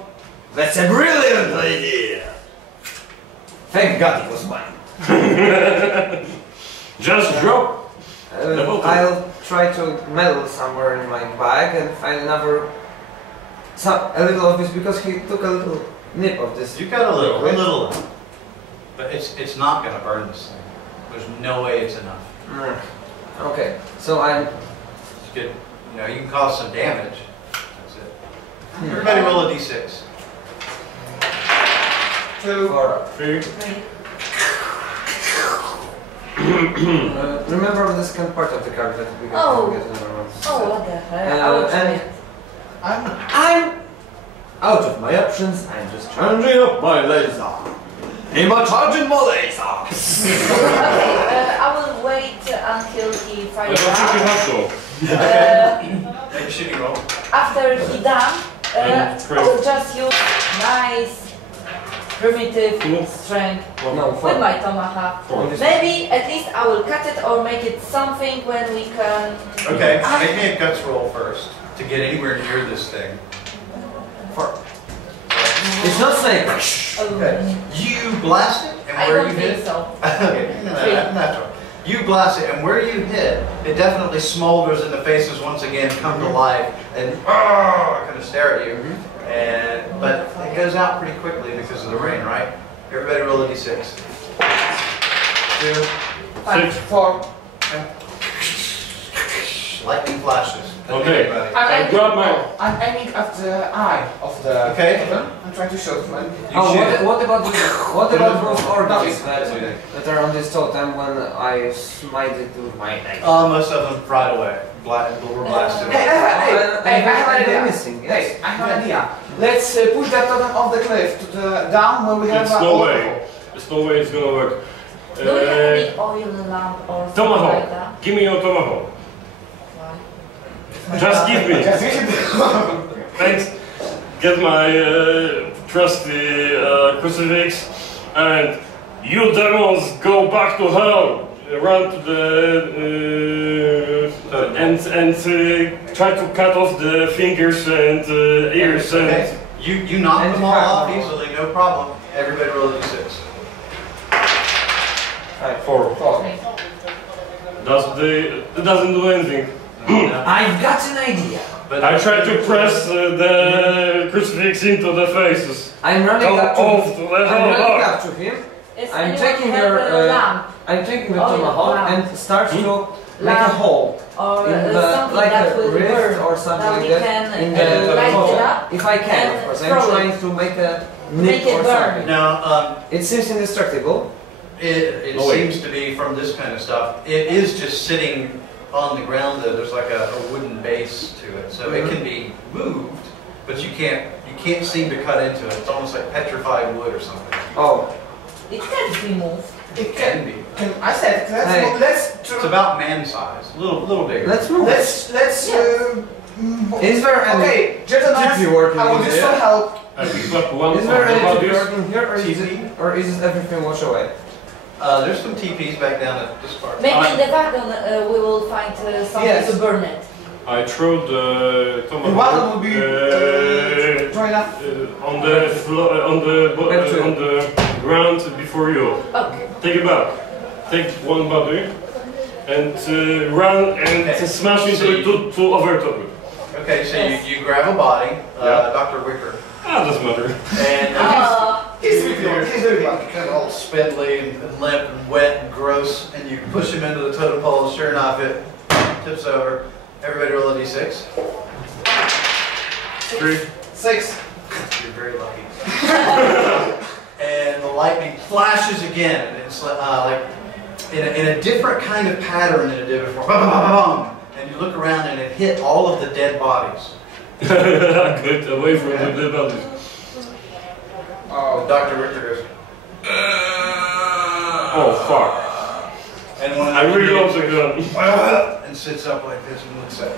that's a brilliant idea. Thank God it was mine. Just drop. The bottle. I'll try to meddle somewhere in my bag and find another, a little of this because he took a little nip of this. You got a little. But it's not going to burn this thing. There's no way it's enough. Okay, so I'm. You could, you can cause some damage. That's it. Everybody roll a d6. 2. 4. 3. Remember the second part of the card that we got. Oh. Get another one. Oh, what the hell? And I'm out of my options. I'm just charging up my laser. I'm charging my laser. Okay, I will wait until he I fires don't think you out. have to. Make a shooting roll. After he done, I will just use nice primitive Cool. strength No, with 4. my tomahawk. 4. Maybe at least I will cut it or make it something when we can. Okay, make me a guts roll first to get anywhere near this thing. 4. It's not snake. Okay. You blast it, and I where don't you think hit. so. Okay, natural. You blast it, and where you hit, it definitely smolders, and the faces once again come to life and kind of stare at you. But it goes out pretty quickly because of the rain, right? Everybody roll a d6. 2. 6. 4. Lightning flashes. Okay. Everybody. I grab my. I'm aiming at the eye of the Okay. totem. I'm trying to shoot him. Oh, shoot what about those organs Yes. that are on this totem when I smite it with my knife? Most of them right away. Were blasted. Hey, I have an idea. Missing. Yes. Hey, I have an idea. Let's push that totem off the cliff to the down where we have It's a no waterfall. way. There's no way it's gonna work. Do you have any oil lamp or something like Tomahawk. that? Give me your tomahawk. Why? Just give me. Just give it. Thanks. Get my trusty crucifix, and you demons go back to hell. run to the and try to cut off the fingers and ears Okay. and You knock them all off easily, no problem. Everybody roll a d6. 4. It doesn't do anything. I've got an idea. But I try to press the crucifix into the faces. I'm running Go up to off him. to the I'm running hell. up to him. Is I'm anyone taking have your, a lamp I'm taking the Oh, tomahawk lamp. and start to make a Lamp. hole or in the something like that a will rift burn or something that like we that can in light the it up if I can, and of course. I'm throw it. trying to make a Make nick it or burn. something. now, It seems indestructible. it Oh, wait. seems to be from this kind of stuff. It is just sitting on the ground. There's like a wooden base to it, so it can be moved, but you can't seem to cut into it. It's almost like petrified wood or something. Oh, It can be moved. It Can be. I said, Hey. It's about man size, a little bigger. let's move. let's Is there any okay, gentlemen, TP working I will in do here? some help. I pick up one Is of there the any TP bodies. working here, or is it everything washed away? There's some TPs back down at this part. Maybe in the wagon we will find something Yes. to burn it. I throw the The wagon tomahawk will be dry enough. on the floor, on the ground before you. Okay. Take it back. Take one body and run and Okay. smash into it to overtop it. Okay, so Yes. you grab a body, Yeah. Dr. Wicker, Doesn't matter. and He's doing it. kind of all spindly and limp and wet and gross, and you push him into the totem pole, and sure enough, it tips over. Everybody roll a d6. 3. 6. You're very lucky. And the lightning flashes again, and it's like in a different kind of pattern than it did before. Bum, bum, bum, bum. And you look around, and it hit all of the dead bodies. Get away from the dead bodies. Oh, Dr. Richter goes, Oh fuck. and when I reload the gun. and sits up like this and looks at you.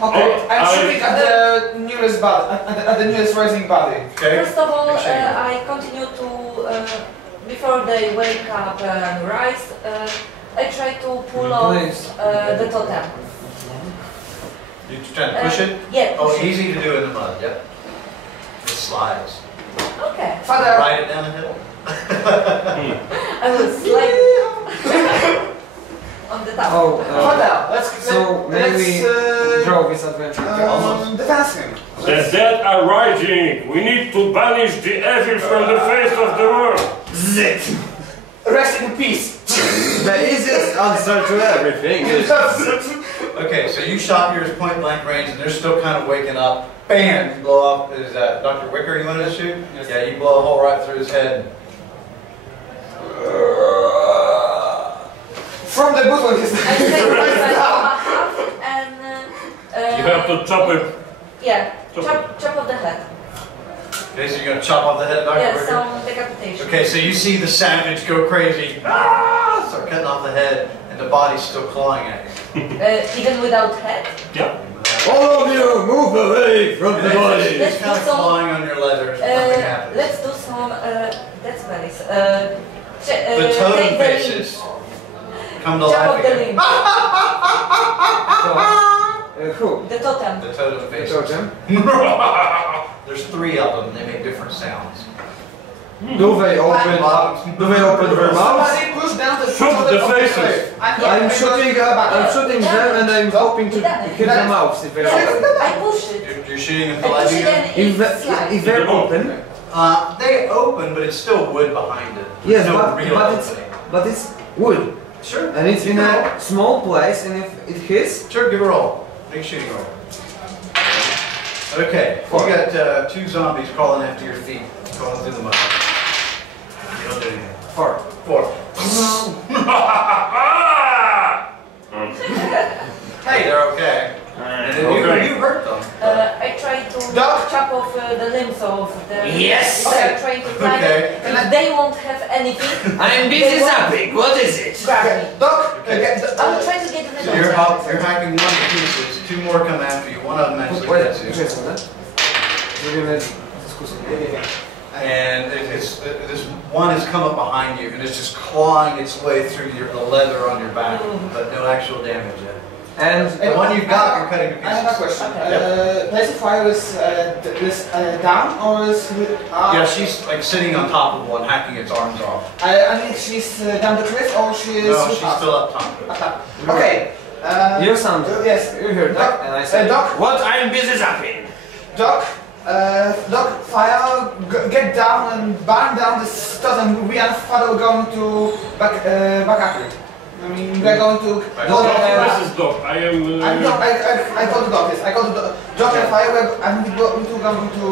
Okay, Oh, I'm I- shooting at the nearest body, at the nearest rising body. Okay? First of all, Make sure you- I continue to, before they wake up and rise, I try to pull off Please. the totem. You trying to push it? Yeah, Oh, push it. easy to do in the mud, yep. It slides. Okay. Father, Ride it down the hill. I will slide on the top. Oh, Father, so maybe let's draw this adventure. defense him. The dead are rising. We need to banish the evil from the face of the world. Zit. Rest in peace. The easiest answer to everything is Okay, so you shot yours point blank range and they're still kind of waking up. Bam! You blow up. Is that Dr. Wicker you wanted to shoot? Yeah, you blow a hole right through his head. From the boot on his I take my half and You have to chop it. yeah, chop off the head. Okay, so you're going to chop off the head of Dr. Yeah, Wicker? some decapitation. Okay, so you see the savage go crazy. Ah! Start cutting off the head and the body's still clawing at you. Even without head. Yeah. all of you move away from the body. It's kind of clawing on your leather. Nothing happens. Let's do some. That's nice. The totem take the faces come to Chop life off the again. limb. Who? The totem. The totem The faces. totem? There's 3 of them. They make different sounds. Do they open their mouths? Somebody push down the Shoot of the of faces. cliff. I'm shooting them and I'm hoping to hit their mouths if they open. Yes, I push it. You're shooting them I for life push it again? and If, it slides. if they're open, They open, but it's still wood behind it. There's yes, no but, real but it's opening. but it's wood Sure. and it's in a small place, and if it hits, Sure, give a roll. Make a shooting roll. Okay, you got 2 zombies crawling after your feet, crawling through the mud. You don't do anything. 4. 4. Hey, they're okay. And then Okay. you hurt them. I try to Doc? chop off the limbs of the. Yes. They're trying to climb. Okay. If they won't have anything, I'm busy zapping. What is it? grab me. Doc, I'm trying to get in the So you're hacking 1 to pieces. 2 more come after you. One of them actually Wait, gets you. gdzie jest one? Zrobimy dyskusję. and this one has come up behind you and it's just clawing its way through the leather on your back, but no actual damage yet. And The one you've got, you're cutting to I have a pieces. question. Place of fire is down or is Yeah, she's like sitting on top of one, hacking its arms off. I mean, she's down the cliff or she is. No, she's still up top. Okay. you sound. Yes. You heard that, and I said. Doc. What I'm busy zapping. Doc. Doc. Fire. Get down and burn down this stuff, and we and Father are going to back after it. I mean, we're going to. This is Doc. I am. I go to Doc. Yes, I go to Doc and Fire, and we two going to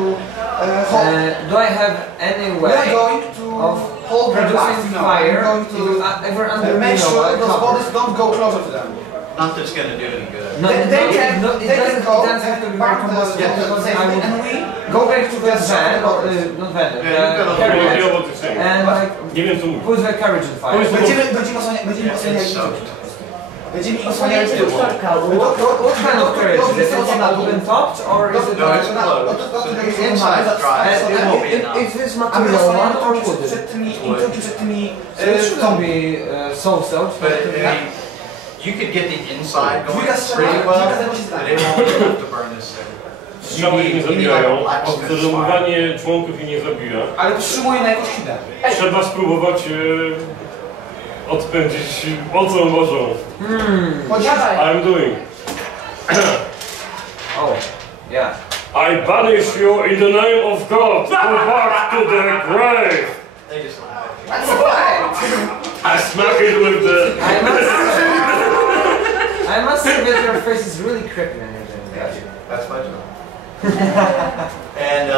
hold. Do I have any We way are going to of hold the blast. producing No, fire? we're going to Ever under make sure cover? those bodies don't go closer to them. Not that's going to do any good. No, They can it go doesn't have to be very combustible because I would and we go back to the van, or bodies. not van, Yeah, you've got a I carriage, know what to say. and like Give him to me. put the carriage on fire. Będziemy osłaniać It's soaked. Będziemy osłaniać Osłaniajcie lusterka. What kind of carriage? Is it open topped or is it No, it's closed. So the inside is dry, so it won't be enough. Is this A my material one or osłaniamy wood? przed tymi So it shouldn't be so soaked. But you could get the inside going pretty well, but it won't be enough to burn this thing. Strzały ich nie zabijają, odcelowywanie członków ich nie zabija. Ale przyjmuję na jakąś chwilę. Trzeba spróbować odpędzić mocą Bożą. I'm doing. Oh, yeah. I banish you in the name of God. Go back to the grave. They just laugh. That's fine. I smack it with the. I must say that your face is really creepy when you're doing that. That's my job. And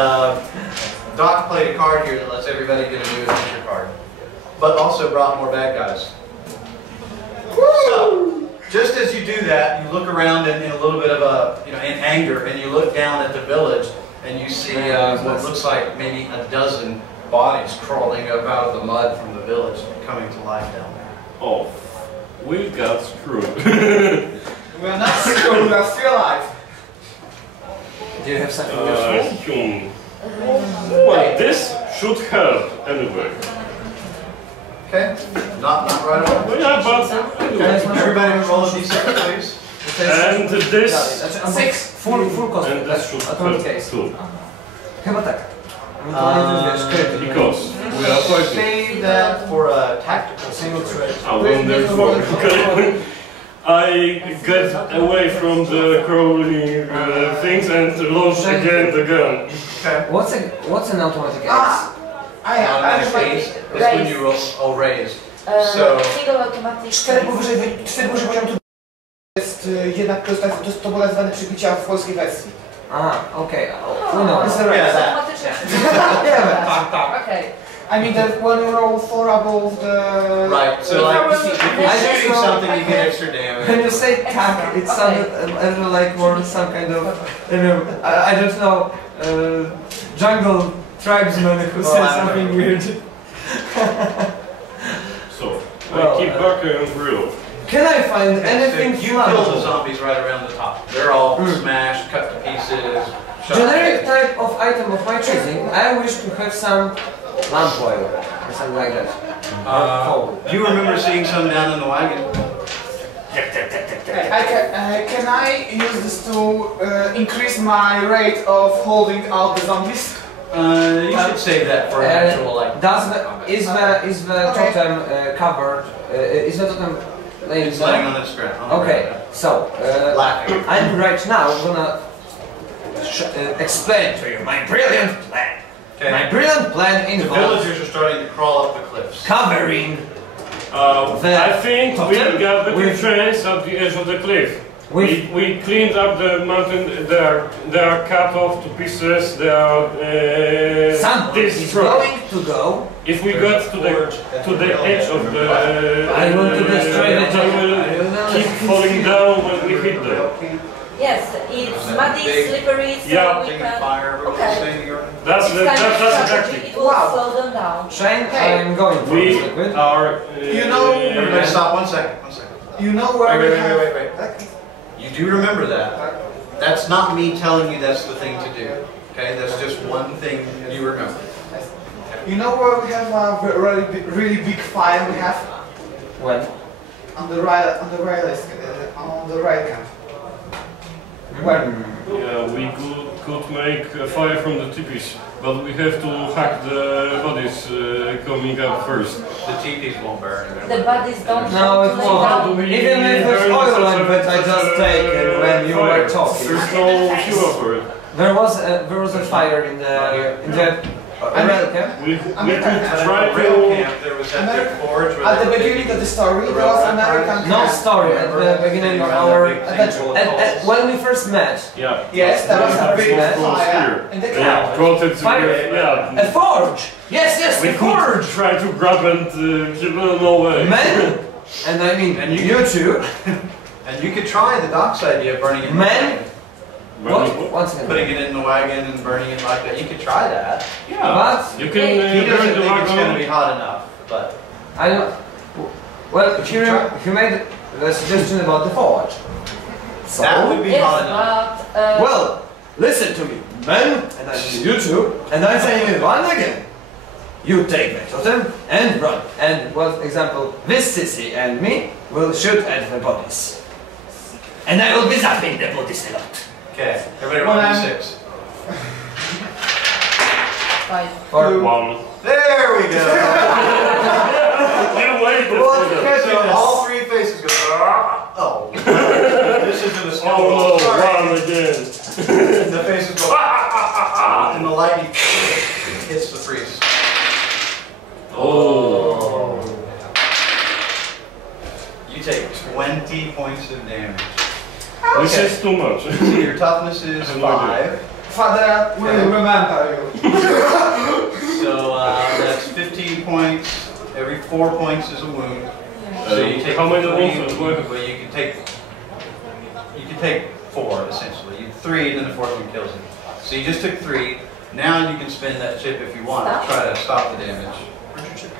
Doc played a card here that lets everybody get a new adventure card, but also brought more bad guys. So, just as you do that, you look around in a little bit of in anger, and you look down at the village, and you see what looks like maybe a dozen bodies crawling up out of the mud from the village, coming to life down there. Oh, we got screwed. We are not screwed, we are still alive. Do you have something useful? Well, this should help anyway. Okay? Not right on. Well, yeah, but Okay. Everybody roll a d6, please. and this Six. Full cost. and this should Atomic help case. too. Chyba tak. Wiesz, kryty. Because we are fighting. Save that for a tactical Single trade. When there's war. Okay. I get away from the crawling things and launch again the gun. Okay. What's an automatic axe? Automatic ace is when you roll raised. So, Single automatic. 4 powyżej poziomu to jest jednak to było nazwane przybicia w polskiej wersji. Okay. We know. It's the yeah, rest. that. Automatyczne. Yeah, Okay. I mean that when you roll 4 above the... Right, so like, if you're I just shooting roll- something, you get extra damage. when you say tack, it sounded I don't know, like more some kind of I don't know jungle tribesman who Well, says I don't something know. weird. So Well, I keep back and real. Can I find anything So you kill the flammable? zombies right around the top. They're all smashed, cut to pieces, shot. Generic type of item of my choosing. I wish to have some lamp oil or something like that. Coal. You remember seeing some down in the wagon? Can I use this to increase my rate of holding out the zombies? You should save that for an actual like. Is the Okay. totem covered? Is the totem laying It's laying down? on its ground. Okay, so Laughing. I'm right now gonna explain to you my brilliant plan. Okay. My brilliant plan The involves villagers are starting to crawl up the cliffs. covering I think we totem got the with- trains at the edge of the cliff. with We cleaned up the mountain. They are cut off to pieces. They are someone is destroyed. going to go. If we got to the edge of the, I want to destroy the they will keep falling down when we hit them. Yes, it's muddy, Big- slippery, so Yeah. we Taking can. fire, everyone's Okay. staying here. That's It's the kind of that's strategy. exactly. It will Wow. slow them down. Shane, I'm going for We this liquid. are. You know- Everybody stop 1 second, 1 second. You know where Wait, we wait, have... wait, wait, wait. You do remember that. That's not me telling you that's the thing to do. Okay, that's just one thing you remember. You know where we have a really big fire we have? When? On the right camp. Where? Yeah, we could make a fire from the teepees, but we have to hack the bodies coming up first. The teepees won't burn. The bodies don't No, it lay won't. down. Even if there's oil on it, I just take it when you were talking. There's no fuel for it. There was a fire in the rail camp. We could At try the rail to... camp, there was that big forge where At they the were beginning digging of the story, the there was railroad American cars. No camp. story at the beginning of our adventure. when we first met. Yeah. Yes, there was a big Yeah. fire in the Yeah, camp. brought it to Fire. yeah. A forge! Yes, We a could forge! try to grab and kill them, no way. Men! And I mean, And you two, And you could try the Doc's idea of burning it in the Men? wagon. what? Once again. Putting it in the wagon and burning it like that. You could try that. Yeah, But you can He burn doesn't the think it's going to be wagon. hot enough, but I don't. Well, he made the suggestion about the forge. So, that would be Yes, hot enough. but well, listen to me, men, and I mean you two, and I'm saying it once again. You take the totem and run. And, for example, this sissy and me will shoot at the bodies. And I will be zapping the bodies a lot. Okay, everybody roll d6. five. Or One. There we go. You waited Well, for them. so all three faces go. Oh. This isn't a Oh skull. no, Sorry. one again. The faces go. And the lightning hits the priest. Oh. You take 20 points of damage. This Okay. is too much. So your toughness is I have no idea. 5. Father will remember you. So that's 15 points. Every 4 points is a wound. So you take how many 3 wounds? wounds, well, you can take 4 essentially. You 3 and then the 4th one kills you. So you just took 3. Now you can spend that chip if you want to try to stop the damage. Where'd your chip go?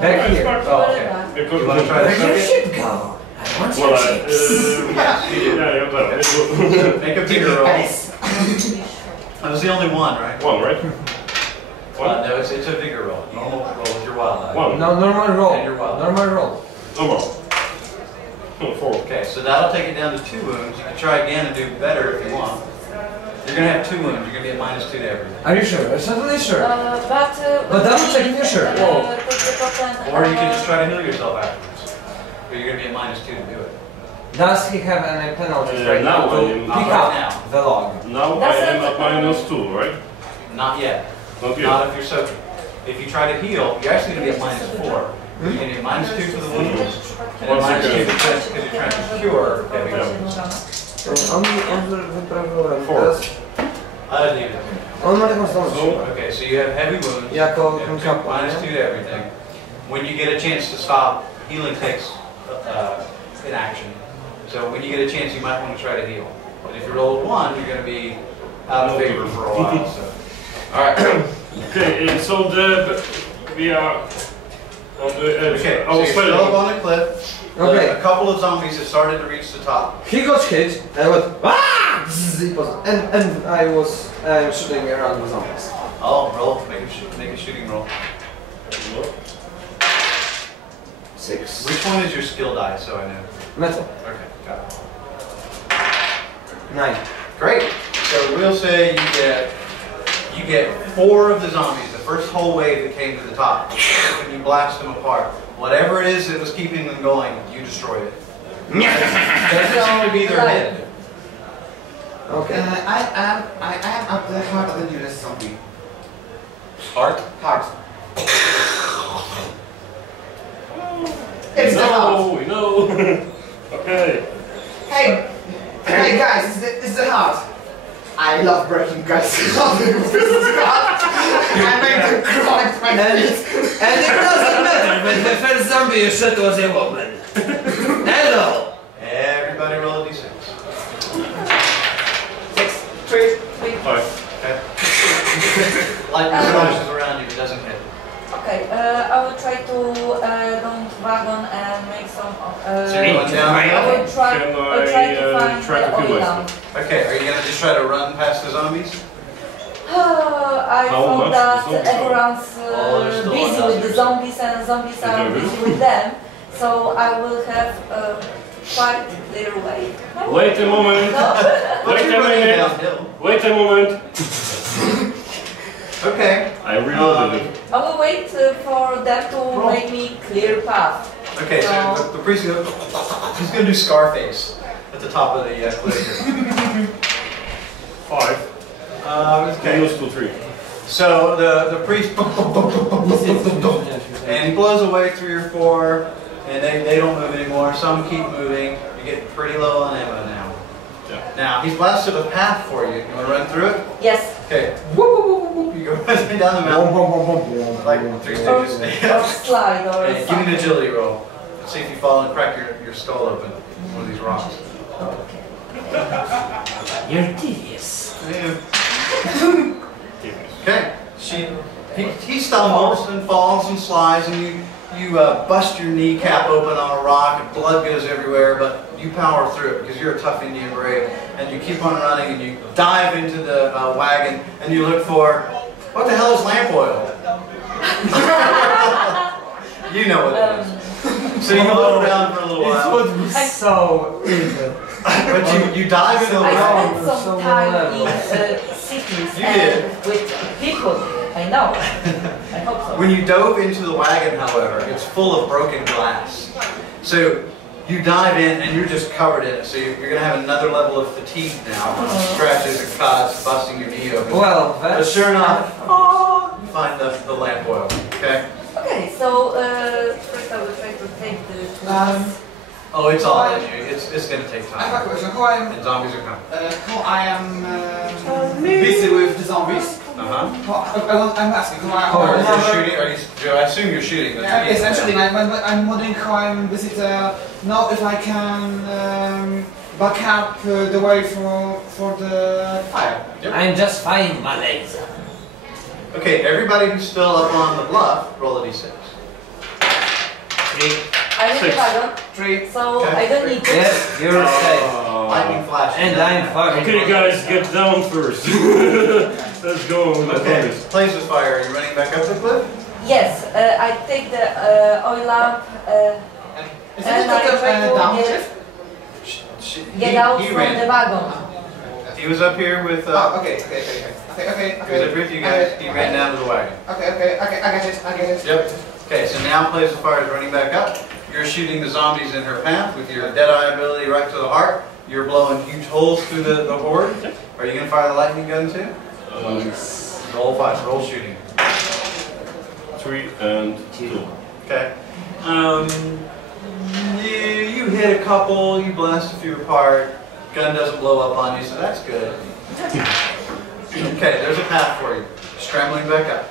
back here. Oh, okay. Because You want to try to Where suck you it? should go. I want well, your chips. Yes, you do. yeah, yeah, Make a bigger roll. Nice. That was the only one, right? one, right? One. No, it's a bigger roll. Normal roll with your wild eye. One. No, normal roll. And you're wild. Normal roll. No more. No, 4. Okay, so that'll take it down to 2 wounds. You can try again and do better if you want. You're gonna have 2 wounds. You're gonna be at -2 to everything. Are you sure? Are you certainly sure? But double check if you're sure. Or you can just try to heal yourself afterwards. But you're gonna be at -2 to do it. Does he have any penalties right now now to I am- pick Not up right now. the log? Now I am at -2, right? Not yet. Not yet. Not if you're soaking. If you try to heal, you're actually gonna be at -4. You're gonna be at -2 for the wounds, and One at -2 second. because you're trying to cure heavy wounds. On wyprawiłem Four. teraz. I'll leave it. On ma taką zdolność. Okay, so you have heavy wounds. Jako You have kapłan, -2 nie? to everything. When you get a chance to stop, healing takes an action. So when you get a chance, you might want to try to heal. But if you roll a 1, you're going to be out of favor for a while. So, all right. Okay, so we are on the edge. Okay, so I was you're still up failing. on the cliff. Okay. A couple of zombies have started to reach the top. He got hit and I went ah! And I was shooting around the zombies. Oh, roll. Make a shooting roll. 6. Which one is your skill die, so I know? Metal. Okay, got it. 9. Great. So we'll say you get 4 of the zombies, the first whole wave that came to the top, and you blast them apart. Whatever it is that was keeping them going, you destroyed it. Doesn't only be their head. Okay. I am at the heart of the nearest zombie. Heart? Heart. It's the heart. No, we know. Okay. Hey guys, it's the heart. I love breaking guys' heart. I make them cry with my feet. And it doesn't matter when the first zombie you shot was a woman. Hello. Everybody roll a d6. 6, 3. 5. Okay. Lightning flashes around you, but doesn't hit. Okay, I will try to go into wagon and make some. So you're going down I here? will try, Can I'll try to I find try to the kill oil myself? lamp. Okay, are you going to just try to run past the zombies? I How thought much that the zombies are? everyone's Oh, they're still busy with the downstairs. zombies and zombies are Okay. busy with them. So I will have quite little way. Wait a moment. No? But Wait you're a running minute. downhill. Wait a moment. Okay. I reloaded it. I will wait for them to make me clear path. Okay, so the priest goes, he's going to do Scarface at the top of the cliff here. 5. Okay. Minus 2, 3. So the priest, and he blows away 3 or 4, and they don't move anymore. Some keep moving. You're getting pretty low on ammo now. Yeah. Now, he's blasted a path for you. You want to run through it? Yes. Okay. Whoop, whoop, whoop, whoop. You go running down the mountain like 3 Or stages. slide or And give me an something. agility roll. See if you fall and crack your skull open with one of these rocks. Okay. You're tedious. Okay. He stumbles and falls and slides, and you bust your kneecap open on a rock, and blood goes everywhere. But you power through it because you're a tough Indian brave, and you keep on running, and you dive into the wagon, and you look for what the hell is lamp oil? You know what it is. So you look around for a little It while, would be so easy. but you dive into the I wagon. spent so some time level. in cities You and with people. I know. I hope so. When you dove into the wagon, however, it's full of broken glass. So you dive in and you're just covered in it. So you're going to have another level of fatigue now. Scratches and cuts, busting your knee open. Well, But that's sure enough, you find the lamp oil. Okay? Okay, so first I will try to take the tools. Oh, it's all in you. It's going to take I have a time. question. And zombies are coming. How I am busy with the zombies? I'm asking how Are I you shooting? I assume you're shooting. But Yeah, yes, I'm shooting. I'm wondering how I'm busy to know if I can back up the way for the fire. I'm just fine, my legs. Okay, everybody who's still up on the bluff, roll a d6. 3. I'm in the 6. wagon, 3. so Okay. I don't need to. yes, you're safe. Lightning flash. And I'm fucking. Okay, guys, get down first. Let's go with the Okay, zombies. plays with fire. Are you running back up the cliff? Yes, I take the oil lamp Is and it I try to down get, He get out he from ran. the wagon. He was up here with. Oh, okay. He was up here with you guys. He ran down to the wagon. Okay, I get it. Yep. Okay, so now plays with fire is running back up. You're shooting the zombies in her path with your Deadeye ability right to the heart. You're blowing huge holes through the horde. Are you going to fire the lightning gun too? Roll 5. Roll shooting. 3 and 2. Okay. You hit a couple, you blast a few apart, gun doesn't blow up on you, so that's good. Okay, there's a path for you. Scrambling back up.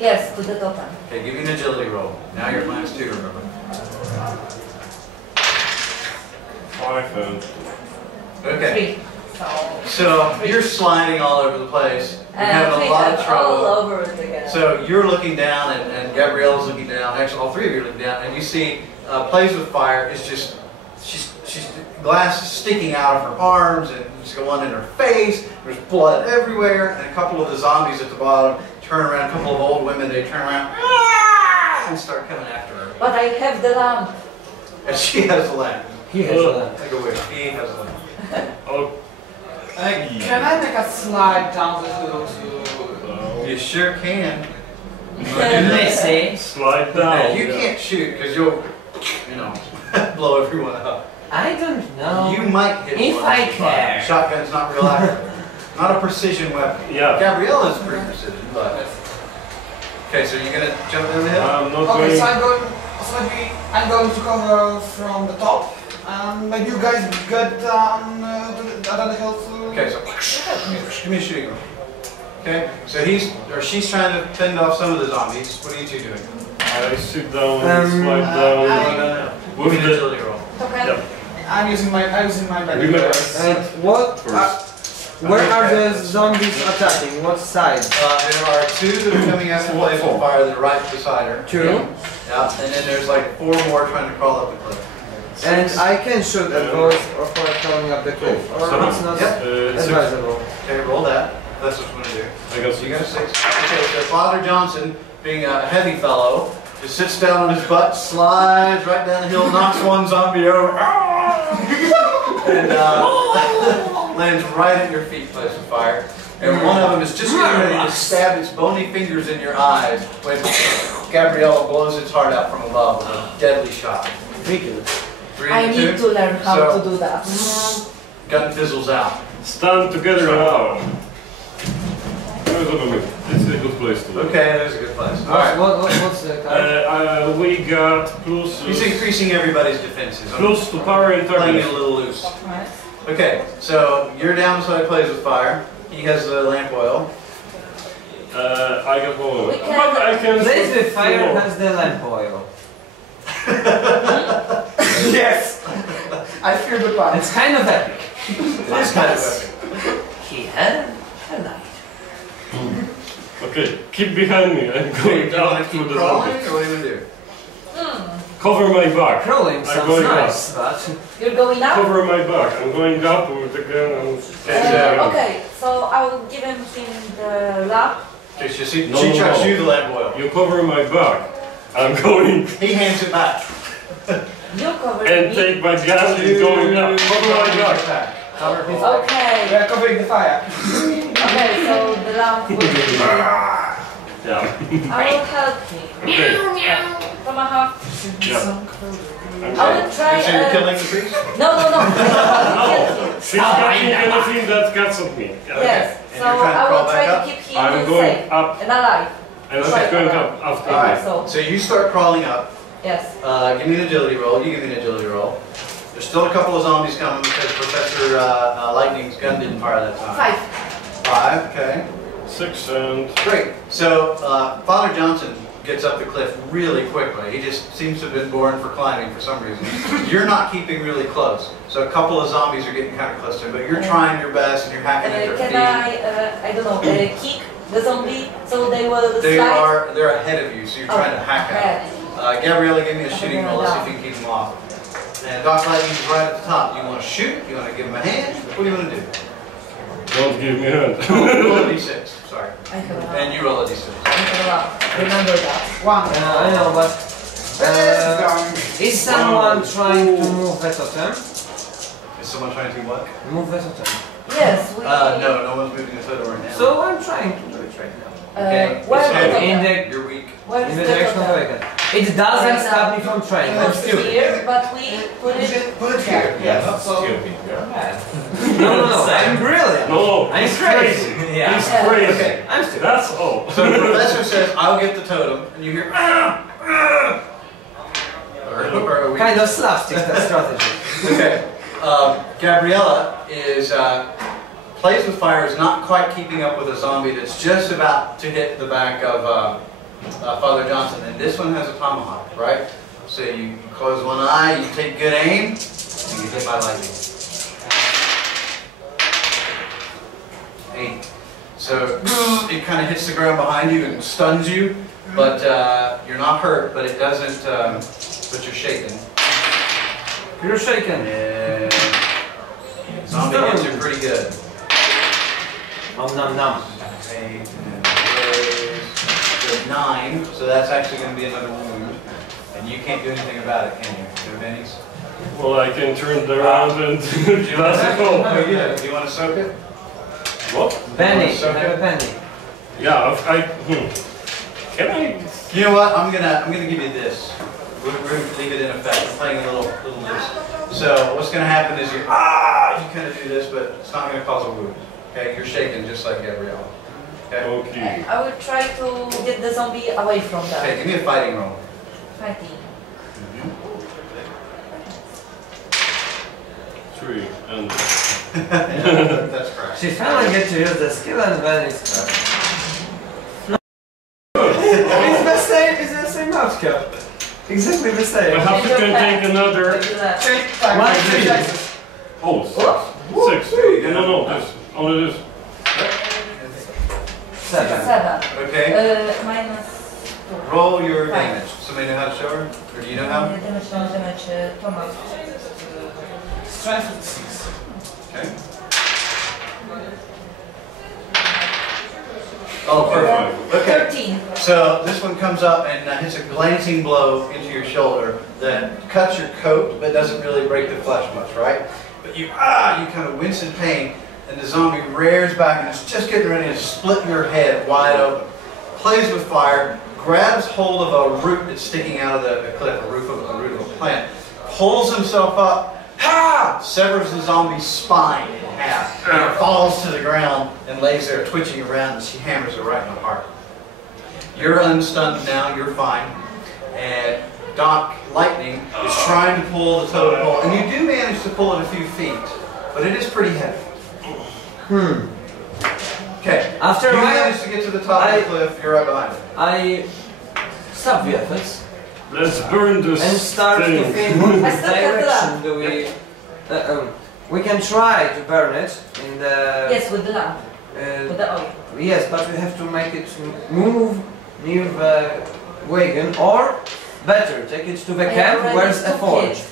Yes, to the totem. Okay, give me an agility roll. Now you're -2, remember. 5 and 2. Okay, 3. so you're sliding all over the place. You're And having a 3 lot of all trouble. over it again. So you're looking down, and Gabrielle's looking down. Actually, all 3 of you are looking down, and you see plays with fire is just she's glass sticking out of her arms, and she's got one in her face. There's blood everywhere, and a couple of the zombies at the bottom turn around. A couple of old women, they turn around and start coming after her. But I have the lamp. And she has a lamp. He has a Take a wish. He has a lamp. Oh, Can I make a slide down the hill to... You sure can. They say. slide down. Yeah, you can't shoot because you'll, blow everyone up. I don't know. You might hit If one I with a fire. care. Shotgun's not real accurate. Not a precision weapon. Yeah. Gabrielle is pretty precision, but. Okay, so you're gonna jump down the hill? I'm not Okay, going. so I'm going to cover from the top, and maybe you guys get down the hill to... Okay, so give me a shooting roll. Okay, so she's trying to fend off some of the zombies. What are you two doing? I sit down and slide No. down. Give me an agility roll. Okay. Yep. I'm using my bag. Remember, And what? first. Where are the zombies attacking? What side? There are 2 that are coming out from place with fire that are right beside her. 2. Yeah, and then there's like 4 more trying to crawl up the cliff. And I can shoot at those or for coming up the cliff. Or Seven. it's not Yep. 6. advisable. Okay, roll that. That's what we're gonna do. I got So you 6. got a 6. Okay, so Father Johnson, being a heavy fellow, just sits down on his butt, slides right down the hill, knocks one zombie over, and lands right at your feet, plays with fire. And one of them is just getting ready to stab its bony fingers in your eyes when Gabriella blows its heart out from above with a deadly shot. Ridiculous. 3 I and need 2. to learn how So- to do that. Gun fizzles out. Stand together now. It's a good place to live. Okay, that is a good place. All right. What's the card? We got plus. He's increasing everybody's defenses. I'm Plus to power and playing it a target. little loose. Right. Okay, so your downside plays with fire. He has the lamp oil. I got one. We can- But I can. Place with put fire more. has the lamp oil. Yes! I fear the button. It's kind of epic. It's kind of epic. He had a light. Okay, keep behind me. I'm Do going you want up to to keep the crawling, zombies. or what do you want to do? Cover my back. Crawling I'm sounds going nice, but You're going up? Cover my back. I'm going up with the gun and. Okay, so I will give him the lamp. Okay, so she No, charges no. you the lamp oil. You cover my back. I'm going He hands it back. You cover and me. take my gun and going up. Cover my back. Cover his We Okay. are covering the fire. Okay, so the lamp will be. Yeah. I will help him. Okay. From a half. Yeah. I will try. So you're killing the priest? No, no, no. Kill him. She's cutting anything that cuts at me. Yeah. Yes. And So you're trying to I crawl will try back to up? keep him I'm going safe up and alive. and Right. I'm going up after All right. So- So you start crawling up. Yes. Give me an agility roll. You give me an agility roll. There's still a couple of zombies coming because Professor Lightning's gun didn't fire that time. 5. 5, okay. 6 and. Great. So Father Johnson gets up the cliff really quickly. He just seems to have been born for climbing for some reason. You're not keeping really close. So a couple of zombies are getting kind of close to him, but you're trying your best and you're hacking at their Can feet. I don't know, kick the zombie so they will slide? They're ahead of you, so you're trying to hack at them. Gabriella, give me a shooting roll. Let's see if you can keep them off. And Doc Lightning's right at the top. You want to shoot? You want to give him a hand? What do you want to do? Don't give me a hand. Roll a d6. Sorry. I have a And you roll a d6. Remember that. One. I know, but Going. is someone trying to move the totem? Is someone trying to what? Move the totem. Yes, we. No one's moving the totem right now. So I'm trying to do it right now. Okay. Where It's is heavy. In the the You're weak. Where in is the the direction of the totem? weapon. It doesn't stop me from trying. I'm It's stupid. here, but we put it. Put it here. Yes. So, No, I'm brilliant. No, I'm he's crazy. crazy. Yeah. He's Yeah. crazy. Okay. I'm stupid. That's all. So the professor says, I'll get the totem, and you hear, or a weak. Kind of slapstick that strategy. Okay. Gabriella is plays with fire is not quite keeping up with a zombie that's just about to hit the back of Father Johnson, and this one has a tomahawk, right? So you close one eye, you take good aim, and you hit by lightning. 8. So it kind of hits the ground behind you and stuns you, but you're not hurt, but it doesn't. But you're shaken. You're shaken. And zombie hits you pretty good. Nom nom nom. 8 and so 9, so that's actually going to be another wound. And you can't do anything about it, can you? Do bennies? Well, I can turn it around and that's Oh, it. yeah. Do you want to soak it? What? Benny, you So have a penny. Yeah, Can I? You know what? I'm gonna give you this. We're going to leave it in effect. We're playing a little loose. So what's going to happen is you kind of do this, but it's not going to cause a wound. Okay, you're shaking just like Gabrielle. Okay. Okay. I will try to get the zombie away from Okay, that. give me a fighting roll. Fighting. 3 and. That's correct. She finally gets to use the skill and then it's It's the same, it's the same outcome. Exactly the same. Perhaps you can take another. Do that. One, Oh, 6. No, this. Only this. 7. 7. Okay. Minus 2. Roll your Five. damage. Somebody know how to show her? Or do you know how? Damage, Thomas. strength 6. Okay. Oh, perfect. Okay. 13. So this one comes up and hits a glancing blow into your shoulder that cuts your coat, but doesn't really break the flesh much, right? But you kind of wince in pain, and the zombie rears back and is just getting ready to split your head wide open. Plays with fire, grabs hold of a root that's sticking out of the cliff, a root of a plant, pulls himself up, severs the zombie's spine in half, and it falls to the ground and lays there twitching around, and she hammers it right in the heart. You're unstunned now, you're fine, and Doc Lightning is trying to pull the totem pole, and you do manage to pull it a few feet, but it is pretty heavy. Okay, After you a while, manage to get to the top of the cliff, you're right behind it. I stop the efforts Let's burn this and start to thing. think what I still have the direction do we can try to burn it in the... Yes, with the lamp, with the oil. Yes, but we have to make it move near the wagon, or better, take it to the I camp already where's a took forge. it.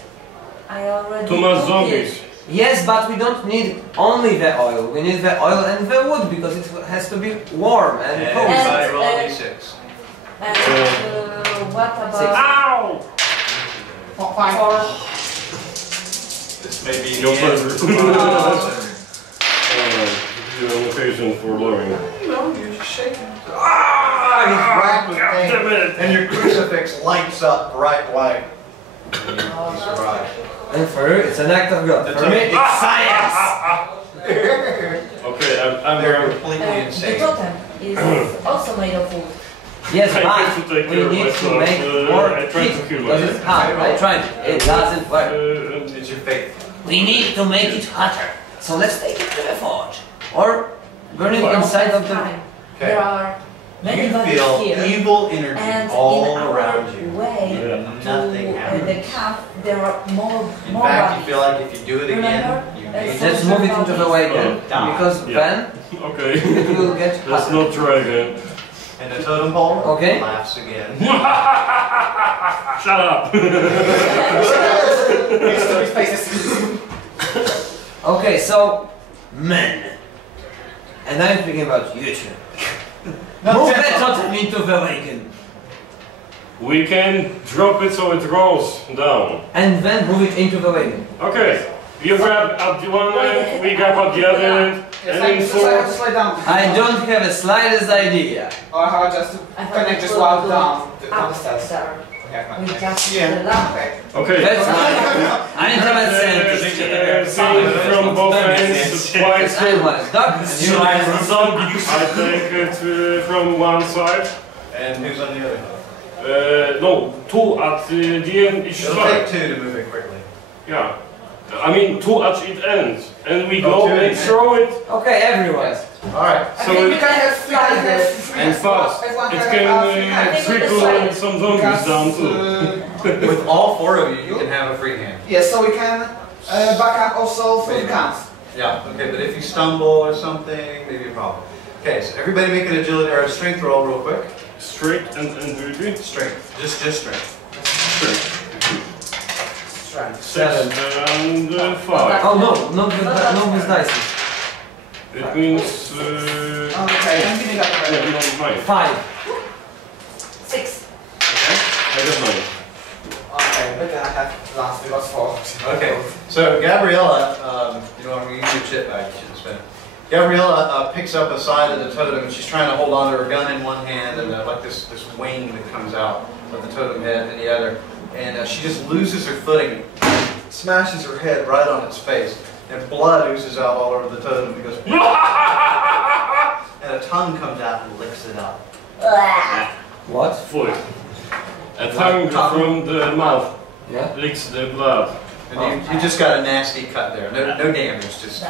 I already Too much took zombies. it. Yes, but we don't need only the oil. We need the oil and the wood because it has to be warm and And cozy. everybody roll a d6. And what about... Ow! For... This may be Your the end. pleasure. An occasion for blowing. No, you're just shaking. He's racked with pain. Damn it. And your crucifix lights up bright white. And you survive. And for you, it's an act of God. For me, it's science! Okay, I'm They're very... completely the insane. totem is also made of wood. Yes, I have to but take we care of need to myself. make more I tried to heat kill because myself. it's hot. I tried it. It doesn't work. It's your fate. We need to make it hotter. So let's take it to the forge. Or burn it inside of the... Time. Okay. There are many You bodies feel here. evil energy And all in our around you. way Yeah. to Nothing happens. the camp, there are more In more fact, bodies. you feel like if you do it again, Remember? you Let's may Let's move it into the wagon. Die. Because Yeah. then Okay. it will get Let's hotter. not try again. And the totem pole Okay. laughs again. Shut up! Okay, so men. And I'm thinking about you two. Move the totem into the wagon. We can drop it so it rolls down. And then move it into the wagon. Okay. You grab at the one end, we grab at the other end, and then So I have to four. slide down. I don't have the slightest idea. Or how just to I thought connect it just will walk go down the up stairs. there. Okay, We fine. just Yeah. the lamp. Okay. That's I'm a scientist. Seeing from both ends, twice. I'm a doctor. I take it from one side. And who's on the other? No, two at the end each It'll take side. two to move it quickly. Yeah. I mean, two at each end. And we go two and at throw it. Okay, everyone. Alright. So we it, can have and fast. It can trickle some zombies down too. With all four of you, you can have a free hand. Yes, so we can back up also through the camps. Yeah, okay, but if you stumble or something, maybe a problem. Okay, so everybody make an agility or a strength roll real quick. Straight and agility. Strength. Just strength. Straight. Strength. 6 and 5. Oh no, not with dice. It means Okay, I'm giving up yeah, already. no, 9. 6. Okay? I got 9. Okay, but then I have last because 4. Okay, so Gabriella, you know, we use your chip bag, you shouldn't spend it. Gabriella picks up a side of the totem and she's trying to hold on to her gun in one hand and like this wing that comes out of the totem head in the other. And she just loses her footing, smashes her head right on its face, and blood oozes out all over the totem and goes, and a tongue comes out and licks it up. What? Fully. A tongue from the mouth Yeah. licks the blood. And you just got a nasty cut there. No damage, just.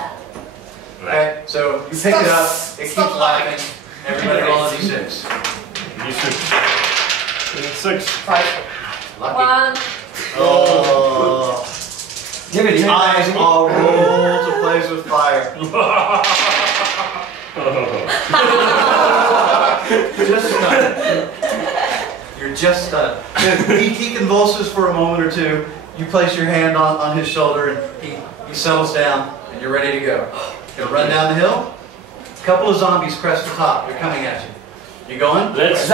Okay, so you pick it up, it keeps laughing. Everybody roll a d6. D6. 6. 5. Lucky. 1. Oh. Give it. Eyes all roll to place with fire. Just stunned. You're just stunned. He convulses for a moment or two. You place your hand on his shoulder and he settles down and you're ready to go. Gonna run down the hill. A couple of zombies crest the top. They're coming at you. You going? Let's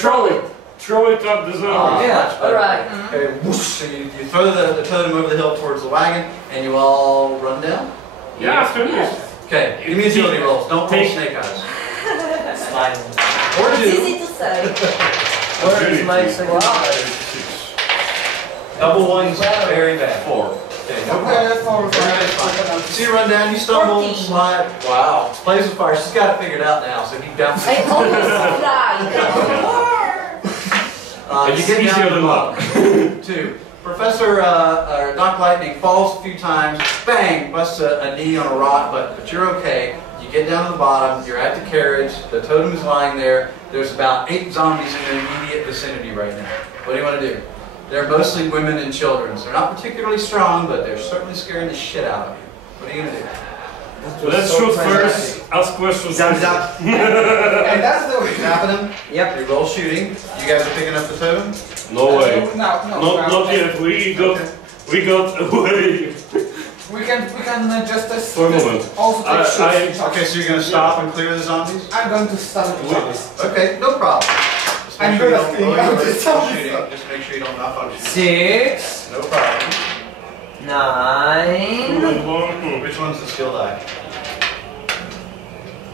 throw it. Throw it up the zone. Yeah. Alright. Okay, whoosh, so you throw the totem over the hill towards the wagon, and you all run down? Yeah, after this. Okay, give me agility rolls. Don't roll snake eyes. Slime. Or It's do. easy to say. Where is my second Double ones, very bad. 4. Okay, no problem. See you run down, you stumble, 14. slide. Wow. Plays with fire. She's got it figured out now, so he bounces. I almost cried. You get easier down to than the bottom. 2. Professor Doc Lightning falls a few times, bang, busts a knee on a rock, but you're okay. You get down to the bottom, you're at the carriage, the totem is lying there. There's about 8 zombies in the immediate vicinity right now. What do you want to do? They're mostly women and children. So they're not particularly strong, but they're certainly scaring the shit out of you. What are you going to do? Let's shoot first, ask questions. Zap, zap. And that's the way. Zapping them? Yep. You roll shooting. You guys are picking up the totem? No way. No, Not yet. We got away. We can just test. For a moment. Also take shots. Okay, so you're going to stop and clear the zombies? I'm going to start with zombies. Okay, no problem. Just make I'm sure good you at don't cleaning blow out your the way zombies. shooting. Just make sure you don't knock on shooting. 6, No problem. 9. Which one's the skill die?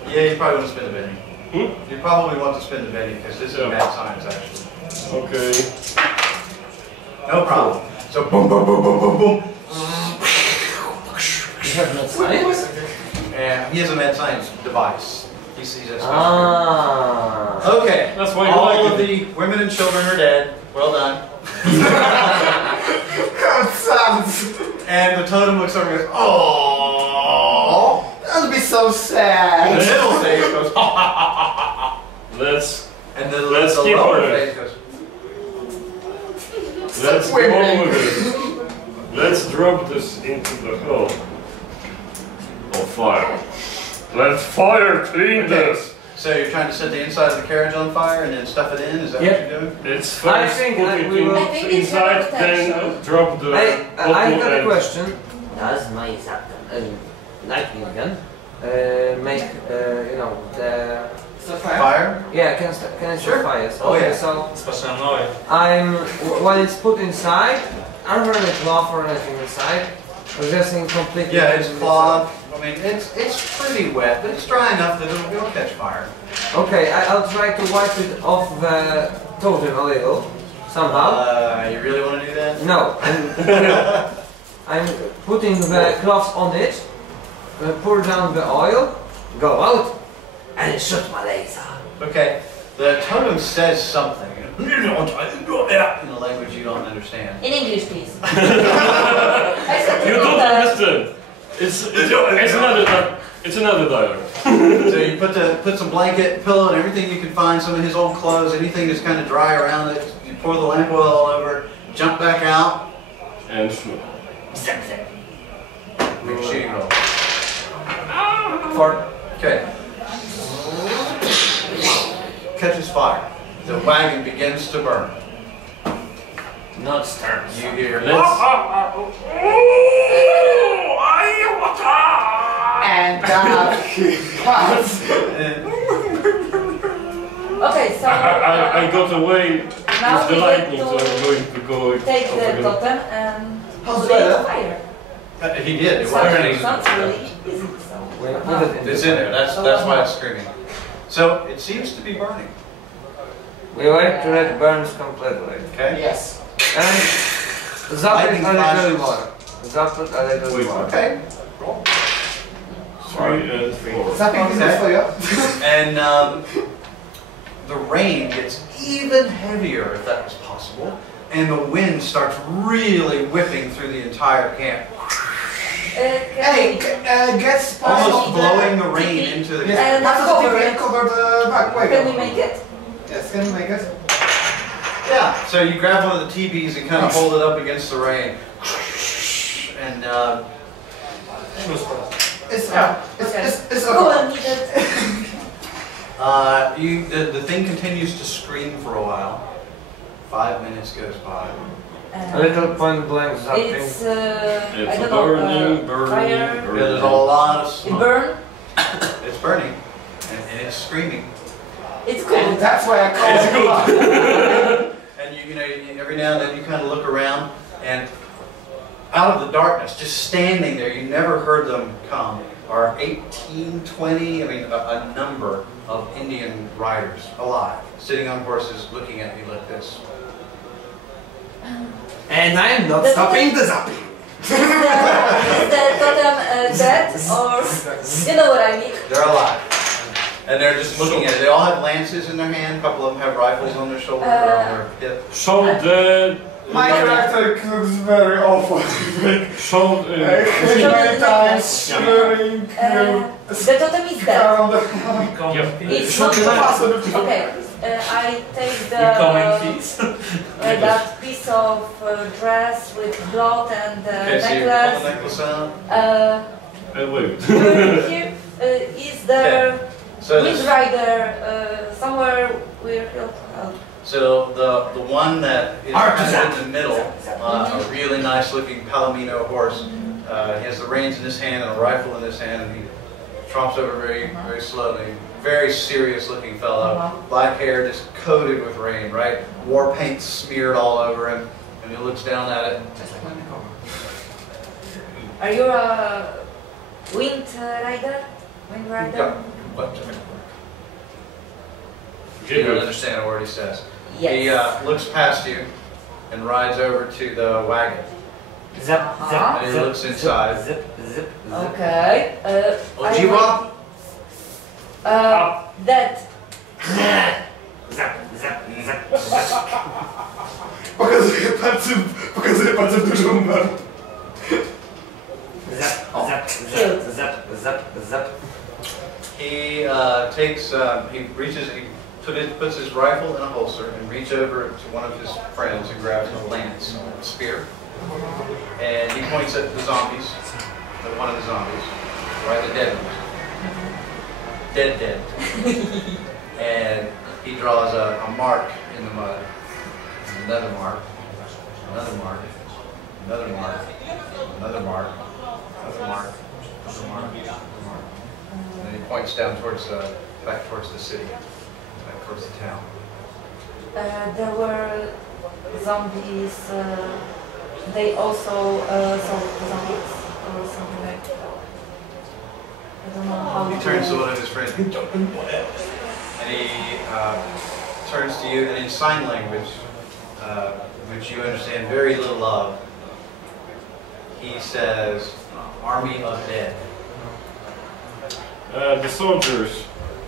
Yeah, you probably want to spin the Benny. You probably want to spin the Benny because this is mad science actually. Okay. No problem. So boom, boom, boom, boom, boom, boom. You have no science? And he has a mad science device. He sees that. Ah. Okay. That's why you all like of the women and children are dead. Well done. And the totem looks over and goes, oh, That would be so and sad. the middle face goes, ha ha ha ha ha. Let's And the keep lower going. face goes, go with it. Let's drop this into the hole of fire. Let's fire clean Okay. this. So you're trying to set the inside of the carriage on fire and then stuff it in? Is that Yep. what you're doing? It's I first think put that it we will- I think it's inside, a then protection. drop the I bottle got a and question. Does my lightning gun make you know the Fire? yeah can it Sure. start fires? Oh, Okay, yeah. so Especially on when it's put inside, are there any cloth or anything inside? Or just in completely? Yeah, it's cloth. I mean, it's pretty wet, but it's dry enough that it'll catch fire. Okay, I'll try to wipe it off the totem a little somehow. You really want to do that? No, I'm putting the cloth on it, pour down the oil, go out, and shoot my laser. Okay. The totem says something. In a language you don't understand. In English, please. I said you to don't that. understand. It's another dialogue. So you put some blanket, pillow, and everything you can find, some of his old clothes, anything that's kind of dry around it. You pour the lamp oil all over, jump back out, And shoot. make a shooting roll. For Okay. Catches fire. The wagon begins to burn. not start. You hear And cuts. Okay, so I got away now with we the get lightning, so I'm to going to go take over the again. totem and How's put it that? on fire. He did. It was Sounds really easy. So. It's in there. That's why it's screaming. So it seems to be burning. We wait till it burns completely. Okay. Yes. And zap it Lightning a little flashes. more. Zap it a little Wait, more. Okay. Roll. 3 and 4. Zapping is good for you. And the rain gets even heavier, if that was possible, and the wind starts really whipping through the entire camp, Hey, gets almost the blowing the rain TP. into the Yes. camp. And Pass us cover the it. cover the back wagon. Can we make it? Yes, can you make it? Yeah. So you grab one of the teepees and kind of hold it up against the rain, and It's Okay. okay. Go and need it. the thing continues to scream for a while. 5 minutes goes by. A little point blank zapping. It's It's I a don't know, burning, fire. burning, There's a lot of It smoke. burn. It's burning, and it's screaming. It's cool. And that's why I call It's it good. fun. And every now and then you kind of look around, and out of the darkness, just standing there, you never heard them come, are 18, 20, a number of Indian riders alive, sitting on horses, looking at me like this. And I am not stopping the zapping. Is the totem dead, or you know what I mean? They're alive. And they're just looking at it. They all have lances in their hand. A couple of them have rifles on their shoulder or on their hip. So the My character looks very awful. so Many times shivering. The totem is dead. yeah. It's not okay. I take that piece of dress with blood and Okay, so you pull the necklace. necklace out. Wait. Here is the So Wind this, Rider somewhere we're killed. so the one that is Artisan. in the middle, a really nice looking Palomino horse. He has the reins in his hand and a rifle in his hand, and he tromps over very slowly. Very serious looking fellow. Black hair just coated with rain, right? War paint smeared all over him, and he looks down at it. Are you a Wind Rider? Wind Rider? Yeah. What? You don't understand a word he says. Yes. He looks past you and rides over to the wagon. Zap, Uh-huh. And he looks inside. zip, zip, zip. Okay. Ojiwa? That. Zap, zap, zap, zap. Pokazuję palcem dużą numer. Zap, zap, zap, zap, zap, zap. He puts his rifle in a holster and reaches over to one of his friends and grabs a lance, a spear, and he points at the zombies, at one of the zombies, right, the dead ones. Dead. And he draws a mark in the mud, another mark, another mark, another mark, another mark, another mark, another mark, another mark. And then he points down towards back towards the city, back towards the town. There were zombies. They also saw zombies or something like that. I don't know how. He turns to one of his friends, and he turns to you, and in sign language, which you understand very little of, he says, "Army of dead." The soldiers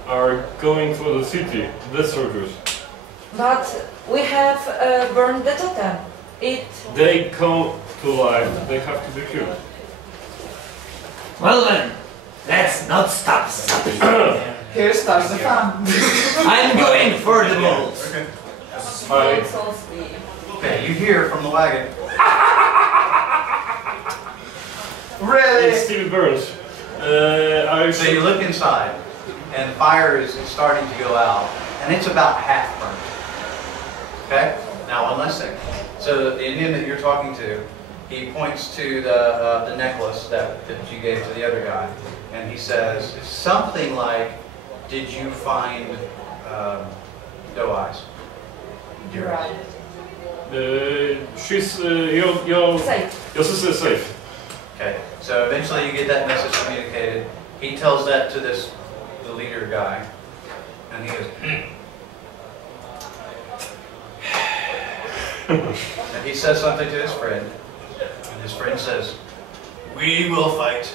are going for the city. The soldiers. But we have burned the totem. They come to life. They have to be killed. Well then, let's not stop zapping. Here starts the fun. I'm going for the balls. Okay, you hear from the wagon. Really? It still burns. So you look inside, and fire is starting to go out, and it's about half burnt. Okay? Now one last thing. So the Indian that you're talking to, he points to the necklace that you gave to the other guy, and he says something like, "Did you find doe eyes?" You're right. She's your sister is safe. Okay, so eventually you get that message communicated. He tells that to the leader guy, and he goes, and he says something to his friend, and his friend says, "We will fight."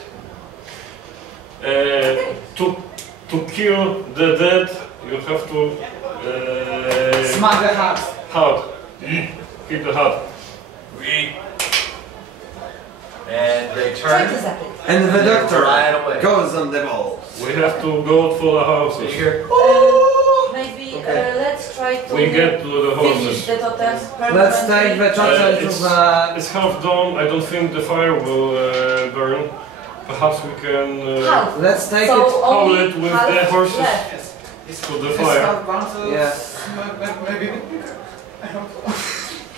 To kill the dead, you have to Smack the heart. heart. Hit the heart. And they Try to turn zap it. And the doctor right away. goes on the balls. We have to go for the So you houses. hear, Maybe Okay. Let's try to We get to the finish horses. the totem. Let's take the totem to the... It's half dawn. I don't think the fire will burn. Perhaps we can Half. Let's take So it... hold only it with half the horses left. to the fire. Yeah. Maybe.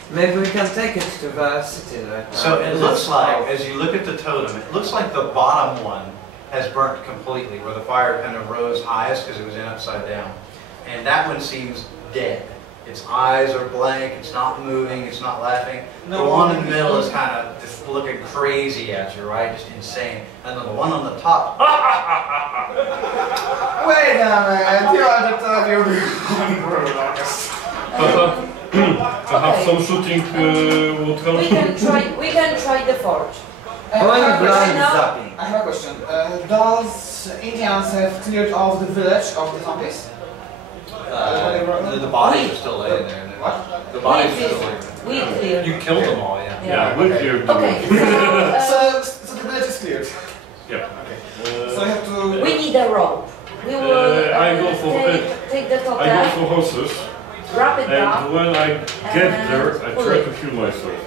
Maybe we can take it to the city right now. so it looks like, as you look at the totem, it looks like the bottom one has burnt completely, where the fire kind of rose highest because it was in upside down. and that one seems dead. Its eyes are blank, it's not moving, it's not laughing. The one in the middle is kind of just looking crazy at you, right? Just insane. And then the one on the top, Wait a minute, you are the top, you're Perhaps some shooting would help. We can try the forge. How many I blind now- zapping? have a question. Does Indians have cleared off the village of the zombies? the bodies are still laying there. What? The bodies are still laying there. We clear. You killed them all, yeah. Yeah, we're here. Okay, So the village is cleared. Yeah. So I have to... we need a rope. We will I go for take the I go totem, for horses, wrap it and down. when I get there, I pull try it. to heal myself.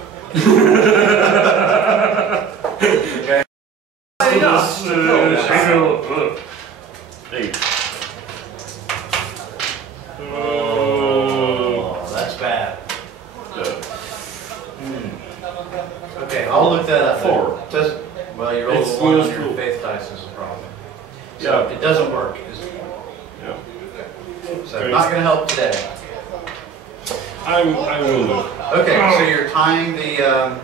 Okay. Hey. Oh, that's bad. Yeah. Okay, I'll look that up. 4. Well, you rolled It's a 1 on minus your 2. faith dice is the problem. So Yeah. it doesn't work. Yeah. So Okay. not going to help today. I'm wounded. Okay, so you're tying the...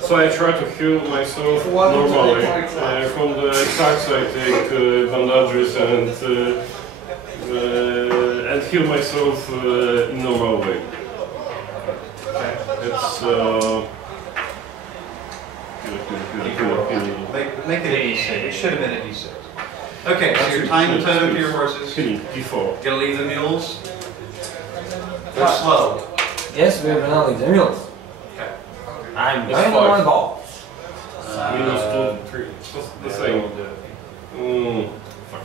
So I try to heal myself What do normally. they call it? From the attacks I take bandages and heal myself in normal way. It's Make it a D6. It should have been a D6. Okay, so you're tying the totem to your horses. Healing, D4. Gonna leave the mules? They're slow. Yes, we're gonna leave the mules. Okay. I'm It's going on my 5. ball. Minus 2, 3. Just the same. Fuck.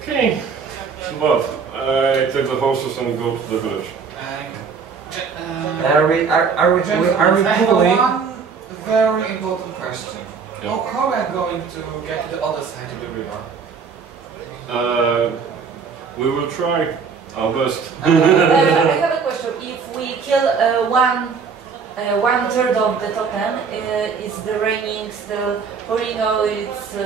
Okay. But I take the horses and go to the village. Are we I have pulling? one very important question. Yeah. How am I going to get to the other side of the river? We will try our best. I have a question. If we kill one third of the totem, is the raining still pouring or it's... You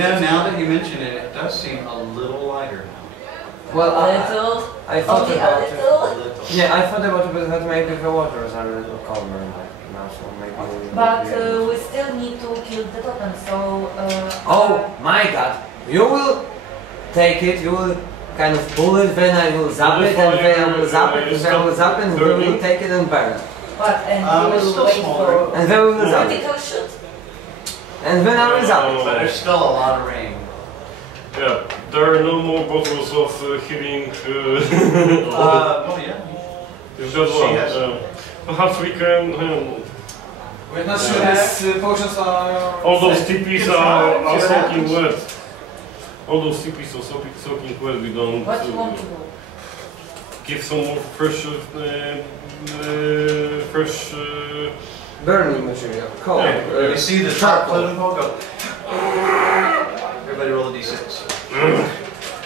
know, now that you mention it, it does seem a little lighter now. Well, a little, I thought only a about it. little. Yeah, I thought about it, but maybe the waters are a little calmer now, so maybe. But we still need to kill the totem, so... Oh my God! You will take it. You will kind of pull it. Then I will zap it, and then I will zap it, and then I will zap it, and we will take it and burn it. But, and we It's will still wait smaller. for And then we will zap it. critical shoot. And then I will zap it. But there's still a lot of rain. Yeah, there are no more bottles of healing. Well, yeah. You've got She one. has- Perhaps we can. We're not sure these potions are... All those TPs are Fine, soaking yeah. wet. All those TPs are soaking wet. We don't What you want to do? give some more fresh. Burning material. Cold. Yeah. You see the top totem pole go... Everybody roll a D6.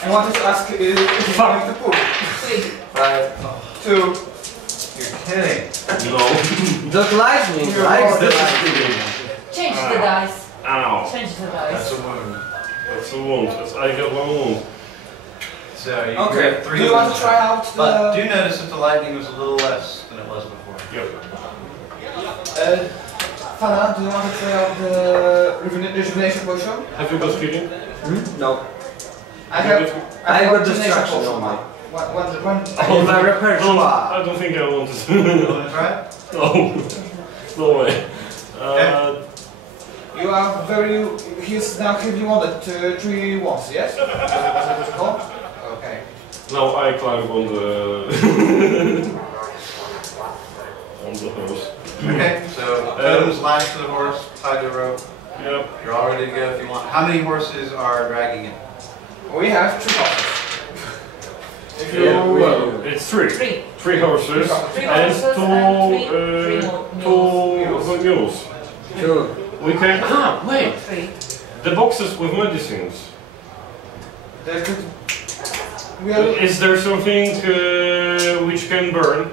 I wanted to ask if you going to pull. 3. 2. You're kidding. No. The lightning likes the lightning. Change the dice. Ow. Change the That's dice. a wound. That's a wound. I got one wound. So you Okay, have 3 do you want wounds to try now. out the... But do notice that the lightning was a little less than it was before. Yep. Fana, do you want to try out the rejuvenation potion? Have you got healing? No. I have got rejuvenation distraction potion. on mine. One. Oh, my repertoire. I don't think I want to. You want to try it? No. No way. You are very... He's now heavily wounded to 3 once, yes? Is that what it's called? Okay. Now I climb on the on the horse. Okay, so totems lashed to the horse, tied the rope. Yep. You're all ready to go if you want. How many horses are dragging it? We have 2 horses. If you... Yeah, well, it's 3. 3. 3 horses Three and horses two and three mules. Sure. We can. Ah, wait. 3. The boxes with medicines. There could... We are... Is there something which can burn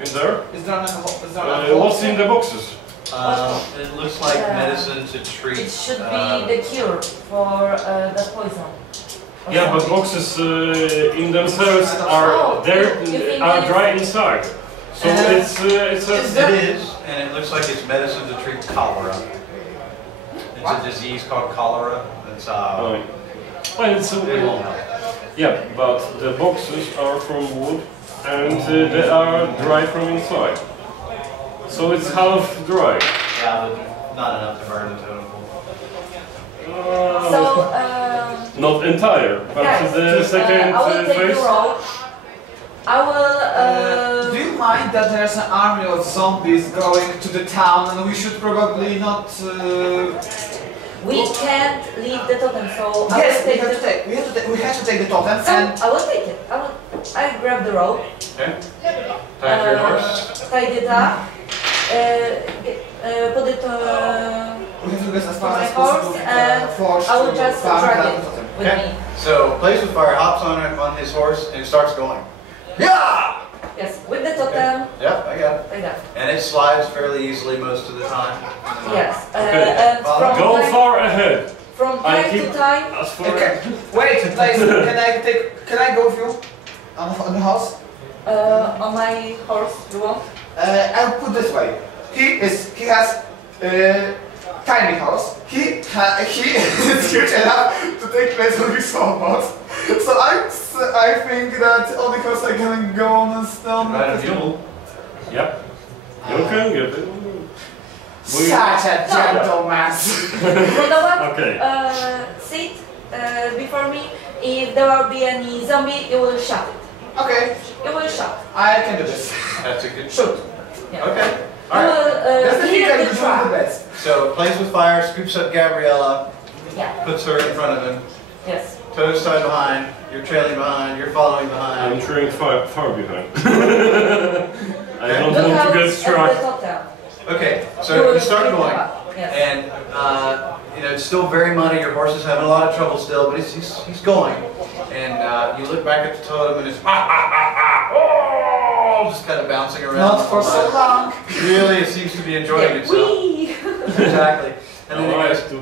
in there? Is there an What's in the boxes? It looks like Yeah. medicine to treat. It should be the cure for the poison. Yeah, but boxes in themselves are are dry inside. So it's a It is, and it looks like it's medicine to treat cholera. It's a disease called cholera. It's well, it's it won't help. yeah, but the boxes are from wood and they are dry from inside. So it's half dry. Yeah, but not enough to burn the totem pole. So, Not entire, but guys, the second I will take phase. the rope. I will. Do you mind that there's an army of zombies going to the town and we should probably not... We can't leave the totem, so I Yes, will we take have the to take, we have to take the totem So and... I will take it. I grab the rope. Okay. Tie your horse. Tied it up. Put it We have to get as to far my as possible horse, and forge I will to just farm drag down it the totem. with Okay. me. So Blaze with Fire hops on his horse and starts going. Yeah! Yes, with the totem, Yep, I got it. like that. And it slides fairly easily most of the time. Yes. Okay. And from Go time, far ahead. from I time keep to time, as far Okay, wait, please, can I go with you on the house? on my horse, you want? I'll put this way. He has tiny house. He is huge enough to take place on his small boat. So I think that only because I can go on a stone. Ride a mule. Yep. You can get it. Such a gentleman. You know what? Okay. Sit before me. If there will be any zombie, you will shot it. Okay, You will shot. I can do this. That's a good Shoot. Yeah. Okay. You Alright. will That's the thing clear I the do trap. the best. So Plays with Fire scoops up Gabriella, Yeah. puts her in front of him. Yes. Toes tied behind. You're trailing behind. You're following I'm behind. trying far behind. I don't Look want out to get at struck. the totem. Okay. You So will you start clear the going. trap. Yes. And you know it's still very muddy. Your horse is having a lot of trouble still, but he's going. And you look back at the totem, and it's oh, just kind of bouncing around. Not for so long. Really, it seems to be enjoying Yeah. itself. Whee! Exactly. And then it goes to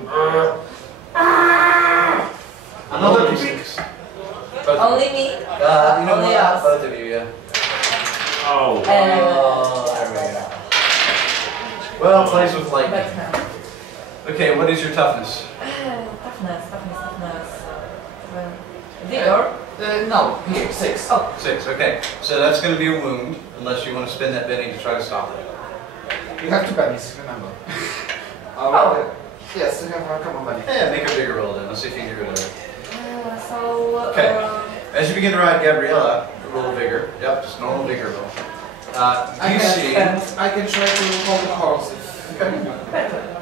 another Only piece. Both of Only me. you. You know only what? us. Both of you, yeah. Oh. Oh, there we go. Well, Plays with But lightning. no. Okay, what is your toughness? Toughness. Vigor. No, here, 6. Oh, 6. Okay, so that's going to be a wound, unless you want to spend that Benny to try to stop it. You have 2 pennies, remember. Oh. Yes, you have a common penny. Yeah, make a bigger roll then. Let's see if you can get rid of it. so. Okay. As you begin to ride Gabriella, roll vigor. Yep, just normal vigor roll. You see. I can try to hold the horse. Okay.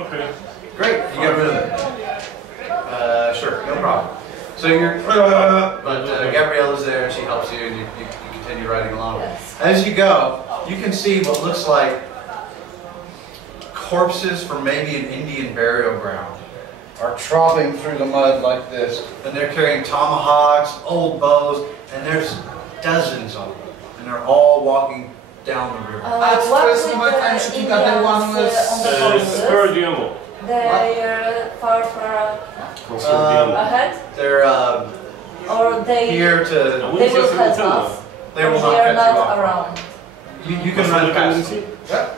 Okay. Great, you get rid of it. Sure, no problem. So you're, but Gabriella's there and she helps you and you continue riding along. Yes. As you go, you can see what looks like corpses from maybe an Indian burial ground are tromping through the mud like this. And they're carrying tomahawks, old bows, and there's dozens of them. And they're all walking down the river. At what first with moment, the I'm shooting at the one Indians, with- on the horses? Spur demo. They are far ahead, They're or they here to, they will help us. they will or not they are cut you not off. around. You can run past them.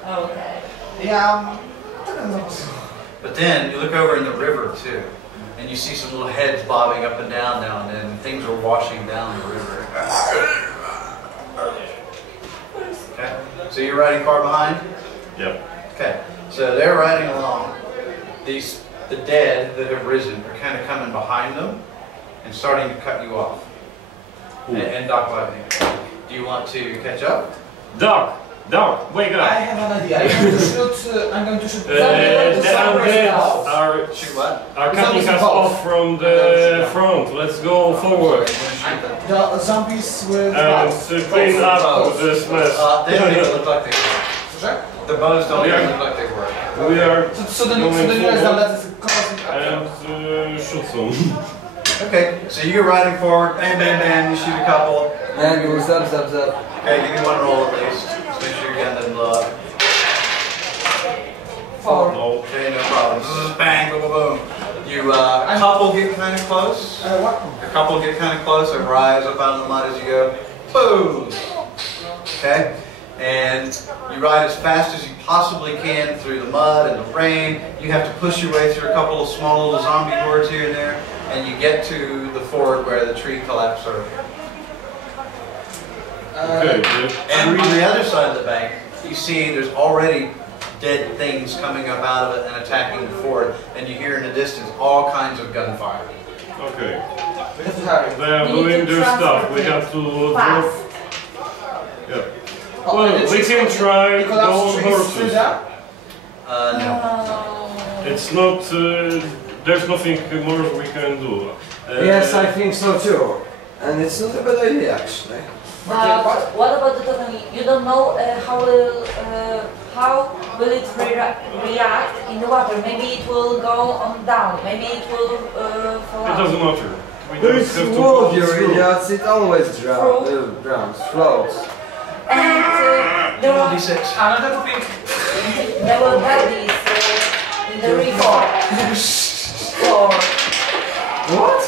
Okay. Yeah. But then you look over in the river too, and you see some little heads bobbing up and down now and then, and things are washing down the river. Okay, so you're riding far behind? Yep. Okay, so they're riding along. The dead that have risen are kind of coming behind them and starting to cut you off. And Doc Lightning, do you want to catch up? Doc, wake I up. have an idea. I'm going to shoot. The undead are Shoot what? cutting us off from the front. Let's go forward The zombies with and clean up this mess. They don't even look like they were. Sure. The bows don't Yeah. even look like they were. We are So the going nearest forward that is causing and shoot some. Okay, so you're riding forward, bam, bam, bam, you shoot a couple. And go zap. Okay, give me one roll at least. Just make sure your gun doesn't blow up. 4. No. Okay, no problem. Bang, boom, boom, boom. You, a couple get kind of close. What? A couple get kind of close and rise up out of the mud as you go. Boom! Okay? And you ride as fast as you possibly can through the mud and the rain. You have to push your way through a couple of small little zombie hordes here and there, and you get to the ford where the tree collapsed earlier. Okay, And on the other side of the bank, you see there's already dead things coming up out of it and attacking the ford, and you hear in the distance all kinds of gunfire. Okay. Let's hurry. They are We need doing to their stuff. We transport have to Fast. Yeah. Oh, Well, and the we trees- can try the go collapsed on trees horses. through there? No. It's not. There's nothing more we can do. Yes, I think so too. And it's not a bad idea actually. But what about the totem? You don't know how will it react in the water? Maybe it will go on down. Maybe it will fall It out. doesn't matter. We It's just have to go water, through. yes, it always drowns, floats. And there were 26. Another topic. bodies in the river. For What?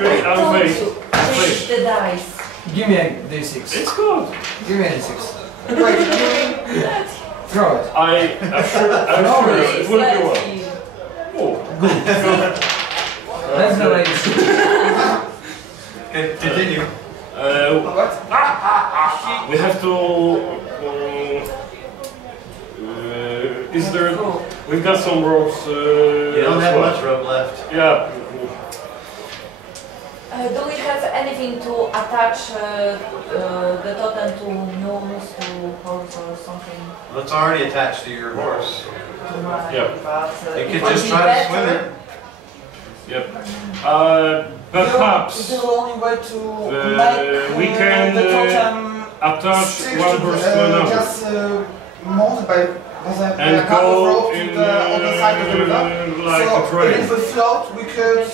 Okay, I'll told wait. you, change the dice. Give me a d6. It's good. Give me a d6. Wait, Throw it. I'm sure it will be Let's well. see. Oh, Let's go, ladies. Okay, continue. what? we have to. Is there? We've got some ropes. You don't as have well. much rope left. Yeah. Do we have anything to attach the totem to mules, to horse or something? Well, it's already attached to your horse. Yeah. You It could would just be try to better. swim it. Yep. Perhaps Is the only way to we make can the totem attach stick one to, horse to another just molded by there's a and couple of go ropes in on the side of the river. like So a train. if we float, we could.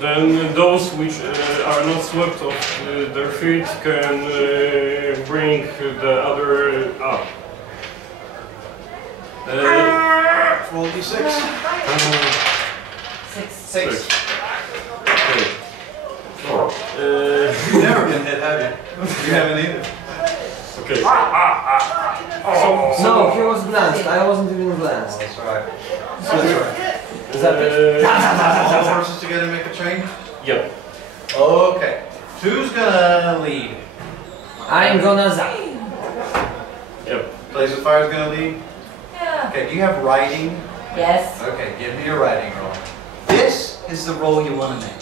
Then those which are not swept off their feet can bring the other up. Roll d6. Six. Okay. You've never been hit, have you? You haven't either. Okay. No, he was glanced. I wasn't even glanced. That's right. Is that it? All the horses together make a train? Yep. Okay. Who's gonna lead? I'm gonna zap. Yep. Blaze of Fire's gonna lead? Yeah. Okay, do you have riding? Yes. Okay, give me your riding roll. This is the roll you want to make.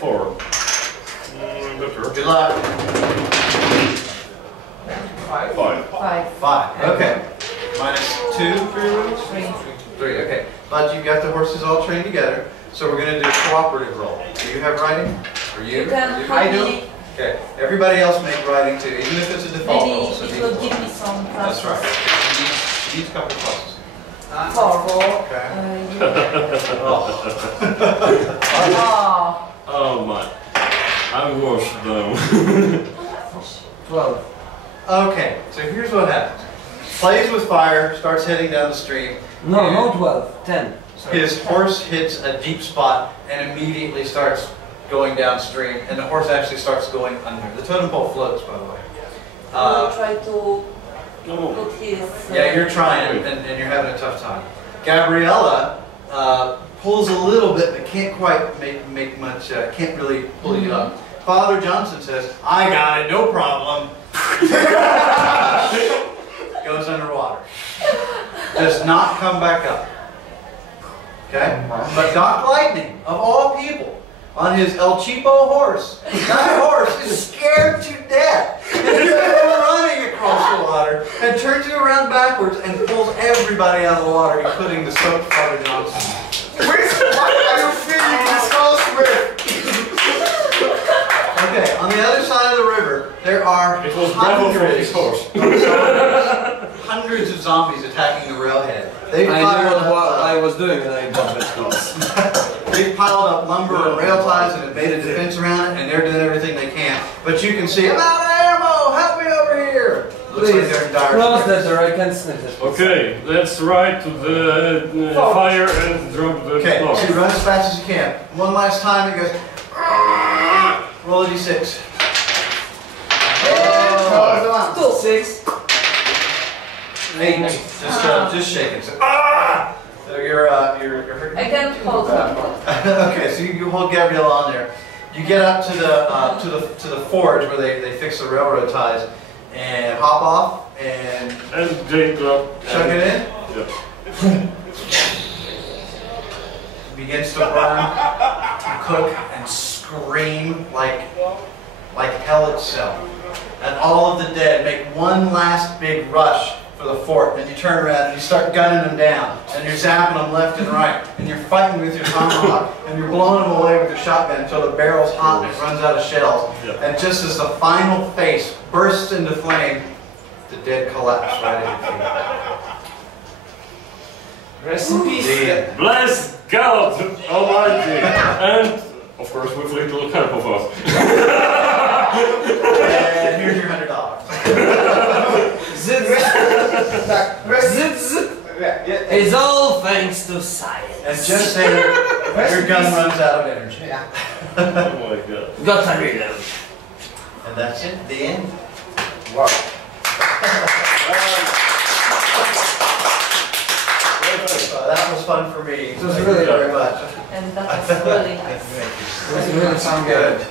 Four. Better. Good luck. Five. 5. Okay. Minus 2 for your rolls? 3. Okay. But you've got the horses all trained together, so we're going to do a cooperative roll. Do you have riding? Or you? You can You? I do. maybe, Okay. Everybody else make riding too, even if it's a default roll. maybe So it these- will give me some That's right. classes. You need a couple pluses. 4. Okay. Oh. Oh my. I washed them. 12. Okay, so here's what happens. Blaze with Fire starts heading down the stream. No, no 12. 10. His horse hits a deep spot and immediately starts going downstream, and the horse actually starts going under. The totem pole floats, by the way. I will try to No. put his... Yeah, you're trying, and you're having a tough time. Gabriella pulls a little bit, but can't quite make much, can't really pull you up. Father Johnson says, I got it, no problem. Goes underwater. Does not come back up. Okay? But Doc Lightning, of all people, on his El Cheapo horse, that horse is scared to death. He's running across the water and turns you around backwards and pulls everybody out of the water, including the soaked Father Johnson. What are you feeding this horse with? Okay, on the other side of the river, there are It was Bravo for his horse. hundreds of zombies attacking the railhead. They've I piled knew up, what I was doing and I got that close. they've piled up lumber and rail ties and have made a defense around it, and they're doing everything they can. But you can see, I'm out of ammo, help me over here. looks like Please, they're in dire close straits. that door, I can't sniff it. Okay, let's ride to the fire and drop the Okay, block. so you run as fast as you can. One last time, it goes. Roll a d6. Close the lamp. Still 6. 8. Just shake it. So, ah! So you're I can't hold one. okay, so you hold Gabrielle on there. You get up to the forge where they fix the railroad ties, and hop off and And drop. chuck it in. Yeah. Begins to burn, cook, and scream like hell itself. And all of the dead make one last big rush for the fort. Then you turn around and you start gunning them down, and you're zapping them left and right, and you're fighting with your tomahawk, and you're blowing them away with your shotgun until the barrel's hot and it runs out of shells. Yeah. And just as the final face bursts into flame, the dead collapse right at your feet. Rest in peace. The end. Bless God Almighty! And, of course, with little help of us. And here's your $100. Zit, rest. Zip, zip. Yeah, yeah. It's all thanks to science. And just then, your gun runs out of energy. Yeah. Oh my God. Got a reload. And that's it, the end. Wow. That was fun for me. It was Thank really you very much. And that was really nice. It was really sound good.